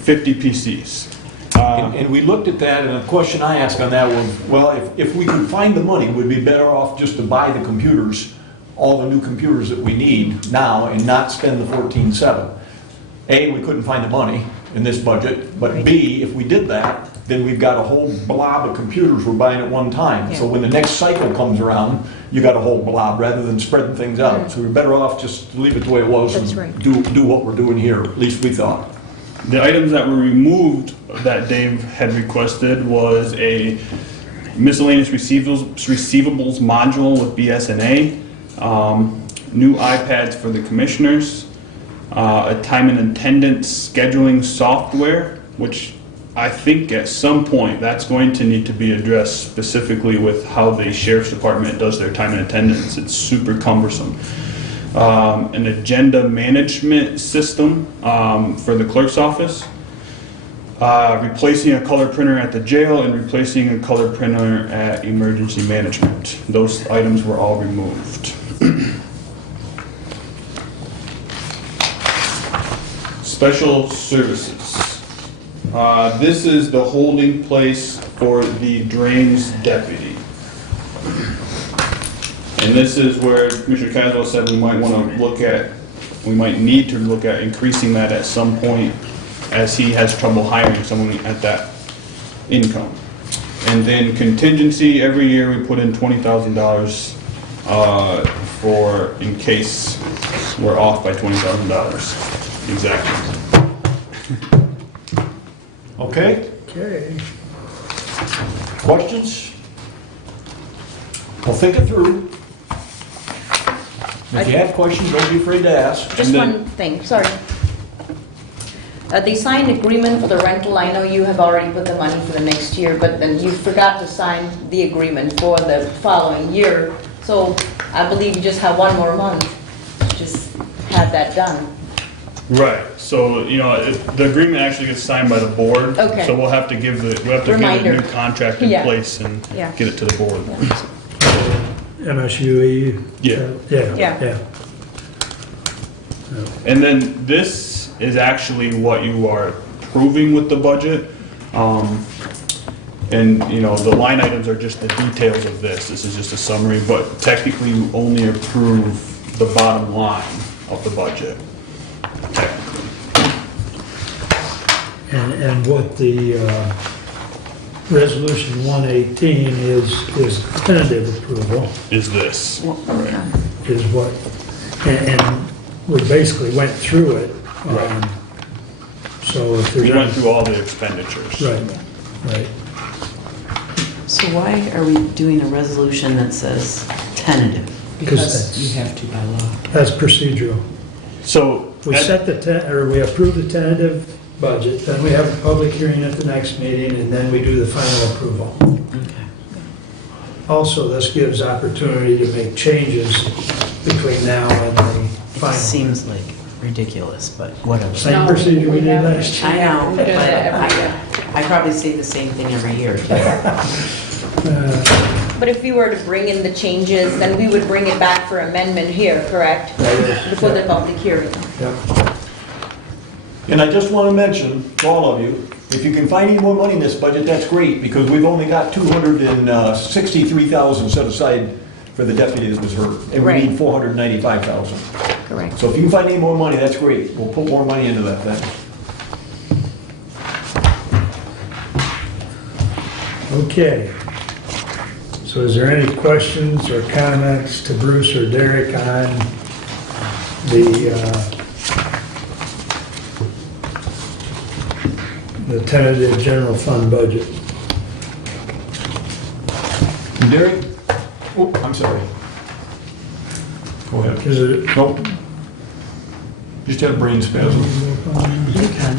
50 PCs. And we looked at that, and the question I asked on that was, well, if we could find the money, would we be better off just to buy the computers, all the new computers that we need now, and not spend the 14.7? A, we couldn't find the money in this budget, but B, if we did that, then we've got a whole blob of computers we're buying at one time. So when the next cycle comes around, you got a whole blob rather than spreading things out. So we're better off just to leave it the way it was and do what we're doing here, at least we thought. The items that were removed that Dave had requested was a miscellaneous receivables module with BSNA, new iPads for the commissioners, a time and attendance scheduling software, which I think at some point that's going to need to be addressed specifically with how the sheriff's department does their time and attendance. It's super cumbersome. An agenda management system for the clerk's office, replacing a color printer at the jail, and replacing a color printer at emergency management. Those items were all removed. Special services. This is the holding place for the drains deputy. And this is where Commissioner Caswell said we might want to look at, we might need to look at increasing that at some point as he has trouble hiring someone at that income. And then contingency, every year we put in $20,000 for, in case we're off by $20,000. Exactly. Okay, Okay. questions? Well, think it through. If you have questions, don't be afraid to ask. Just And then- one thing, sorry. The signed agreement for the rental, I know you have already put the money for the next year, but then you forgot to sign the agreement for the following year. So I believe you just have one more month to just have that done. Right, so, you know, the agreement actually gets signed by the board. Okay. So we'll have to give a Reminder. new contract in Yeah. place and Yeah. get it to the board. MSUE? Yeah. Yeah, Yeah. yeah. And then this is actually what you are approving with the budget. And, you know, the line items are just the details of this. This is just a summary, but technically you only approve the bottom line of the budget. Technically. And what the Resolution 118 is tentative approval, Is this. Right. is what, and we basically went through it. Right. So if there's... We went through all the expenditures. Right, right. So why are we doing a resolution that says tentative? Because You have to by law. that's procedural. So. We set we approve the tentative budget, then we have a public hearing at the next meeting, and then we do the final approval. Okay. Also, this gives opportunity to make changes between now and the It final. seems like ridiculous, but whatever. Same No, procedure we we did haven't. last year. I know, We but do that every year. I probably say the same thing every year too. But if we were to bring in the changes, then we would bring it back for amendment here, correct? Before the public hearing. Yep. And I just want to mention to all of you, if you can find any more money in this budget, that's great, because we've only got $263,000 set aside for the deputy that was hurt, and we Right. need $495,000. Correct. So if you can find any more money, that's great. We'll put more money into that then. Okay. So is there any questions or comments to Bruce or Derek on the tentative general fund budget? Derek? Oh, I'm sorry. Go ahead. Is it, Nope. Just had a brain spasm. You can.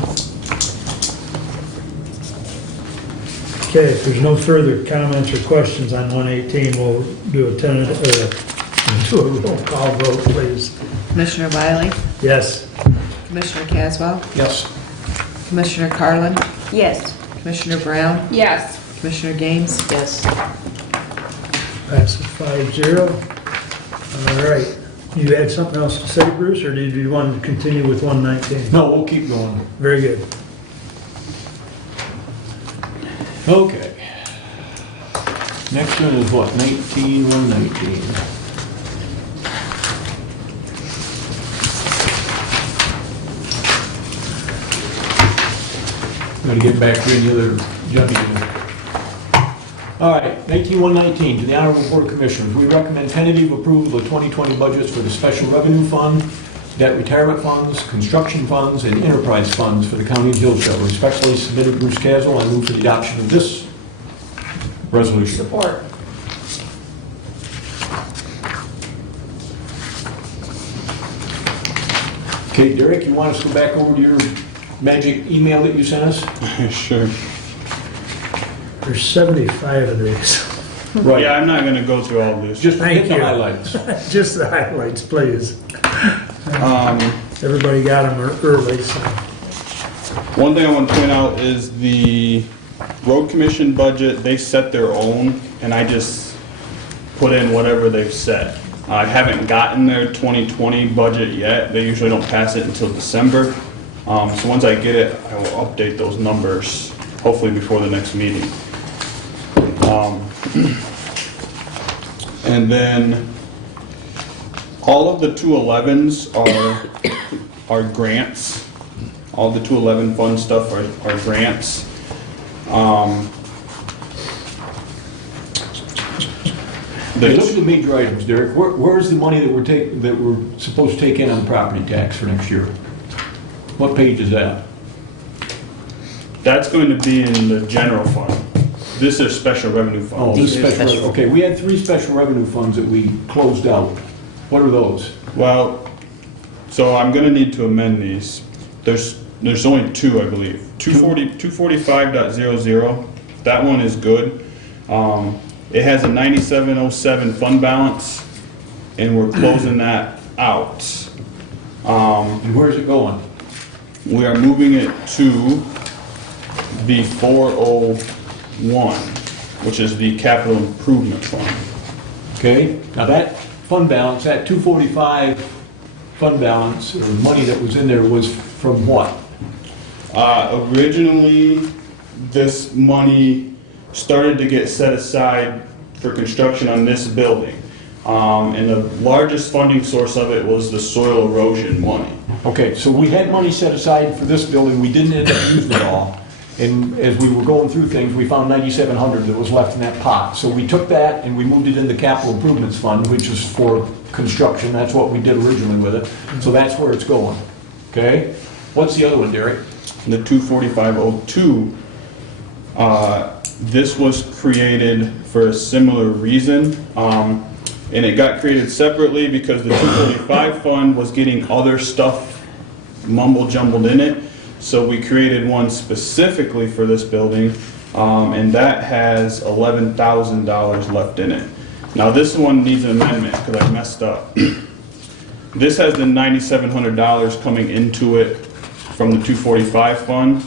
okay, if there's no further comments or questions on 118, we'll do a tentative, do a roll call vote, please. Commissioner Wiley, Yes. Commissioner Caswell, Yes. Commissioner Carlin, Yes. Commissioner Brown, Yes. Commissioner Gaines. Yes. Passes 5-0. All right. You had something else to say, Bruce, or did you want to continue with 119? No, we'll keep going. Very good. Okay. Next one is what, 119. Gotta get back to any other judging. All right, 19119, to the Honorable Board of Commissioners, we recommend tentative approval of 2020 budgets for the Special Revenue Fund, debt retirement funds, construction funds, and enterprise funds for the County of Hillsdale. Respectfully submitted, Bruce Caswell. I move for the adoption of this resolution. Support. Okay, Derek, you want us to go back over to your magic email that you sent us? Sure. There's 75 of these. Right. Yeah, I'm not gonna go through all this. Just Thank hit the you. highlights. Just the highlights, please. Everybody got them early, so. One thing I want to point out is the road commission budget, they set their own, and I just put in whatever they've set. I haven't gotten their 2020 budget yet. They usually don't pass it until December. So once I get it, I will update those numbers, hopefully before the next meeting. And then all of the 211s are grants. All the 211 fund stuff are grants. Hey, look at the major items, Derek. Where's the money that we're supposed to take in on property tax for next year? What page is that? That's going to be in the general fund. This is special revenue fund. Oh, this special, okay, we had 3 special revenue funds that we closed out. What are those? Well, so I'm gonna need to amend these. There's only 2, I believe. 245.00, that one is good. It has a 9707 fund balance, and we're closing that out. And where's it going? We are moving it to the 401, which is the capital improvement fund. Okay, now that fund balance, that 245 fund balance, or money that was in there was from what? Originally, this money started to get set aside for construction on this building. And the largest funding source of it was the soil erosion money. Okay, so we had money set aside for this building, we didn't end up using it all. And as we were going through things, we found 9,700 that was left in that pot. So we took that and we moved it in the capital improvements fund, which is for construction, that's what we did originally with it. So that's where it's going, okay? What's the other one, Derek? The 245.02, this was created for a similar reason. And it got created separately because the 245 fund was getting other stuff mumble jumbled in it. So we created one specifically for this building, and that has $11,000 left in it. Now this one needs an amendment because I messed up. This has the $9,700 coming into it from the 245 fund,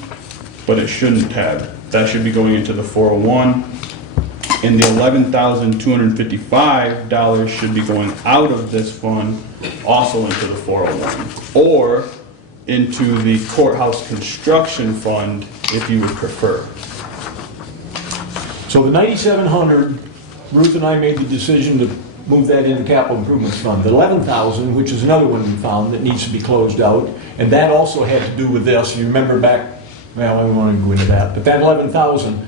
but it shouldn't have. That should be going into the 401. And the $11,255 should be going out of this fund, also into the 401, or into the courthouse construction fund, if you would prefer. So the 9,700, Ruth and I made the decision to move that into capital improvements fund. The 11,000, which is another one we found that needs to be closed out, and that also had to do with this. You remember back, well, I don't want to go into that, but that 11,000,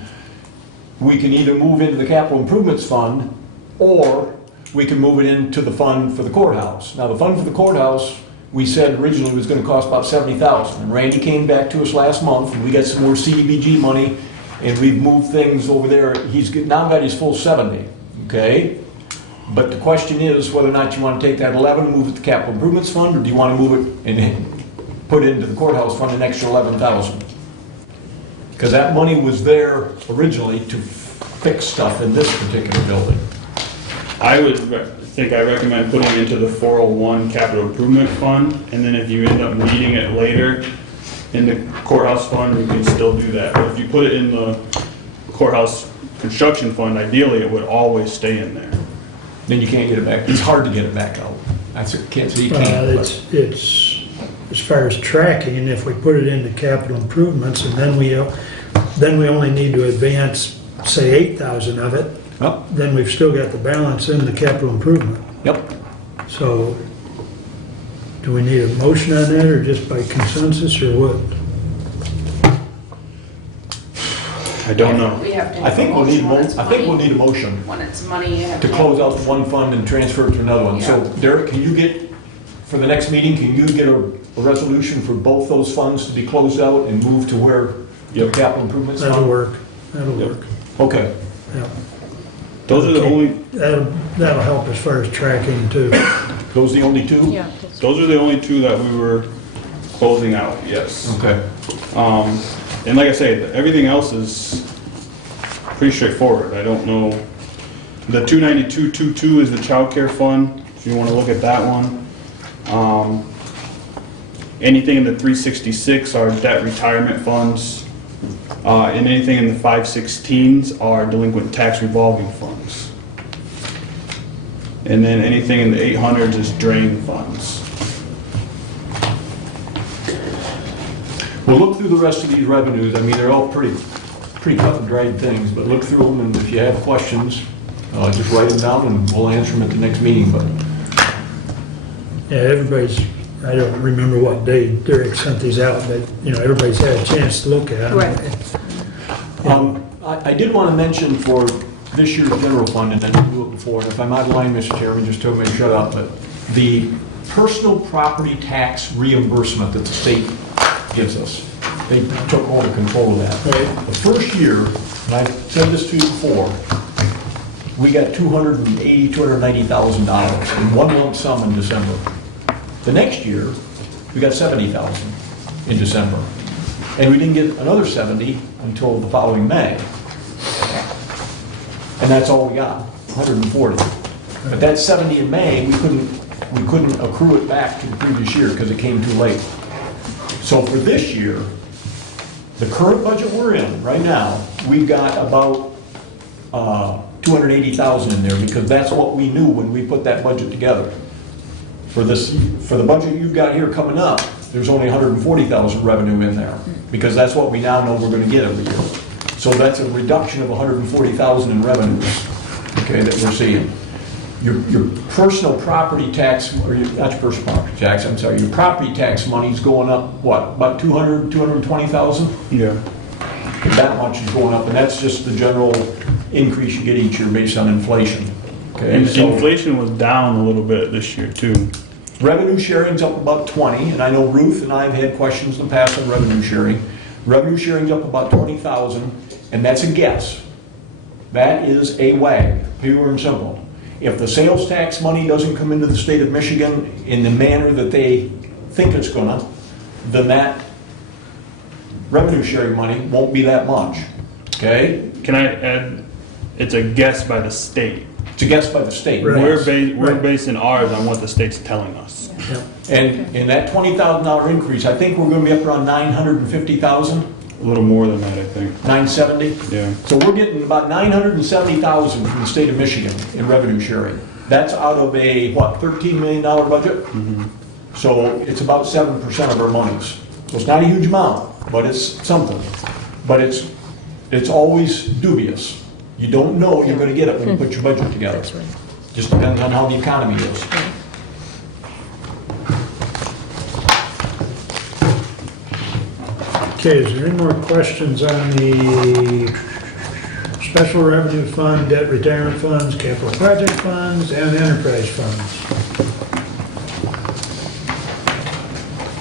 we can either move into the capital improvements fund, or we can move it into the fund for the courthouse. Now, the fund for the courthouse, we said originally was going to cost about $70,000. And Randy came back to us last month, and we got some more CDBG money, and we've moved things over there. He's now got his full 70, okay? But the question is whether or not you want to take that 11 and move it to capital improvements fund, or do you want to move it and put it into the courthouse fund an extra 11,000? Because that money was there originally to fix stuff in this particular building. I recommend putting it into the 401 capital improvement fund, and then if you end up needing it later in the courthouse fund, you can still do that. But if you put it in the courthouse construction fund, ideally it would always stay in there. Then you can't get it back. It's hard to get it back out. Can't say you can't. It's, as far as tracking, if we put it into capital improvements, and then we only need to advance, say, 8,000 of it, Yep. then we've still got the balance in the capital improvement. Yep. So, do we need a motion on that, or just by consensus, or what? I don't know. We have to I think we'll need, when it's I think we'll money. need a motion When it's money, you have to close out one fund and transfer it to another one. So Yeah. Derek, can you get, for the next meeting, can you get a resolution for both those funds to be closed out and move to where you have capital improvements fund? That'll work, that'll Yep. work. Okay. Yeah. Those are the only, That'll help as far as tracking too. Those the only two? Yeah. those are the only 2 that we were closing out, yes. Okay. And like I say, everything else is pretty straightforward. I don't know. The 292.22 is the child care fund, if you want to look at that one. Anything in the 366 are debt retirement funds. And anything in the 516s are delinquent tax revolving funds. And then anything in the 800s is drain funds. We'll look through the rest of these revenues. I mean, they're all pretty cut and dried things, but look through them, and if you have questions, just write them down and we'll answer them at the next meeting. But Yeah, everybody's, I don't remember what day Derek sent these out, but, everybody's had a chance to look at them. Right. I did want to mention for this year's general fund, and I didn't do it before, and if I'm out of line, Mr. Chairman, just tell me to shut up, but the personal property tax reimbursement that the state gives us, they took over control of that. Right. The first year, and I've said this to you before, we got $290,000 in one lump sum in December. The next year, we got $70,000 in December. And we didn't get another 70 until the following May. And that's all we got, 140. But that 70 in May, we couldn't accrue it back to the previous year because it came too late. So for this year, the current budget we're in right now, we've got about 280,000 in there because that's what we knew when we put that budget together. For the budget you've got here coming up, there's only 140,000 revenue in there because that's what we now know we're going to get every year. So that's a reduction of 140,000 in revenues, okay, that we're seeing. Your personal property tax, or not your personal property tax, I'm sorry, your property tax money's going up, what, about 220,000? Yeah. That much is going up, and that's just the general increase you get each year based on inflation. Okay, And so inflation was down a little bit this year too. revenue sharing's up about 20, and I know Ruth and I have had questions in the past on revenue sharing. Revenue sharing's up about 20,000, and that's a guess. That is a wag, pure and simple. If the sales tax money doesn't come into the state of Michigan in the manner that they think it's gonna, then that revenue sharing money won't be that much, okay? Can I add, it's a guess by the state. It's a guess by the state. Right. yes. We're basing ours on what the state's telling us. And in that $20,000 increase, I think we're gonna be up around 950,000, A little more than that, I think. 970. Yeah. So we're getting about 970,000 from the state of Michigan in revenue sharing. That's out of a, what, $13 million budget? So it's about 7% of our monies. So it's not a huge amount, but it's something. But it's always dubious. You don't know you're gonna get it when you put your budget together. That's right. Just depends on how the economy is. Okay, is there any more questions on the special revenue fund, debt retirement funds, capital project funds, and enterprise funds?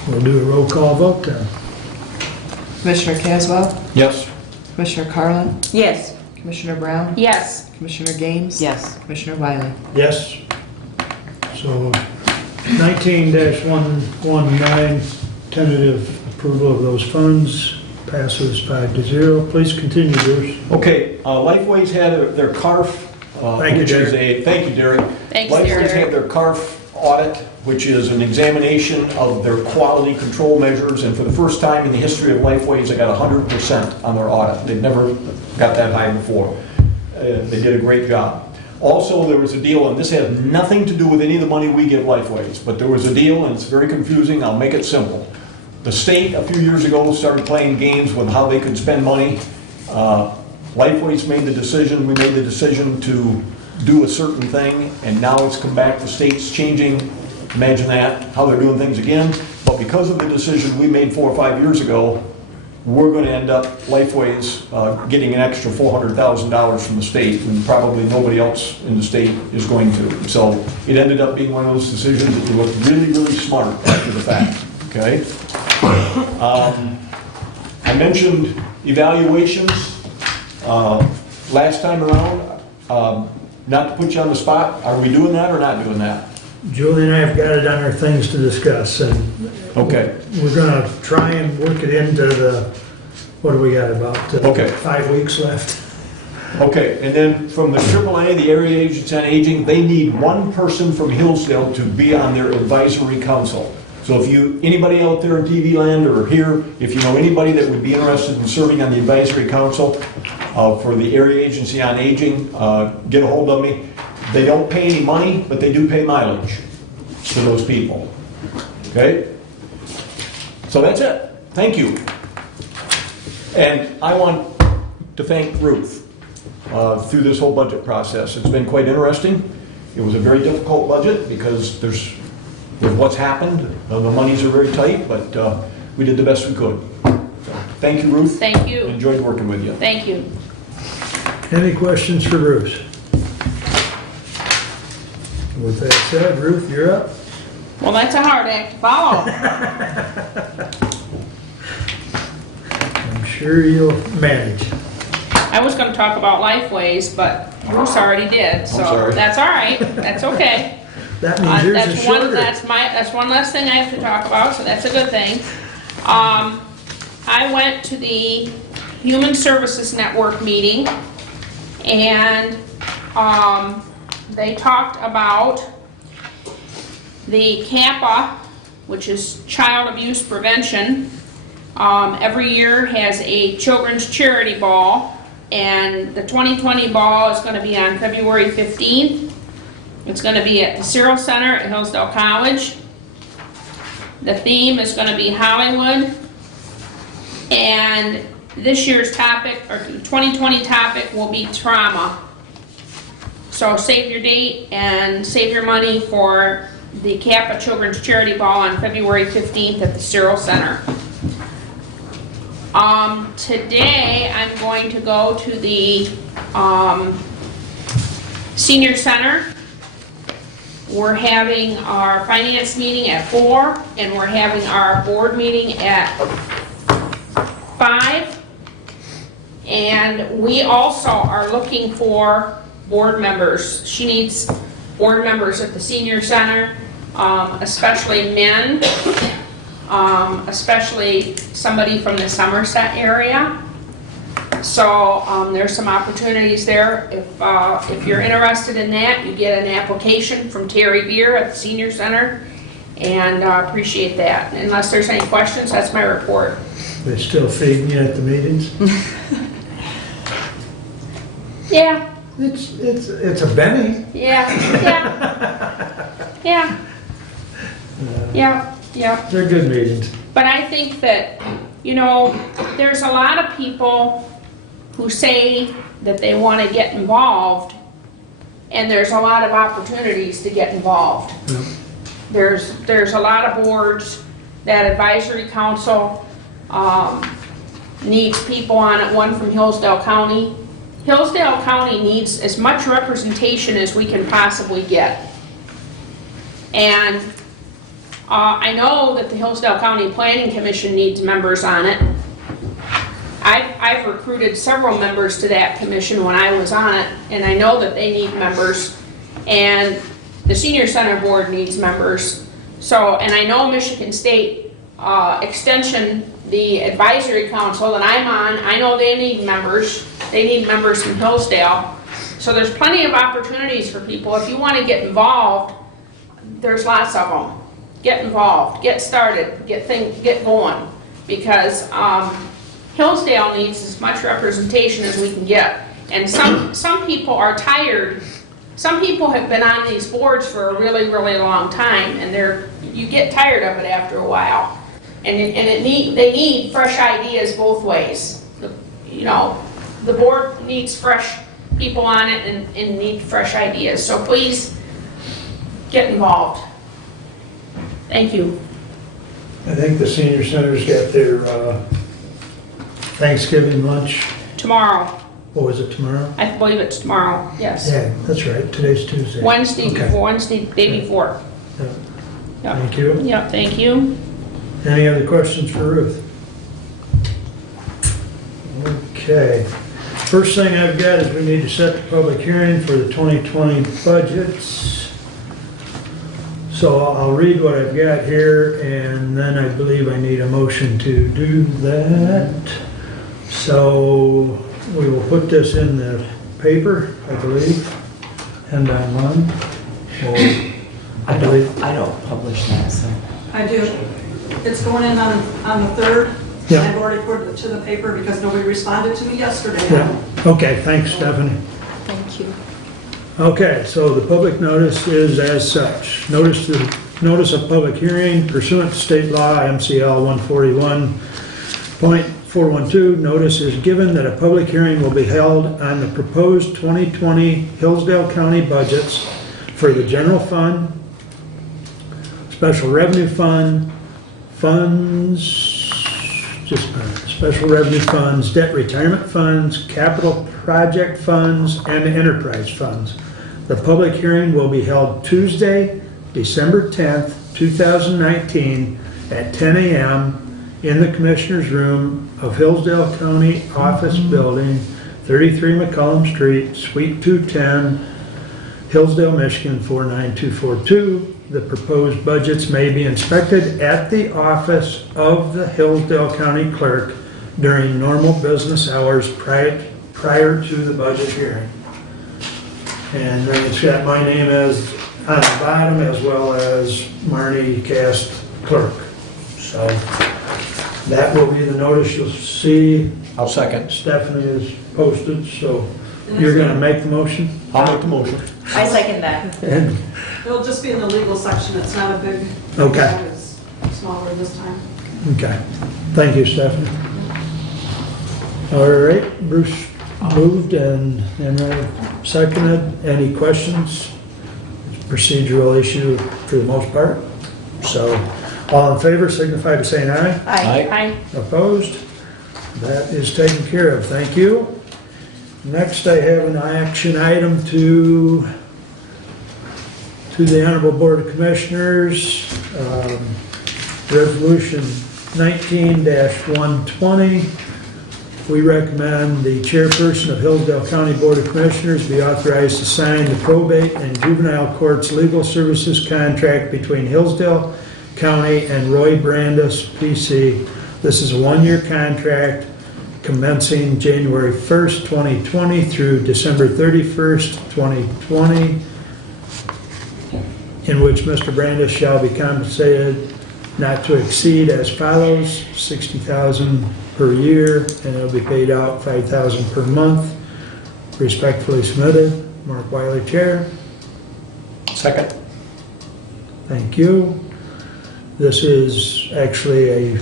We'll do a roll call vote then. Commissioner Caswell? Yes? Commissioner Carlin? Yes. Commissioner Brown? Yes. Commissioner Gaines? Yes. Commissioner Wiley? Yes. So 19-119, tentative approval of those funds, passes 5-0. Please continue, Bruce. Okay, Lifeways had their CARF, Thank you, which is Derek. thank you, Derek. Thanks, Lifeways Derek. had their CARF audit, which is an examination of their quality control measures, and for the first time in the history of Lifeways, they got 100% on their audit. They've never got that high before. They did a great job. Also, there was a deal, and this has nothing to do with any of the money we give Lifeways, but there was a deal, and it's very confusing. I'll make it simple. The state, a few years ago, started playing games with how they could spend money. Lifeways made the decision, we made the decision to do a certain thing, and now it's come back, the state's changing, imagine that, how they're doing things again. But because of the decision we made 4 or 5 years ago, we're going to end up, Lifeways, getting an extra $400,000 from the state, when probably nobody else in the state is going to. So it ended up being one of those decisions that you look really, really smart after the fact, okay? I mentioned evaluations last time around. Not to put you on the spot, are we doing that or not doing that? Julie and I have got it on our things to discuss, and Okay. we're gonna try and work it into the, what do we got, about Okay. 5 weeks left? Okay, and then from the AAA, the Area Agency on Aging, they need one person from Hillsdale to be on their advisory council. So if anybody out there in TV land or here, if you know anybody that would be interested in serving on the advisory council for the Area Agency on Aging, get a hold of me. They don't pay any money, but they do pay mileage to those people. Okay? So that's it. Thank you. And I want to thank Ruth through this whole budget process. It's been quite interesting. It was a very difficult budget because with what's happened, the monies are very tight, but we did the best we could. So, thank you, Ruth. Thank you. Enjoyed working with you. Thank you. Any questions for Bruce? With that said, Ruth, you're up. Well, that's a hard act to follow. I'm sure you'll manage. I was gonna talk about Lifeways, but Bruce already did, so sorry. that's all right. That's okay. That means yours is shorter. That's one less thing I have to talk about, so that's a good thing. I went to the Human Services Network meeting, and they talked about the CAPA, which is Child Abuse Prevention. Every year has a children's charity ball, and the 2020 ball is going to be on February 15th. It's going to be at the Cyril Center at Hillsdale College. The theme is going to be Hollywood, and this year's topic, or 2020 topic, will be trauma. So save your date and save your money for the CAPA Children's Charity Ball on February 15th at the Cyril Center. Today I'm going to go to the Senior Center. We're having our finance meeting at 4, and we're having our board meeting at 5. And we also are looking for board members. She needs board members at the Senior Center, especially men, especially somebody from the Somerset area. So there's some opportunities there. If you're interested in that, you get an application from Terry Beer at the Senior Center, and appreciate that. Unless there's any questions, that's my report. They still feeding you at the meetings? Yeah, It's a Benny. Yeah. They're good meetings. But I think that, you know, there's a lot of people who say that they want to get involved, and there's a lot of opportunities to get involved. Yeah. There's a lot of boards. That advisory council needs people on it, one from Hillsdale County. Hillsdale County needs as much representation as we can possibly get. And I know that the Hillsdale County Planning Commission needs members on it. I've recruited several members to that commission when I was on it, and I know that they need members, and the Senior Center Board needs members. So, and I know Michigan State Extension, the advisory council that I'm on, I know they need members. They need members from Hillsdale. So there's plenty of opportunities for people. If you want to get involved, there's lots of them. Get involved, get started, get going, because Hillsdale needs as much representation as we can get. And some people are tired. Some people have been on these boards for a really, really long time, and you get tired of it after a while. And they need fresh ideas both ways. You know, the board needs fresh people on it and need fresh ideas. So please get involved. Thank you. I think the Senior Center's got their Thanksgiving lunch. Tomorrow. What was it, tomorrow? I believe it's tomorrow, yes. Yeah, that's right. Today's Tuesday. Wednesday, Okay. Wednesday, day before. Yeah. Yep. Thank you. Yep, thank you. Any other questions for Ruth? Okay. First thing I've got is we need to set the public hearing for the 2020 budgets. So I'll read what I've got here, and then I believe I need a motion to do that. So we will put this in the paper, I believe, and online. I don't publish that, so. I do. It's going in on the 3rd. Yeah. I've already put it to the paper because nobody responded to me yesterday. Yeah, okay, thanks, Stephanie. Thank you. Okay, so the public notice is as such. Notice of public hearing pursuant to state law, MCL 141.3 412, notice is given that a public hearing will be held on the proposed 2020 Hillsdale County budgets for the general fund, special revenue fund, special revenue funds, debt retirement funds, capital project funds, and enterprise funds. The public hearing will be held Tuesday, December 10th, 2019 at 10 a.m. in the Commissioners' Room of Hillsdale County Office Building, 33 McCollum Street, Suite 210, Hillsdale, Michigan 49242. The proposed budgets may be inspected at the office of the Hillsdale County Clerk during normal business hours prior to the budget hearing. And then it's got my name as on the bottom, as well as Marnie Cast Clerk. So that will be the notice you'll see. I'll second. Stephanie is posted, so you're gonna make the motion? I'll make the motion. I second that. And, It'll just be in the legal section, it's not a big. Okay. It's smaller this time. okay. Thank you, Stephanie. All right, Bruce moved and I seconded. Any questions? Procedural issue for the most part. So, all in favor signify by saying aye. Aye. Opposed? That is taken care of. Thank you. Next, I have an action item to the Honorable Board of Commissioners, Resolution 19-120. We recommend the chairperson of Hillsdale County Board of Commissioners be authorized to sign the probate and juvenile courts legal services contract between Hillsdale County and Roy Brandis, PC. This is a one-year contract commencing January 1st, 2020 through December 31st, 2020, in which Mr. Brandis shall be compensated not to exceed as follows: $60,000 per year, and it'll be paid out $5,000 per month. Respectfully submitted, Mark Wiley, Chair. Second. Thank you. This is actually a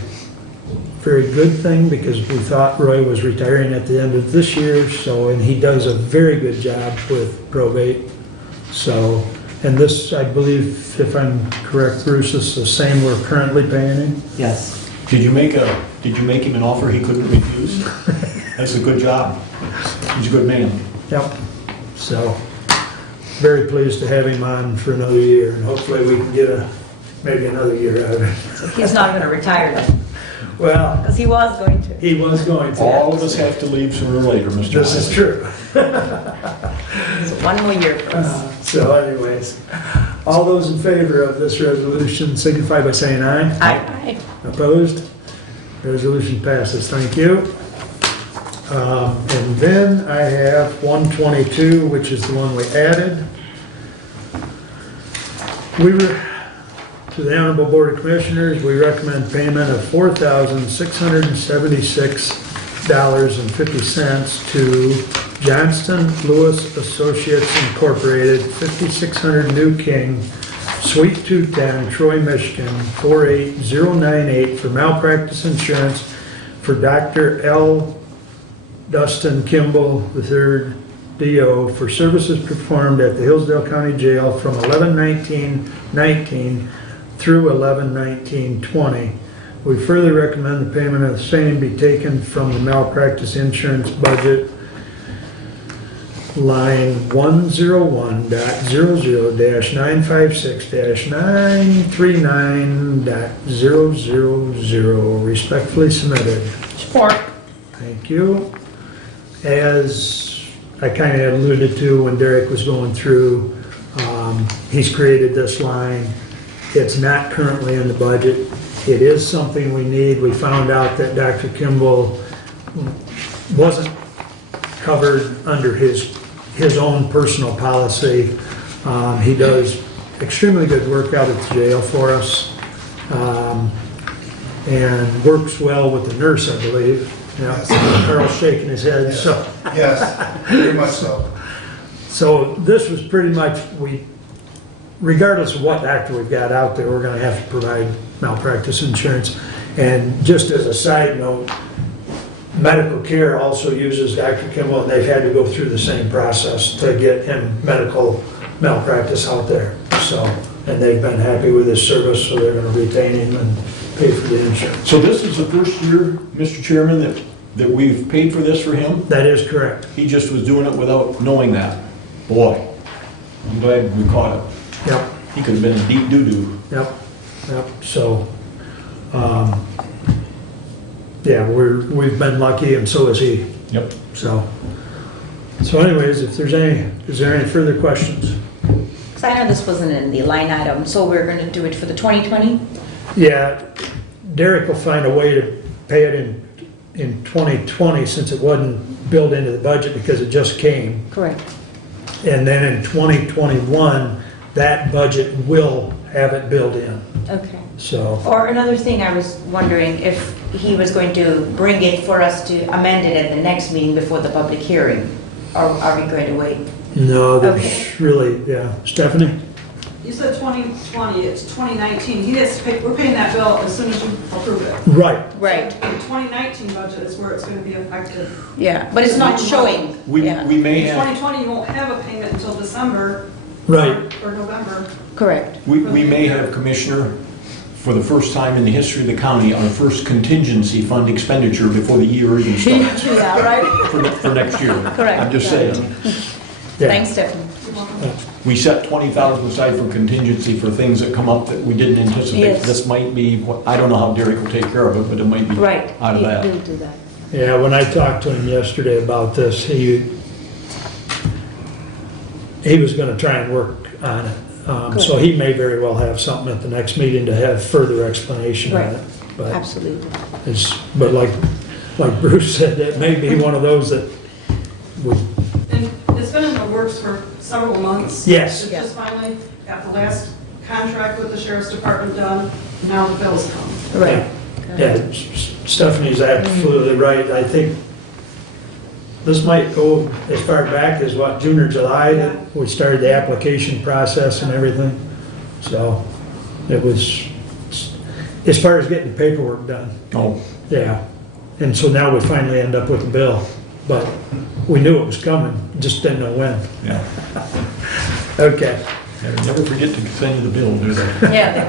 very good thing because we thought Roy was retiring at the end of this year, so, and he does a very good job with probate. So, and this, I believe, if I'm correct, Bruce, is the same we're currently paying him? Yes. Did you make him an offer he couldn't refuse? That's a good job. He's a good man. Yep. So, very pleased to have him on for another year, and hopefully we can get maybe another year out of it. He's not going to retire then, Well, because he was going to. he was going to. All of us have to leave sooner or later, Mr. This is true. It's one more year for us. So anyways, all those in favor of this resolution signify by saying aye. Aye. Opposed? Resolution passes. Thank you. And then I have 122, which is the one we added. To the Honorable Board of Commissioners, we recommend payment of $4,676.50 to Johnston Lewis Associates Incorporated, 5600 New King, Suite 210, Troy, Michigan, 48098 for malpractice insurance for Dr. L. Dustin Kimball III, DO, for services performed at the Hillsdale County Jail from 11/19/19 through 11/19/20. We further recommend the payment of the same be taken from the malpractice insurance budget line 101.00956-939.000, respectfully submitted. Support. Thank you. As I kind of alluded to when Derek was going through, he's created this line. It's not currently in the budget. It is something we need. We found out that Dr. Kimball wasn't covered under his own personal policy. He does extremely good work out at the jail for us, and works well with the nurse, I believe. Yeah, Carl's shaking his head, so. Yes, very much so. So this was pretty much, regardless of what doctor we've got out there, we're gonna have to provide malpractice insurance. And just as a side note, medical care also uses Dr. Kimball, and they've had to go through the same process to get him medical malpractice out there. So, and they've been happy with his service, so they're gonna retain him and pay for the insurance. So this is the first year, Mr. Chairman, that we've paid for this for him? That is correct. He just was doing it without knowing that. Boy, I'm glad we caught it. Yep, He could have been in deep doo-doo. yep, yep. So, yeah, we've been lucky, and so is he. Yep. So anyways, if there's any, is there any further questions? So I know this wasn't in the line item, so we're gonna do it for the 2020? Yeah, Derek will find a way to pay it in 2020, since it wasn't built into the budget because it just came. Correct. And then in 2021, that budget will have it built in, Okay. so. Or another thing, I was wondering if he was going to bring it for us to amend it at the next meeting before the public hearing, or are we going to wait? No, Okay. there's really, yeah. Stephanie? You said 2020, it's 2019. He has to pay, we're paying that bill as soon as you approve it. Right. Right, The 2019 budget is where it's going to be affected. yeah, but it's not showing. We Yeah. may In have, 2020, you won't have a payment until December. Right. Or November. Correct. we may have, Commissioner, for the first time in the history of the county, our first contingency fund expenditure before the year even starts Yeah, right? for next year. Correct. I'm just saying. Yeah. Thanks, Stephanie. We set 20,000 aside for contingency for things that come up that we didn't anticipate. Yes. This might be, I don't know how Derek will take care of it, but it might be Right. out of that. He'll do that. Yeah, when I talked to him yesterday about this, he was gonna try and work on it. So he may very well have something at the next meeting to have further explanation on Right. it. But Absolutely. but like Bruce said, it may be one of those that would, And it's been in the works for several months. Yes. It just finally got the last contract with the sheriff's department done, now the bills come. Right. yeah, Stephanie's absolutely right. I think this might go as far back as what, June or July, that we started the application process and everything. So it was, as far as getting paperwork done, Oh, yeah. And so now we finally end up with a bill, but we knew it was coming, just didn't know when. yeah. Okay, Yeah, never forget to send you the bill, do they? Yeah.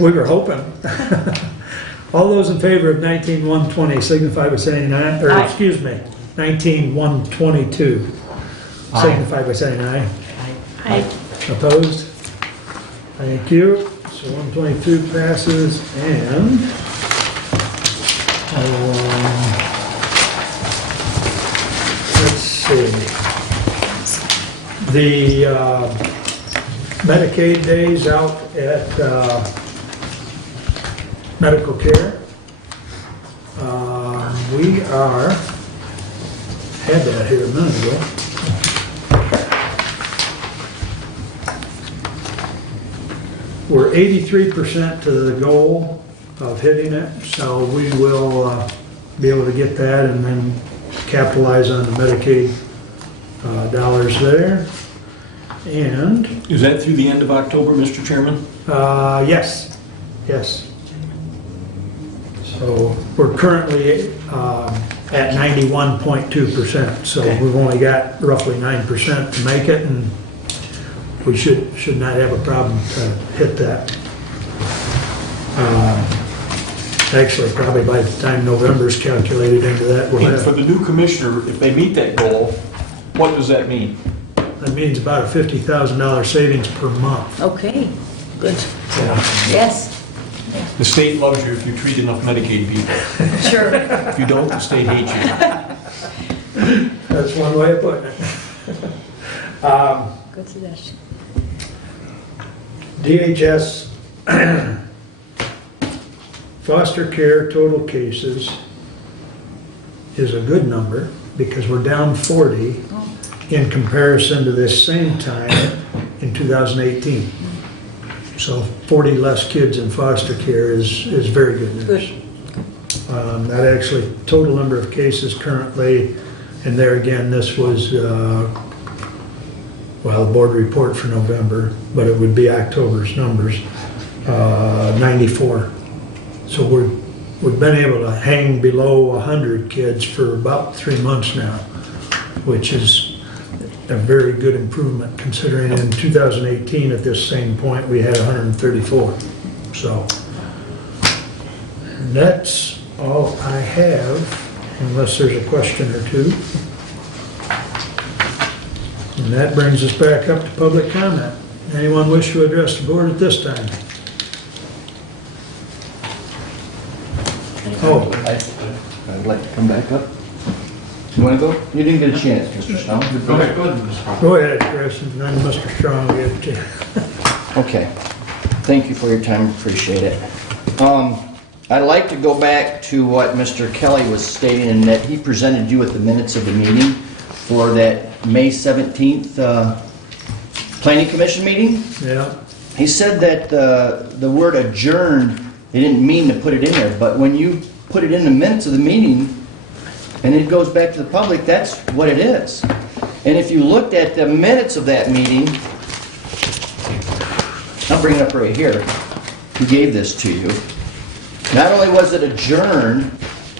we were hoping. All those in favor of 19-120 signify by saying aye, or Aye. excuse me, 19-122 Aye. signify by saying aye. Aye. Opposed? Thank you. So 122 passes, and let's see. The Medicaid days out at medical care. We had that here a minute ago. We're 83% to the goal of hitting it, so we will be able to get that and then capitalize on the Medicaid dollars there. And, Is that through the end of October, Mr. Chairman? yes, yes. So we're currently at 91.2%, so we've only got roughly 9% to make it, and we should not have a problem to hit that. Actually, probably by the time November's calculated into that, we'll And for have, the new commissioner, if they meet that goal, what does that mean? that means about a $50,000 savings per month. Okay, good. Yes, The state loves you if you treat enough Medicaid people. sure. If you don't, the state hates you. That's one way of putting it. Good suggestion. DHS foster care total cases is a good number because we're down 40 in comparison to this same time in 2018. So 40 less kids in foster care is very good news. Good. That actually, total number of cases currently, and there again, this was, well, the board report for November, but it would be October's numbers, 94. So we've been able to hang below 100 kids for about 3 months now, which is a very good improvement considering in 2018 at this same point we had 134. So that's all I have, unless there's a question or two. And that brings us back up to public comment. Anyone wish to address the board at this time? Oh, I'd like to come back up. You want to go? You didn't get a chance, Mr. Stone. go ahead, Chris, and then Mr. Strong will give it to you. Okay. Thank you for your time, appreciate it. I'd like to go back to what Mr. Kelly was stating, and that he presented you with the minutes of the meeting for that May 17th Planning Commission meeting. Yeah. He said that the word adjourned, they didn't mean to put it in there, but when you put it in the minutes of the meeting, and it goes back to the public, that's what it is. And if you looked at the minutes of that meeting, I'll bring it up right here. He gave this to you. Not only was it adjourned,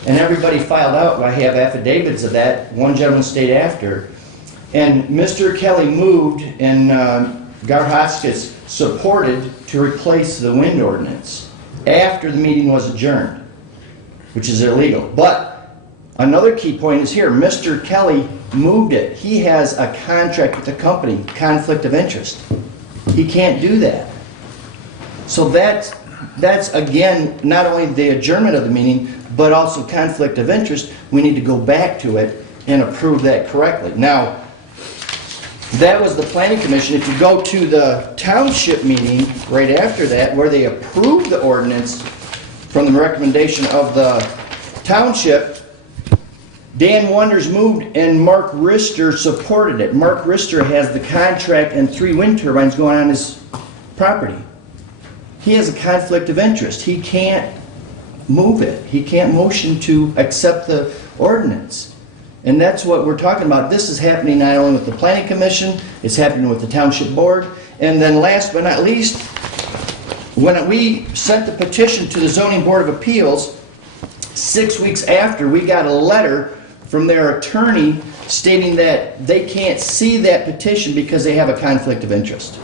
and everybody filed out, I have affidavits of that, one gentleman stayed after, and Mr. Kelly moved, and Gar Hoskins supported to replace the wind ordinance after the meeting was adjourned, which is illegal. But another key point is here, Mr. Kelly moved it. He has a contract with the company, conflict of interest. He can't do that. So that's again, not only the adjournment of the meeting, but also conflict of interest. We need to go back to it and approve that correctly. Now, that was the Planning Commission. If you go to the township meeting right after that, where they approved the ordinance from the recommendation of the township, Dan Wonders moved and Mark Rister supported it. Mark Rister has the contract and 3 wind turbines going on his property. He has a conflict of interest. He can't move it. He can't motion to accept the ordinance. And that's what we're talking about. This is happening not only with the Planning Commission, it's happening with the Township Board. And then last but not least, when we sent the petition to the Zoning Board of Appeals, 6 weeks after, we got a letter from their attorney stating that they can't see that petition because they have a conflict of interest.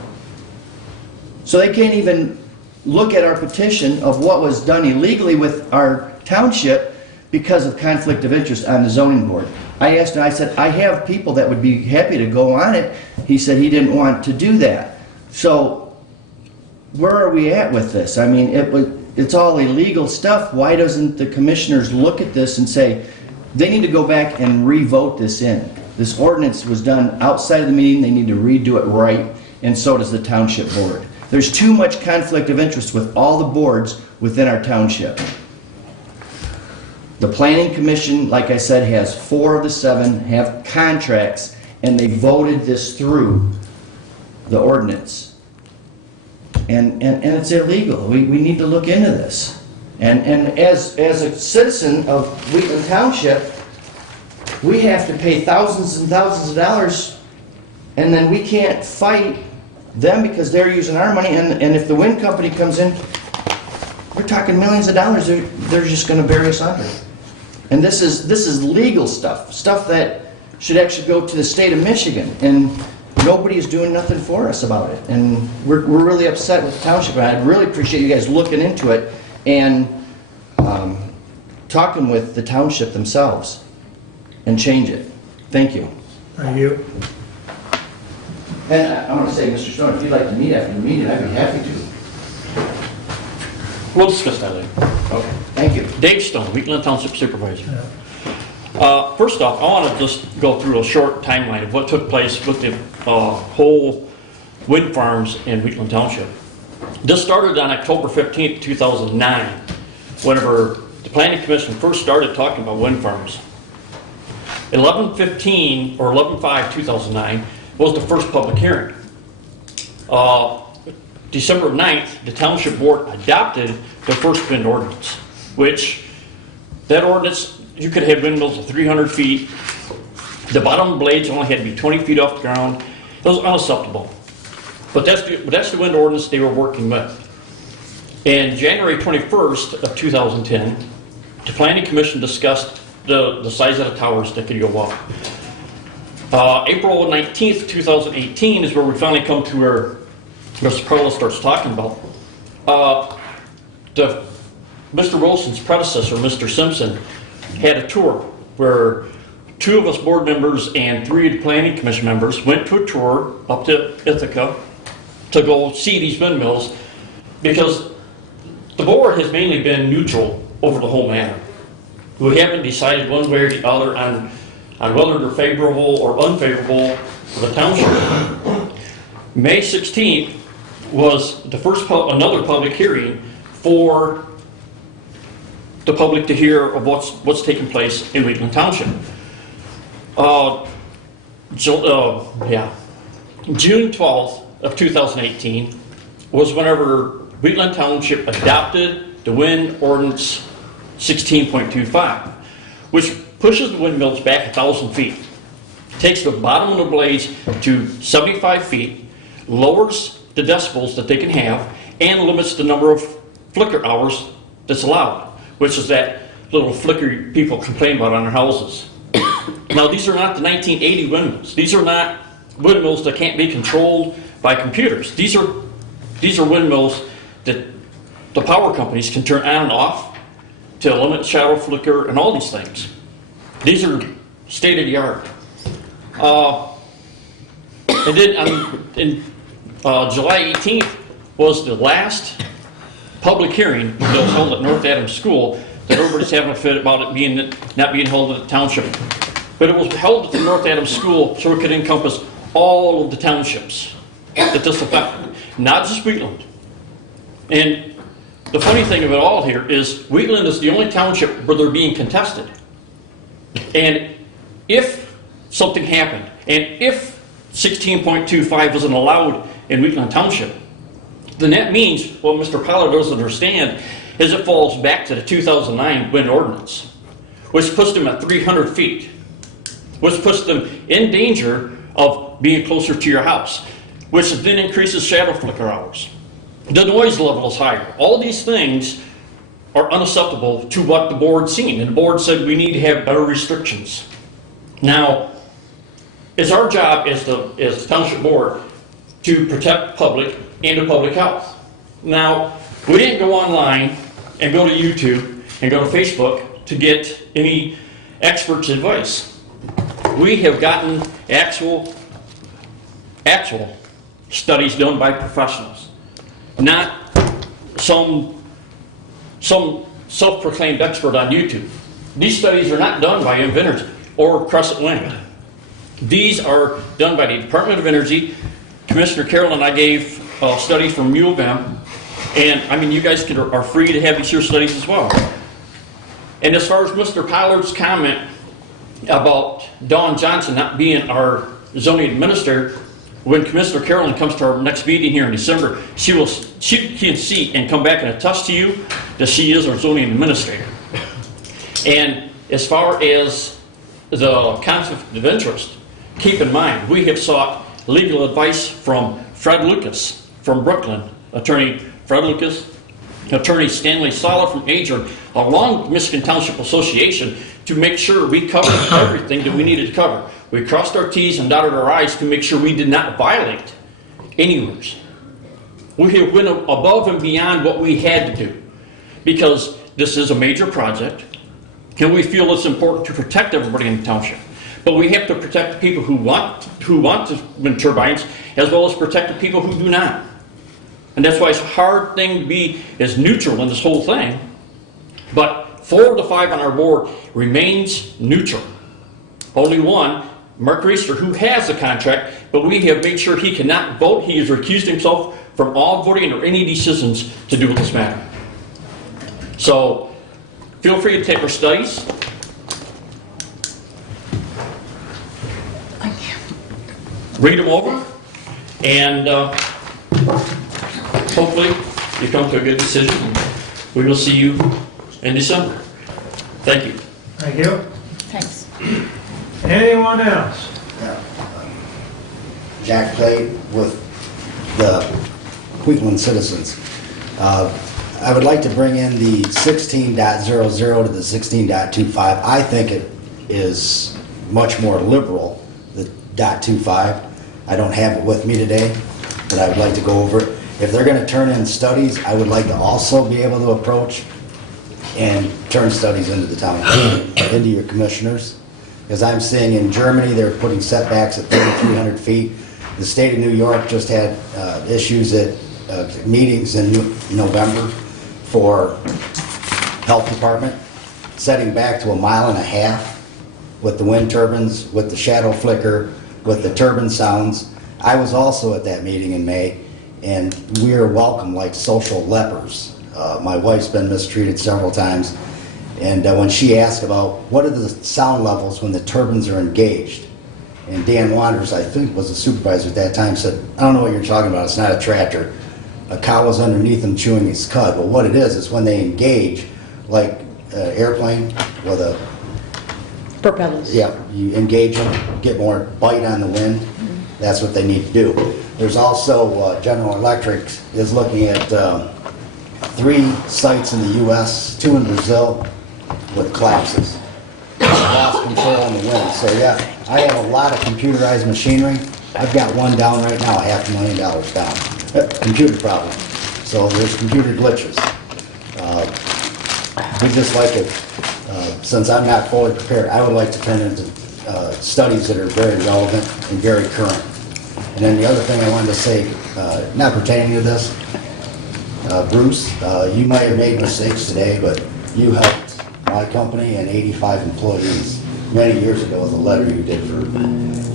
So they can't even look at our petition of what was done illegally with our township because of conflict of interest on the zoning board. I asked him, I said, I have people that would be happy to go on it. He said he didn't want to do that. So where are we at with this? I mean, it's all illegal stuff. Why doesn't the commissioners look at this and say, they need to go back and re-vote this in? This ordinance was done outside of the meeting. They need to redo it right, and so does the township board. There's too much conflict of interest with all the boards within our township. The Planning Commission, like I said, has 4 of the 7 have contracts, and they voted this through the ordinance. And it's illegal. We need to look into this. And as a citizen of Wheatland Township, we have to pay thousands and thousands of dollars, and then we can't fight them because they're using our money. And if the wind company comes in, we're talking millions of dollars. They're just going to bury us under. And this is legal stuff that should actually go to the state of Michigan, and nobody is doing nothing for us about it. And we're really upset with the township. And I'd really appreciate you guys looking into it and talking with the township themselves and change it. Thank you. Thank you. And I want to say, Mr. Stone, if you'd like to meet after the meeting, I'd be happy to. We'll discuss that later. Okay, thank you. Dave Stone, Wheatland Township Supervisor. First off, I want to just go through a short timeline of what took place with the whole wind farms in Wheatland Township. This started on October 15th, 2009, whenever the Planning Commission first started talking about wind farms. 11/15 or 11/5/2009 was the first public hearing. December 9th, the Township Board adopted the first wind ordinance, which that ordinance, you could have windmills of 300 feet. The bottom blades only had to be 20 feet off the ground. It was unacceptable. But that's the wind ordinance they were working with. And January 21st of 2010, the planning commission discussed the size of the towers that could go up. April 19th, 2018 is where we finally come to where Mr. Perla starts talking about. Mr. Wilson's predecessor, Mr. Simpson, had a tour where 2 of us board members and 3 of the planning commission members went to a tour up to Ithaca to go see these windmills, because the board has mainly been neutral over the whole matter. We haven't decided one way or the other on whether they're favorable or unfavorable for the township. May 16th was the first another public hearing for the public to hear of what's taking place in Wheatland Township. June 12th of 2018 was whenever Wheatland Township adopted the wind ordinance 16.25, which pushes the windmills back 1,000 feet, takes the bottom of the blades to 75 feet, lowers the decibels that they can have, and limits the number of flicker hours that's allowed, which is that little flicker people complain about on their houses. Now, these are not the 1980 windmills. These are not windmills that can't be controlled by computers. These are windmills that the power companies can turn on and off to limit shadow flicker and all these things. These are state of the art. And then July 18th was the last public hearing that was held at North Adams School that everybody's having a fit about it not being held at the township. But it was held at the North Adams School so it could encompass all of the townships that this affected, not just Wheatland. And the funny thing of it all here is Wheatland is the only township where they're being contested. And if something happened, and if 16.25 wasn't allowed in Wheatland Township, then that means what Mr. Pollard doesn't understand is it falls back to the 2009 wind ordinance, which puts them at 300 feet, which puts them in danger of being closer to your house, which then increases shadow flicker hours. The noise level is higher. All these things are unacceptable to what the board's seen, and the board said we need to have better restrictions. Now, it's our job as the township board to protect the public and the public health. Now, we didn't go online and go to YouTube and go to Facebook to get any experts' advice. We have gotten actual studies done by professionals, not some self-proclaimed expert on YouTube. These studies are not done by Invenergy or Crescent Wind. These are done by the Department of Energy. Commissioner Carroll and I gave studies from U of M, and I mean, you guys are free to have these here studies as well. And as far as Mr. Pollard's comment about Dawn Johnson not being our zoning administrator, when Commissioner Carolyn comes to our next meeting here in December, she can see and come back and attest to you that she is our zoning administrator. And as far as the conflict of interest, keep in mind, we have sought legal advice from Fred Lucas from Brooklyn, Attorney Fred Lucas, Attorney Stanley Sala from Adrian, along with Michigan Township Association, to make sure we covered everything that we needed to cover. We crossed our T's and dotted our I's to make sure we did not violate any rules. We have went above and beyond what we had to do, because this is a major project, and we feel it's important to protect everybody in the township. But we have to protect the people who want to wind turbines, as well as protect the people who do not. And that's why it's a hard thing to be as neutral in this whole thing. But 4 of the 5 on our board remains neutral. Only one, Mark Reister, who has the contract, but we have made sure he cannot vote. He has recused himself from all voting or any decisions to do with this matter. So feel free to take our studies. Read them over, and hopefully you come to a good decision. We will see you in December. Thank you. Thank you. Thanks. Anyone else? Jack Clay with the Wheatland Citizens. I would like to bring in the 16.00 to the 16.25. I think it is much more liberal, the .25. I don't have it with me today, but I would like to go over it. If they're going to turn in studies, I would like to also be able to approach and turn studies into the town, into your commissioners. Because I'm seeing in Germany, they're putting setbacks at 3,300 feet. The state of New York just had issues at meetings in November for health department, setting back to 1.5 miles with the wind turbines, with the shadow flicker, with the turbine sounds. I was also at that meeting in May, and we are welcome like social lepers. My wife's been mistreated several times, and when she asked about what are the sound levels when the turbines are engaged, and Dan Wanders, I think, was the supervisor at that time, said, I don't know what you're talking about, it's not a tractor. A cow was underneath them chewing his cud. Well, what it is when they engage, like an airplane with a... Propellers. Yeah, you engage them, get more bite on the wind. That's what they need to do. There's also, General Electric is looking at 3 sites in the U.S., 2 in Brazil, with collapses. Lost control on the wind. So yeah, I have a lot of computerized machinery. I've got one down right now, $500,000 down. Computer problem. So there's computer glitches. We just like it, since I'm not fully prepared, I would like to turn into studies that are very relevant and very current. And then the other thing I wanted to say, not pertaining to this, Bruce, you might have made mistakes today, but you helped my company and 85 employees many years ago with a letter you did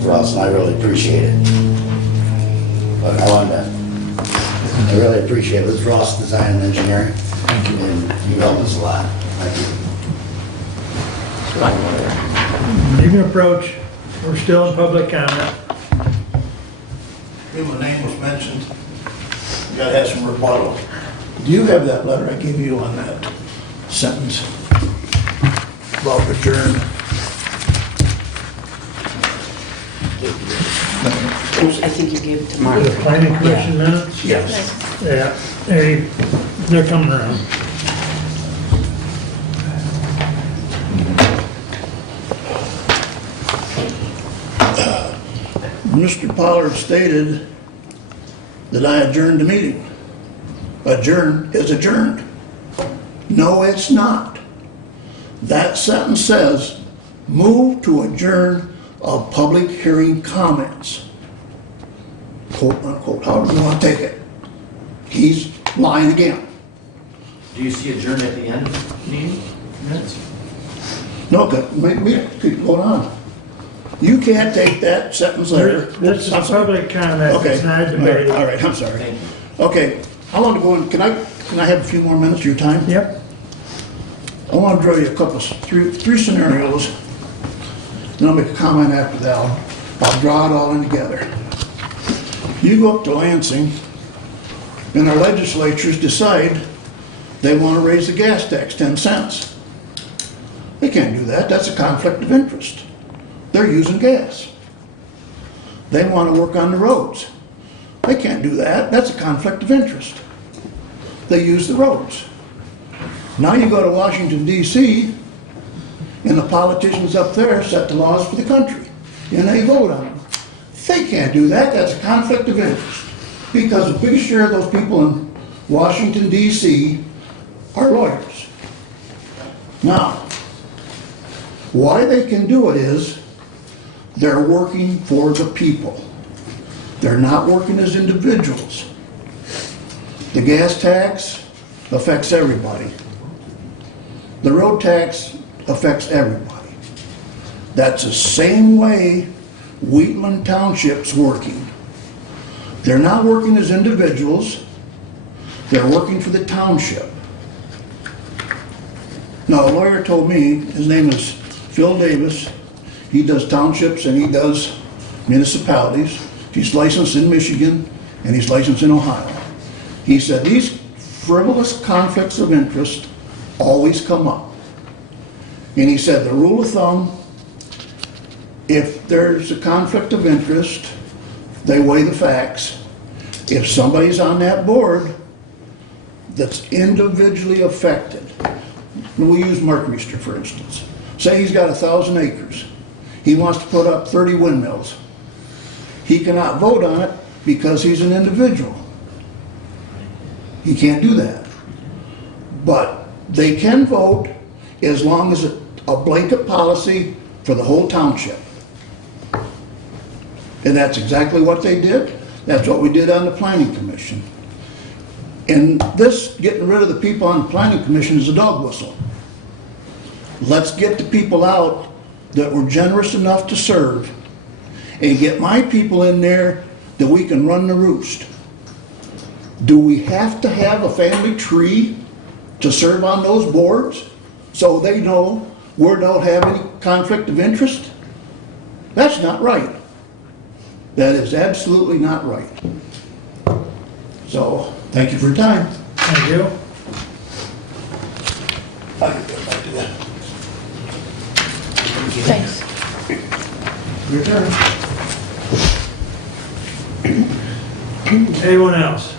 for us, and I really appreciate it. But I really appreciate it. It was Ross Design and Engineering. Thank you. And you helped us a lot. Thank you. You can approach, we're still in public comment. My name was mentioned. You gotta have some rebuttal. Do you have that letter I gave you on that sentence about adjourn? I think you gave it to Mark. The planning commission minutes? Yes. Yeah, they're coming around. Mr. Pollard stated that I adjourned the meeting. Adjourn is adjourned. No, it's not. That sentence says, move to adjourn of public hearing comments. Quote unquote, however you want to take it. He's lying again. Do you see adjourn at the end of the meeting minutes? No, we keep going on. You can't take that sentence there. This is a public comment, Okay. it's not a debate. All right, I'm sorry. Okay, I want to go in, can I have a few more minutes of your time? Yep. I want to draw you a couple, three scenarios, then I'll make a comment after that. I'll draw it all in together. You go up to Lansing, and our legislatures decide they want to raise the gas tax 10 cents. They can't do that, that's a conflict of interest. They're using gas. They want to work on the roads. They can't do that, that's a conflict of interest. They use the roads. Now you go to Washington, D.C., and the politicians up there set the laws for the country, and they vote on them. They can't do that, that's a conflict of interest, because the biggest share of those people in Washington, D.C. are lawyers. Now, why they can do it is they're working for the people. They're not working as individuals. The gas tax affects everybody. The road tax affects everybody. That's the same way Wheatland Township's working. They're not working as individuals, they're working for the township. Now, a lawyer told me, his name is Phil Davis, he does townships and he does municipalities. He's licensed in Michigan and he's licensed in Ohio. He said these frivolous conflicts of interest always come up. And he said the rule of thumb, if there's a conflict of interest, they weigh the facts. If somebody's on that board that's individually affected, we'll use Mark Meester for instance. Say he's got 1,000 acres. He wants to put up 30 windmills. He cannot vote on it because he's an individual. He can't do that. But they can vote as long as it's a blanket policy for the whole township. And that's exactly what they did. That's what we did on the planning commission. And this, getting rid of the people on the planning commission is a dog whistle. Let's get the people out that were generous enough to serve and get my people in there that we can run the roost. Do we have to have a family tree to serve on those boards so they know we don't have any conflict of interest? That's not right. That is absolutely not right. So, thank you for your time. Thank you. Thanks. Your turn. Anyone else?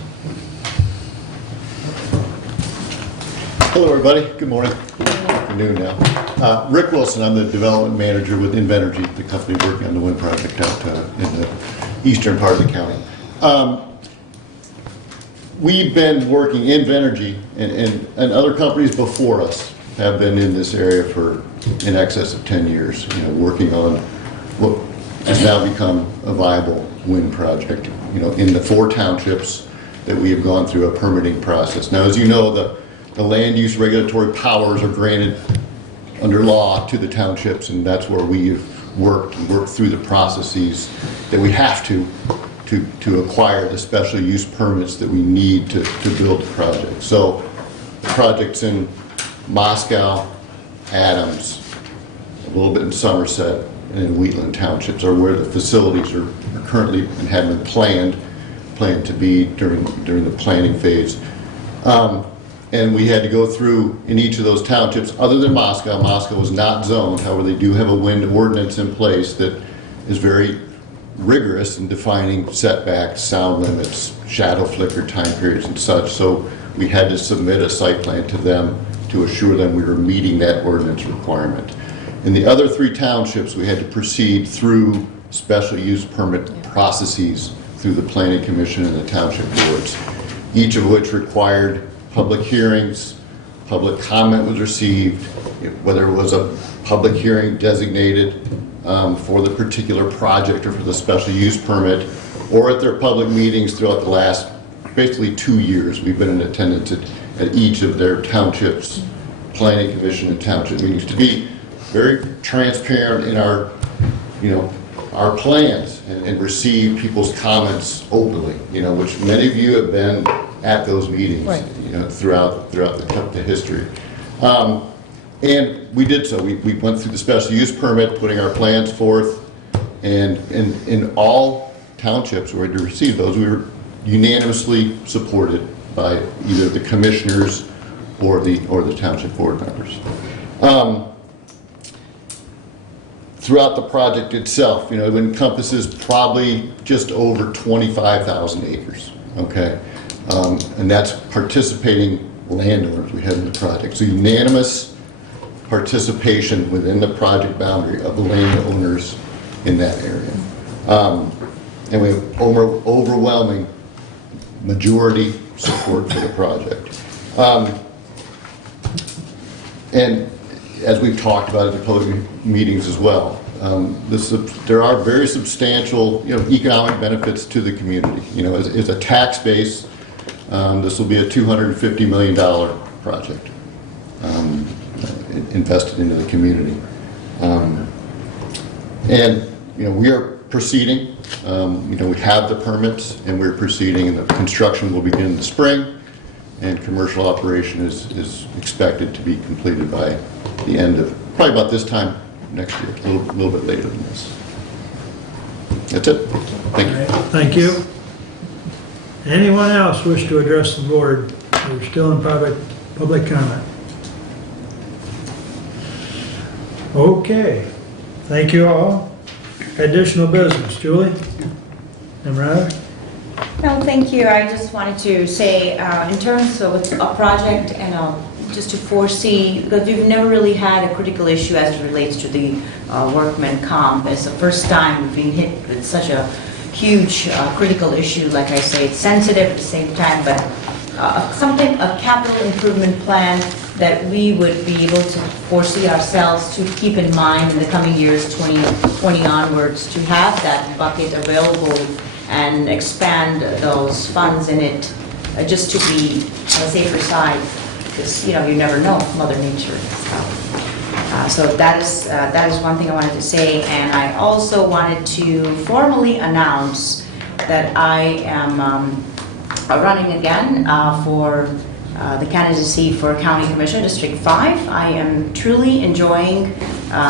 Hello, everybody. Good morning. Afternoon now. Rick Wilson, I'm the development manager with Invenergy, the company working on the wind project out in the eastern part of the county. We've been working, Invenergy and other companies before us have been in this area for in excess of 10 years, working on what has now become a viable wind project, in the 4 townships that we have gone through a permitting process. Now, as you know, the land use regulatory powers are granted under law to the townships, and that's where we've worked through the processes that we have to acquire the special use permits that we need to build the project. So the projects in Moscow, Adams, a little bit in Somerset, and in Wheatland Townships are where the facilities are currently and have been planned to be during the planning phase. And we had to go through in each of those townships, other than Moscow. Moscow was not zoned, however, they do have a wind ordinance in place that is very rigorous in defining setbacks, sound limits, shadow flicker time periods and such. So we had to submit a site plan to them to assure them we were meeting that ordinance requirement. In the other 3 townships, we had to proceed through special use permit processes through the Planning Commission and the township boards, each of which required public hearings, public comment was received, whether it was a public hearing designated for the particular project or for the special use permit, or at their public meetings throughout the last basically 2 years. We've been in attendance at each of their townships, Planning Commission and township meetings, to be very transparent in our plans and receive people's comments openly, which many of you have been at those meetings, right, throughout the history. And we did so. We went through the special use permit, putting our plans forth, and in all townships where we received those, we were unanimously supported by either the commissioners or the township board members. Throughout the project itself, it encompasses probably just over 25,000 acres, okay? And that's participating landowners we had in the project. So unanimous participation within the project boundary of the landowners in that area. And we have overwhelming majority support for the project. And as we've talked about at the public meetings as well, there are very substantial, economic benefits to the community. As a tax base, this will be a $250 million project invested into the community. And we are proceeding. We have the permits, and we're proceeding, and the construction will begin in the spring, and commercial operation is expected to be completed by the end of, probably about this time next year, a little bit later than this. That's it. Thank you. Thank you. Anyone else wish to address the board? We're still in public comment. Okay. Thank you all. Additional business. Julie? Emerald? No, thank you. I just wanted to say, in terms of a project and just to foresee, because we've never really had a critical issue as it relates to the workman comp. It's the first time we've been hit with such a huge critical issue. Like I say, it's sensitive at the same time, but a capital improvement plan that we would be able to foresee ourselves to keep in mind in the coming years, 2020 onwards, to have that bucket available and expand those funds in it, just to be on the safer side, because, you never know, Mother Nature. So that is one thing I wanted to say, and I also wanted to formally announce that I am running again for the candidacy for County Commissioner, District 5. I am truly enjoying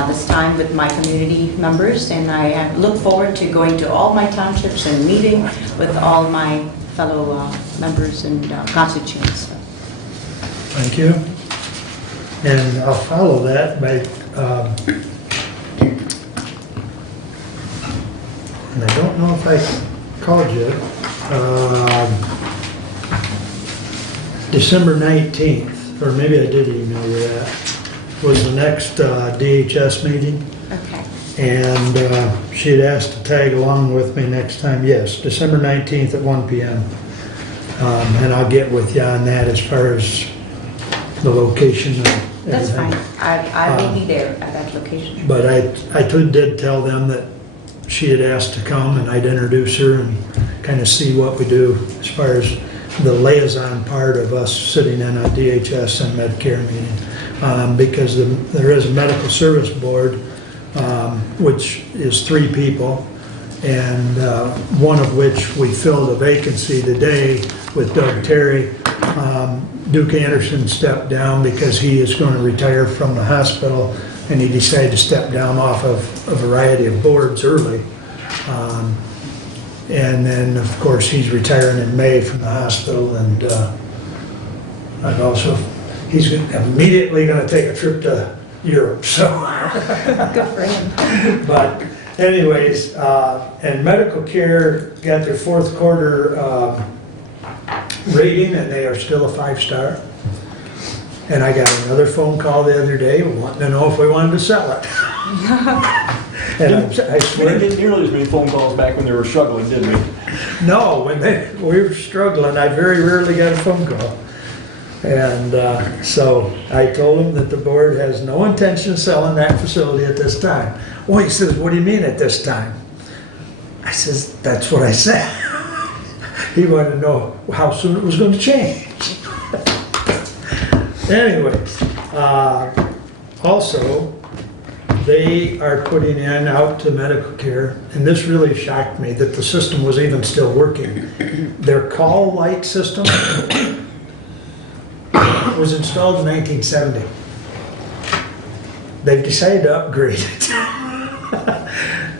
this time with my community members, and I look forward to going to all my townships and meeting with all my fellow members and constituents. Thank you. And I'll follow that by, and I don't know if I called you, December 19th, or maybe I did email you that, was the next DHS meeting. Okay. And she had asked to tag along with me next time. Yes, December 19th at 1 p.m. And I'll get with you on that as far as the location and everything. That's fine. I will be there at that location. But I did tell them that she had asked to come and I'd introduce her and kind of see what we do as far as the liaison part of us sitting in a DHS and Medicare meeting. Because there is a medical service board, which is 3 people, and one of which we filled a vacancy today with Doug Terry. Duke Anderson stepped down because he is going to retire from the hospital, and he decided to step down off of a variety of boards early. And then, of course, he's retiring in May from the hospital, and he's immediately going to take a trip to Europe, so. Good for him. But anyways, and medical care got their 4th quarter rating, and they are still a 5-star. And I got another phone call the other day wanting to know if we wanted to sell it. And I We swear, didn't get nearly as many phone calls back when they were struggling, did we? no, when we were struggling, I very rarely got a phone call. And so I told him that the board has no intention of selling that facility at this time. Well, he says, what do you mean at this time? I says, that's what I said. He wanted to know how soon it was going to change. Anyways, also, they are putting in out to medical care, and this really shocked me that the system was even still working. Their call light system was installed in 1970. They've decided to upgrade it.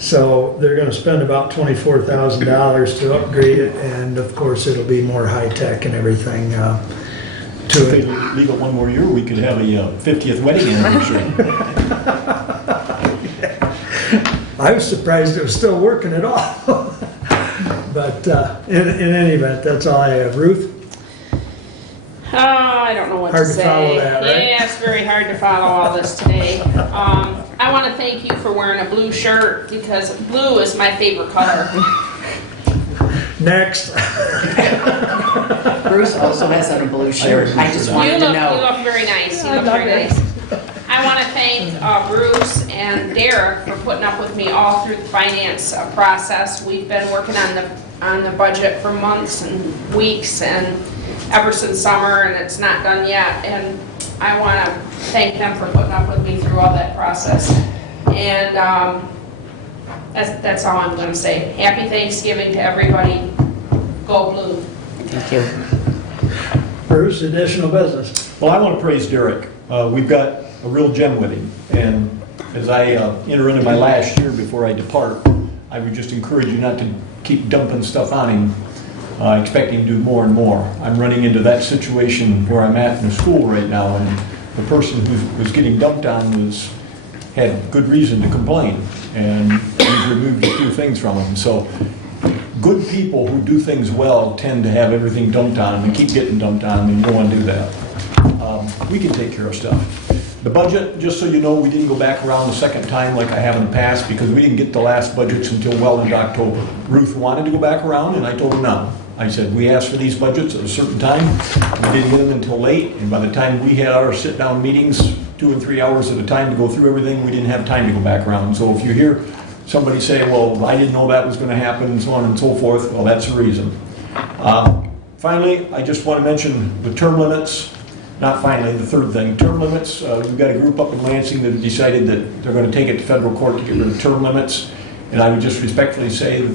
So they're going to spend about $24,000 to upgrade it, and of course it'll be more high-tech and everything If to they it. leave it one more year, we could have a 50th wedding anniversary. I was surprised it was still working at all. But in any event, that's all I have. Ruth? I don't know what Hard to to say. follow that, right? Yeah, it's very hard to follow all this today. I want to thank you for wearing a blue shirt because blue is my favorite color. Next. Bruce also has on a blue shirt. I just wanted to You know. look very nice. You look very nice. I want to thank Bruce and Derek for putting up with me all through the finance process. We've been working on the budget for months and weeks and ever since summer, and it's not done yet. And I want to thank them for putting up with me through all that process. And that's all I'm going to say. Happy Thanksgiving to everybody. Go blue. Thank you. Bruce, additional business. Well, I want to praise Derek. We've got a real gem with him. And as I enter into my last year before I depart, I would just encourage you not to keep dumping stuff on him, expecting him to do more and more. I'm running into that situation where I'm at in the school right now, and the person who was getting dumped on had good reason to complain, and we've removed a few things from him. So good people who do things well tend to have everything dumped on them and keep getting dumped on them, and you don't want to do that. We can take care of stuff. The budget, just so you know, we didn't go back around the second time like I have in the past because we didn't get the last budgets until well into October. Ruth wanted to go back around and I told her no. I said, we asked for these budgets at a certain time, we didn't get them until late, and by the time we had our sit-down meetings, 2 and 3 hours at a time to go through everything, we didn't have time to go back around. So if you hear somebody say, well, I didn't know that was going to happen, and so on and so forth, well, that's the reason. Finally, I just want to mention the term limits. Not finally, the third thing, term limits. We've got a group up in Lansing that have decided that they're going to take it to federal court to get rid of term limits. And I would just respectfully say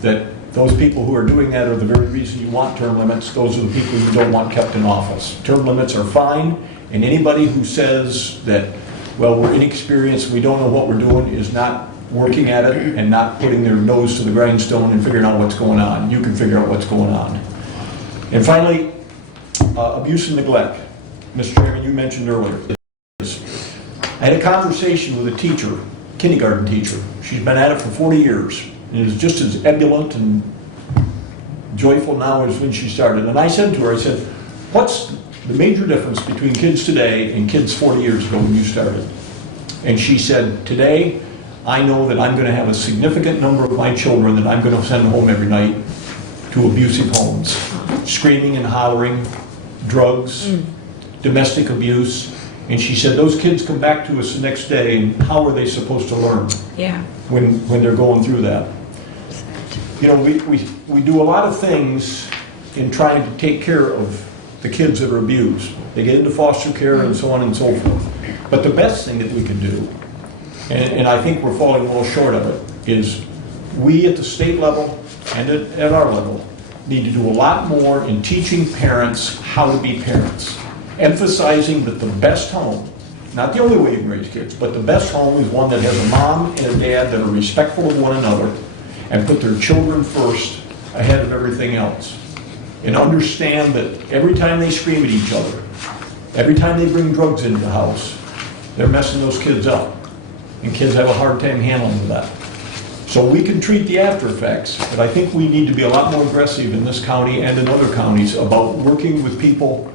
that those people who are doing that are the very reason you want term limits. Those are the people you don't want kept in office. Term limits are fine, and anybody who says that, well, we're inexperienced, we don't know what we're doing, is not working at it and not putting their nose to the grindstone and figuring out what's going on. You can figure out what's going on. And finally, abuse and neglect. Mr. Chairman, you mentioned earlier. I had a conversation with a teacher, kindergarten teacher. She's been at it for 40 years and is just as ebullient and joyful now as when she started. And I said to her, I said, what's the major difference between kids today and kids 40 years ago when you started? And she said, today, I know that I'm going to have a significant number of my children that I'm going to send home every night to abusive homes. Screaming and hollering, drugs, domestic abuse. And she said, those kids come back to us the next day, and how are they supposed to learn when they're going through that? You know, we do a lot of things in trying to take care of the kids that are abused. They get into foster care and so on and so forth. But the best thing that we can do, and I think we're falling a little short of it, is we at the state level and at our level need to do a lot more in teaching parents how to be parents. Emphasizing that the best home, not the only way you can raise kids, but the best home is one that has a mom and a dad that are respectful of one another and put their children first ahead of everything else. And understand that every time they scream at each other, every time they bring drugs into the house, they're messing those kids up. And kids have a hard time handling that. So we can treat the after effects, but I think we need to be a lot more aggressive in this county and in other counties about working with people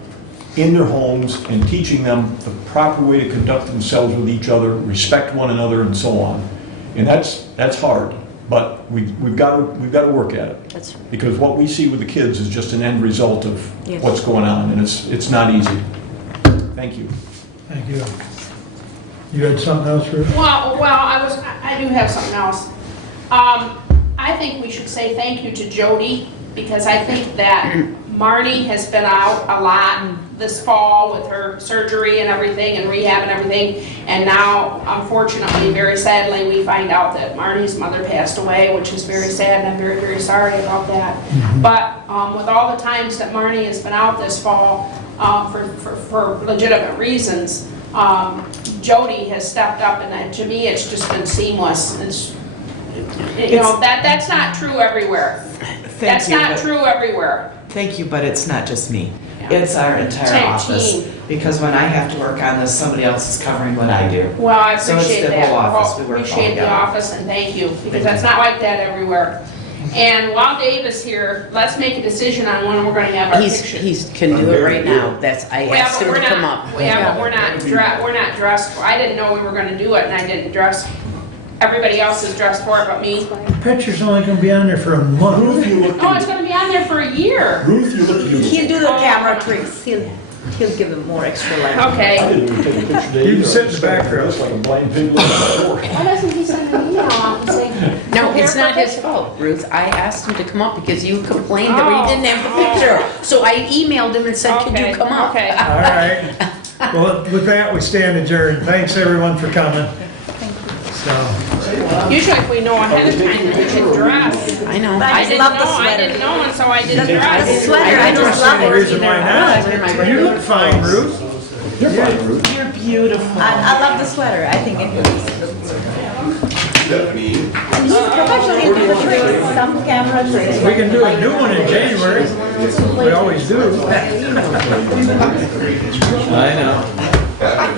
in their homes and teaching them the proper way to conduct themselves with each other, respect one another, and so on. And that's hard, but we've got to work at it. That's right. Because what we see with the kids is just an end result of what's going on, and it's not easy. Thank you. Thank you. You had something else, Ruth? Well, I do have something else. I think we should say thank you to Jody, because I think that Marty has been out a lot this fall with her surgery and everything and rehab and everything. And now, unfortunately, very sadly, we find out that Marty's mother passed away, which is very sad, and I'm very, very sorry about that. But with all the times that Marty has been out this fall for legitimate reasons, Jody has stepped up, and to me, it's just been seamless. That's not true everywhere. That's not true everywhere. Thank you, but it's not just me. It's our entire office. Because when I have to work on this, somebody else is covering what I do. Well, I So it's appreciate the that. whole office. We work all Appreciate the together. office, and thank you, because that's not like that everywhere. And while Dave is here, let's make a decision on when we're gonna have our picture. He can do it right now. I asked him but to we're come not- up. Yeah, but we're not dressed, I didn't know we were gonna do it, and I didn't dress. Everybody else is dressed for it but me. Picture's only gonna be on there for a month. Ruth, you look Oh, it's gonna be on there for a year. Ruth, you look beautiful. He'll do the camera tricks. He'll give them more extra light. Okay. I didn't even take a picture today. You can either. sit I in just the sat background. Just like a blind pig looking at the door. Why doesn't he send an email out and say? No, "Here it's for not his picture"? fault, Ruth. I asked him to come up because you complained that we didn't have the picture. So I emailed him and said, could you come up? Okay. All right. Well, with that, we stand adjourned. Thanks, everyone, for coming. So, Usually if we know ahead of time, then we should dress. I know. I just love the I sweater. didn't know, and so I didn't The dress. sweater, I just love no it. reason why not. You look fine, Ruth. You're fine, Ruth. You're beautiful. I love the sweater. I think it looks. And he's professional. He'll do the tricks. Some camera tricks. We can do a new one in January. We always do. I know.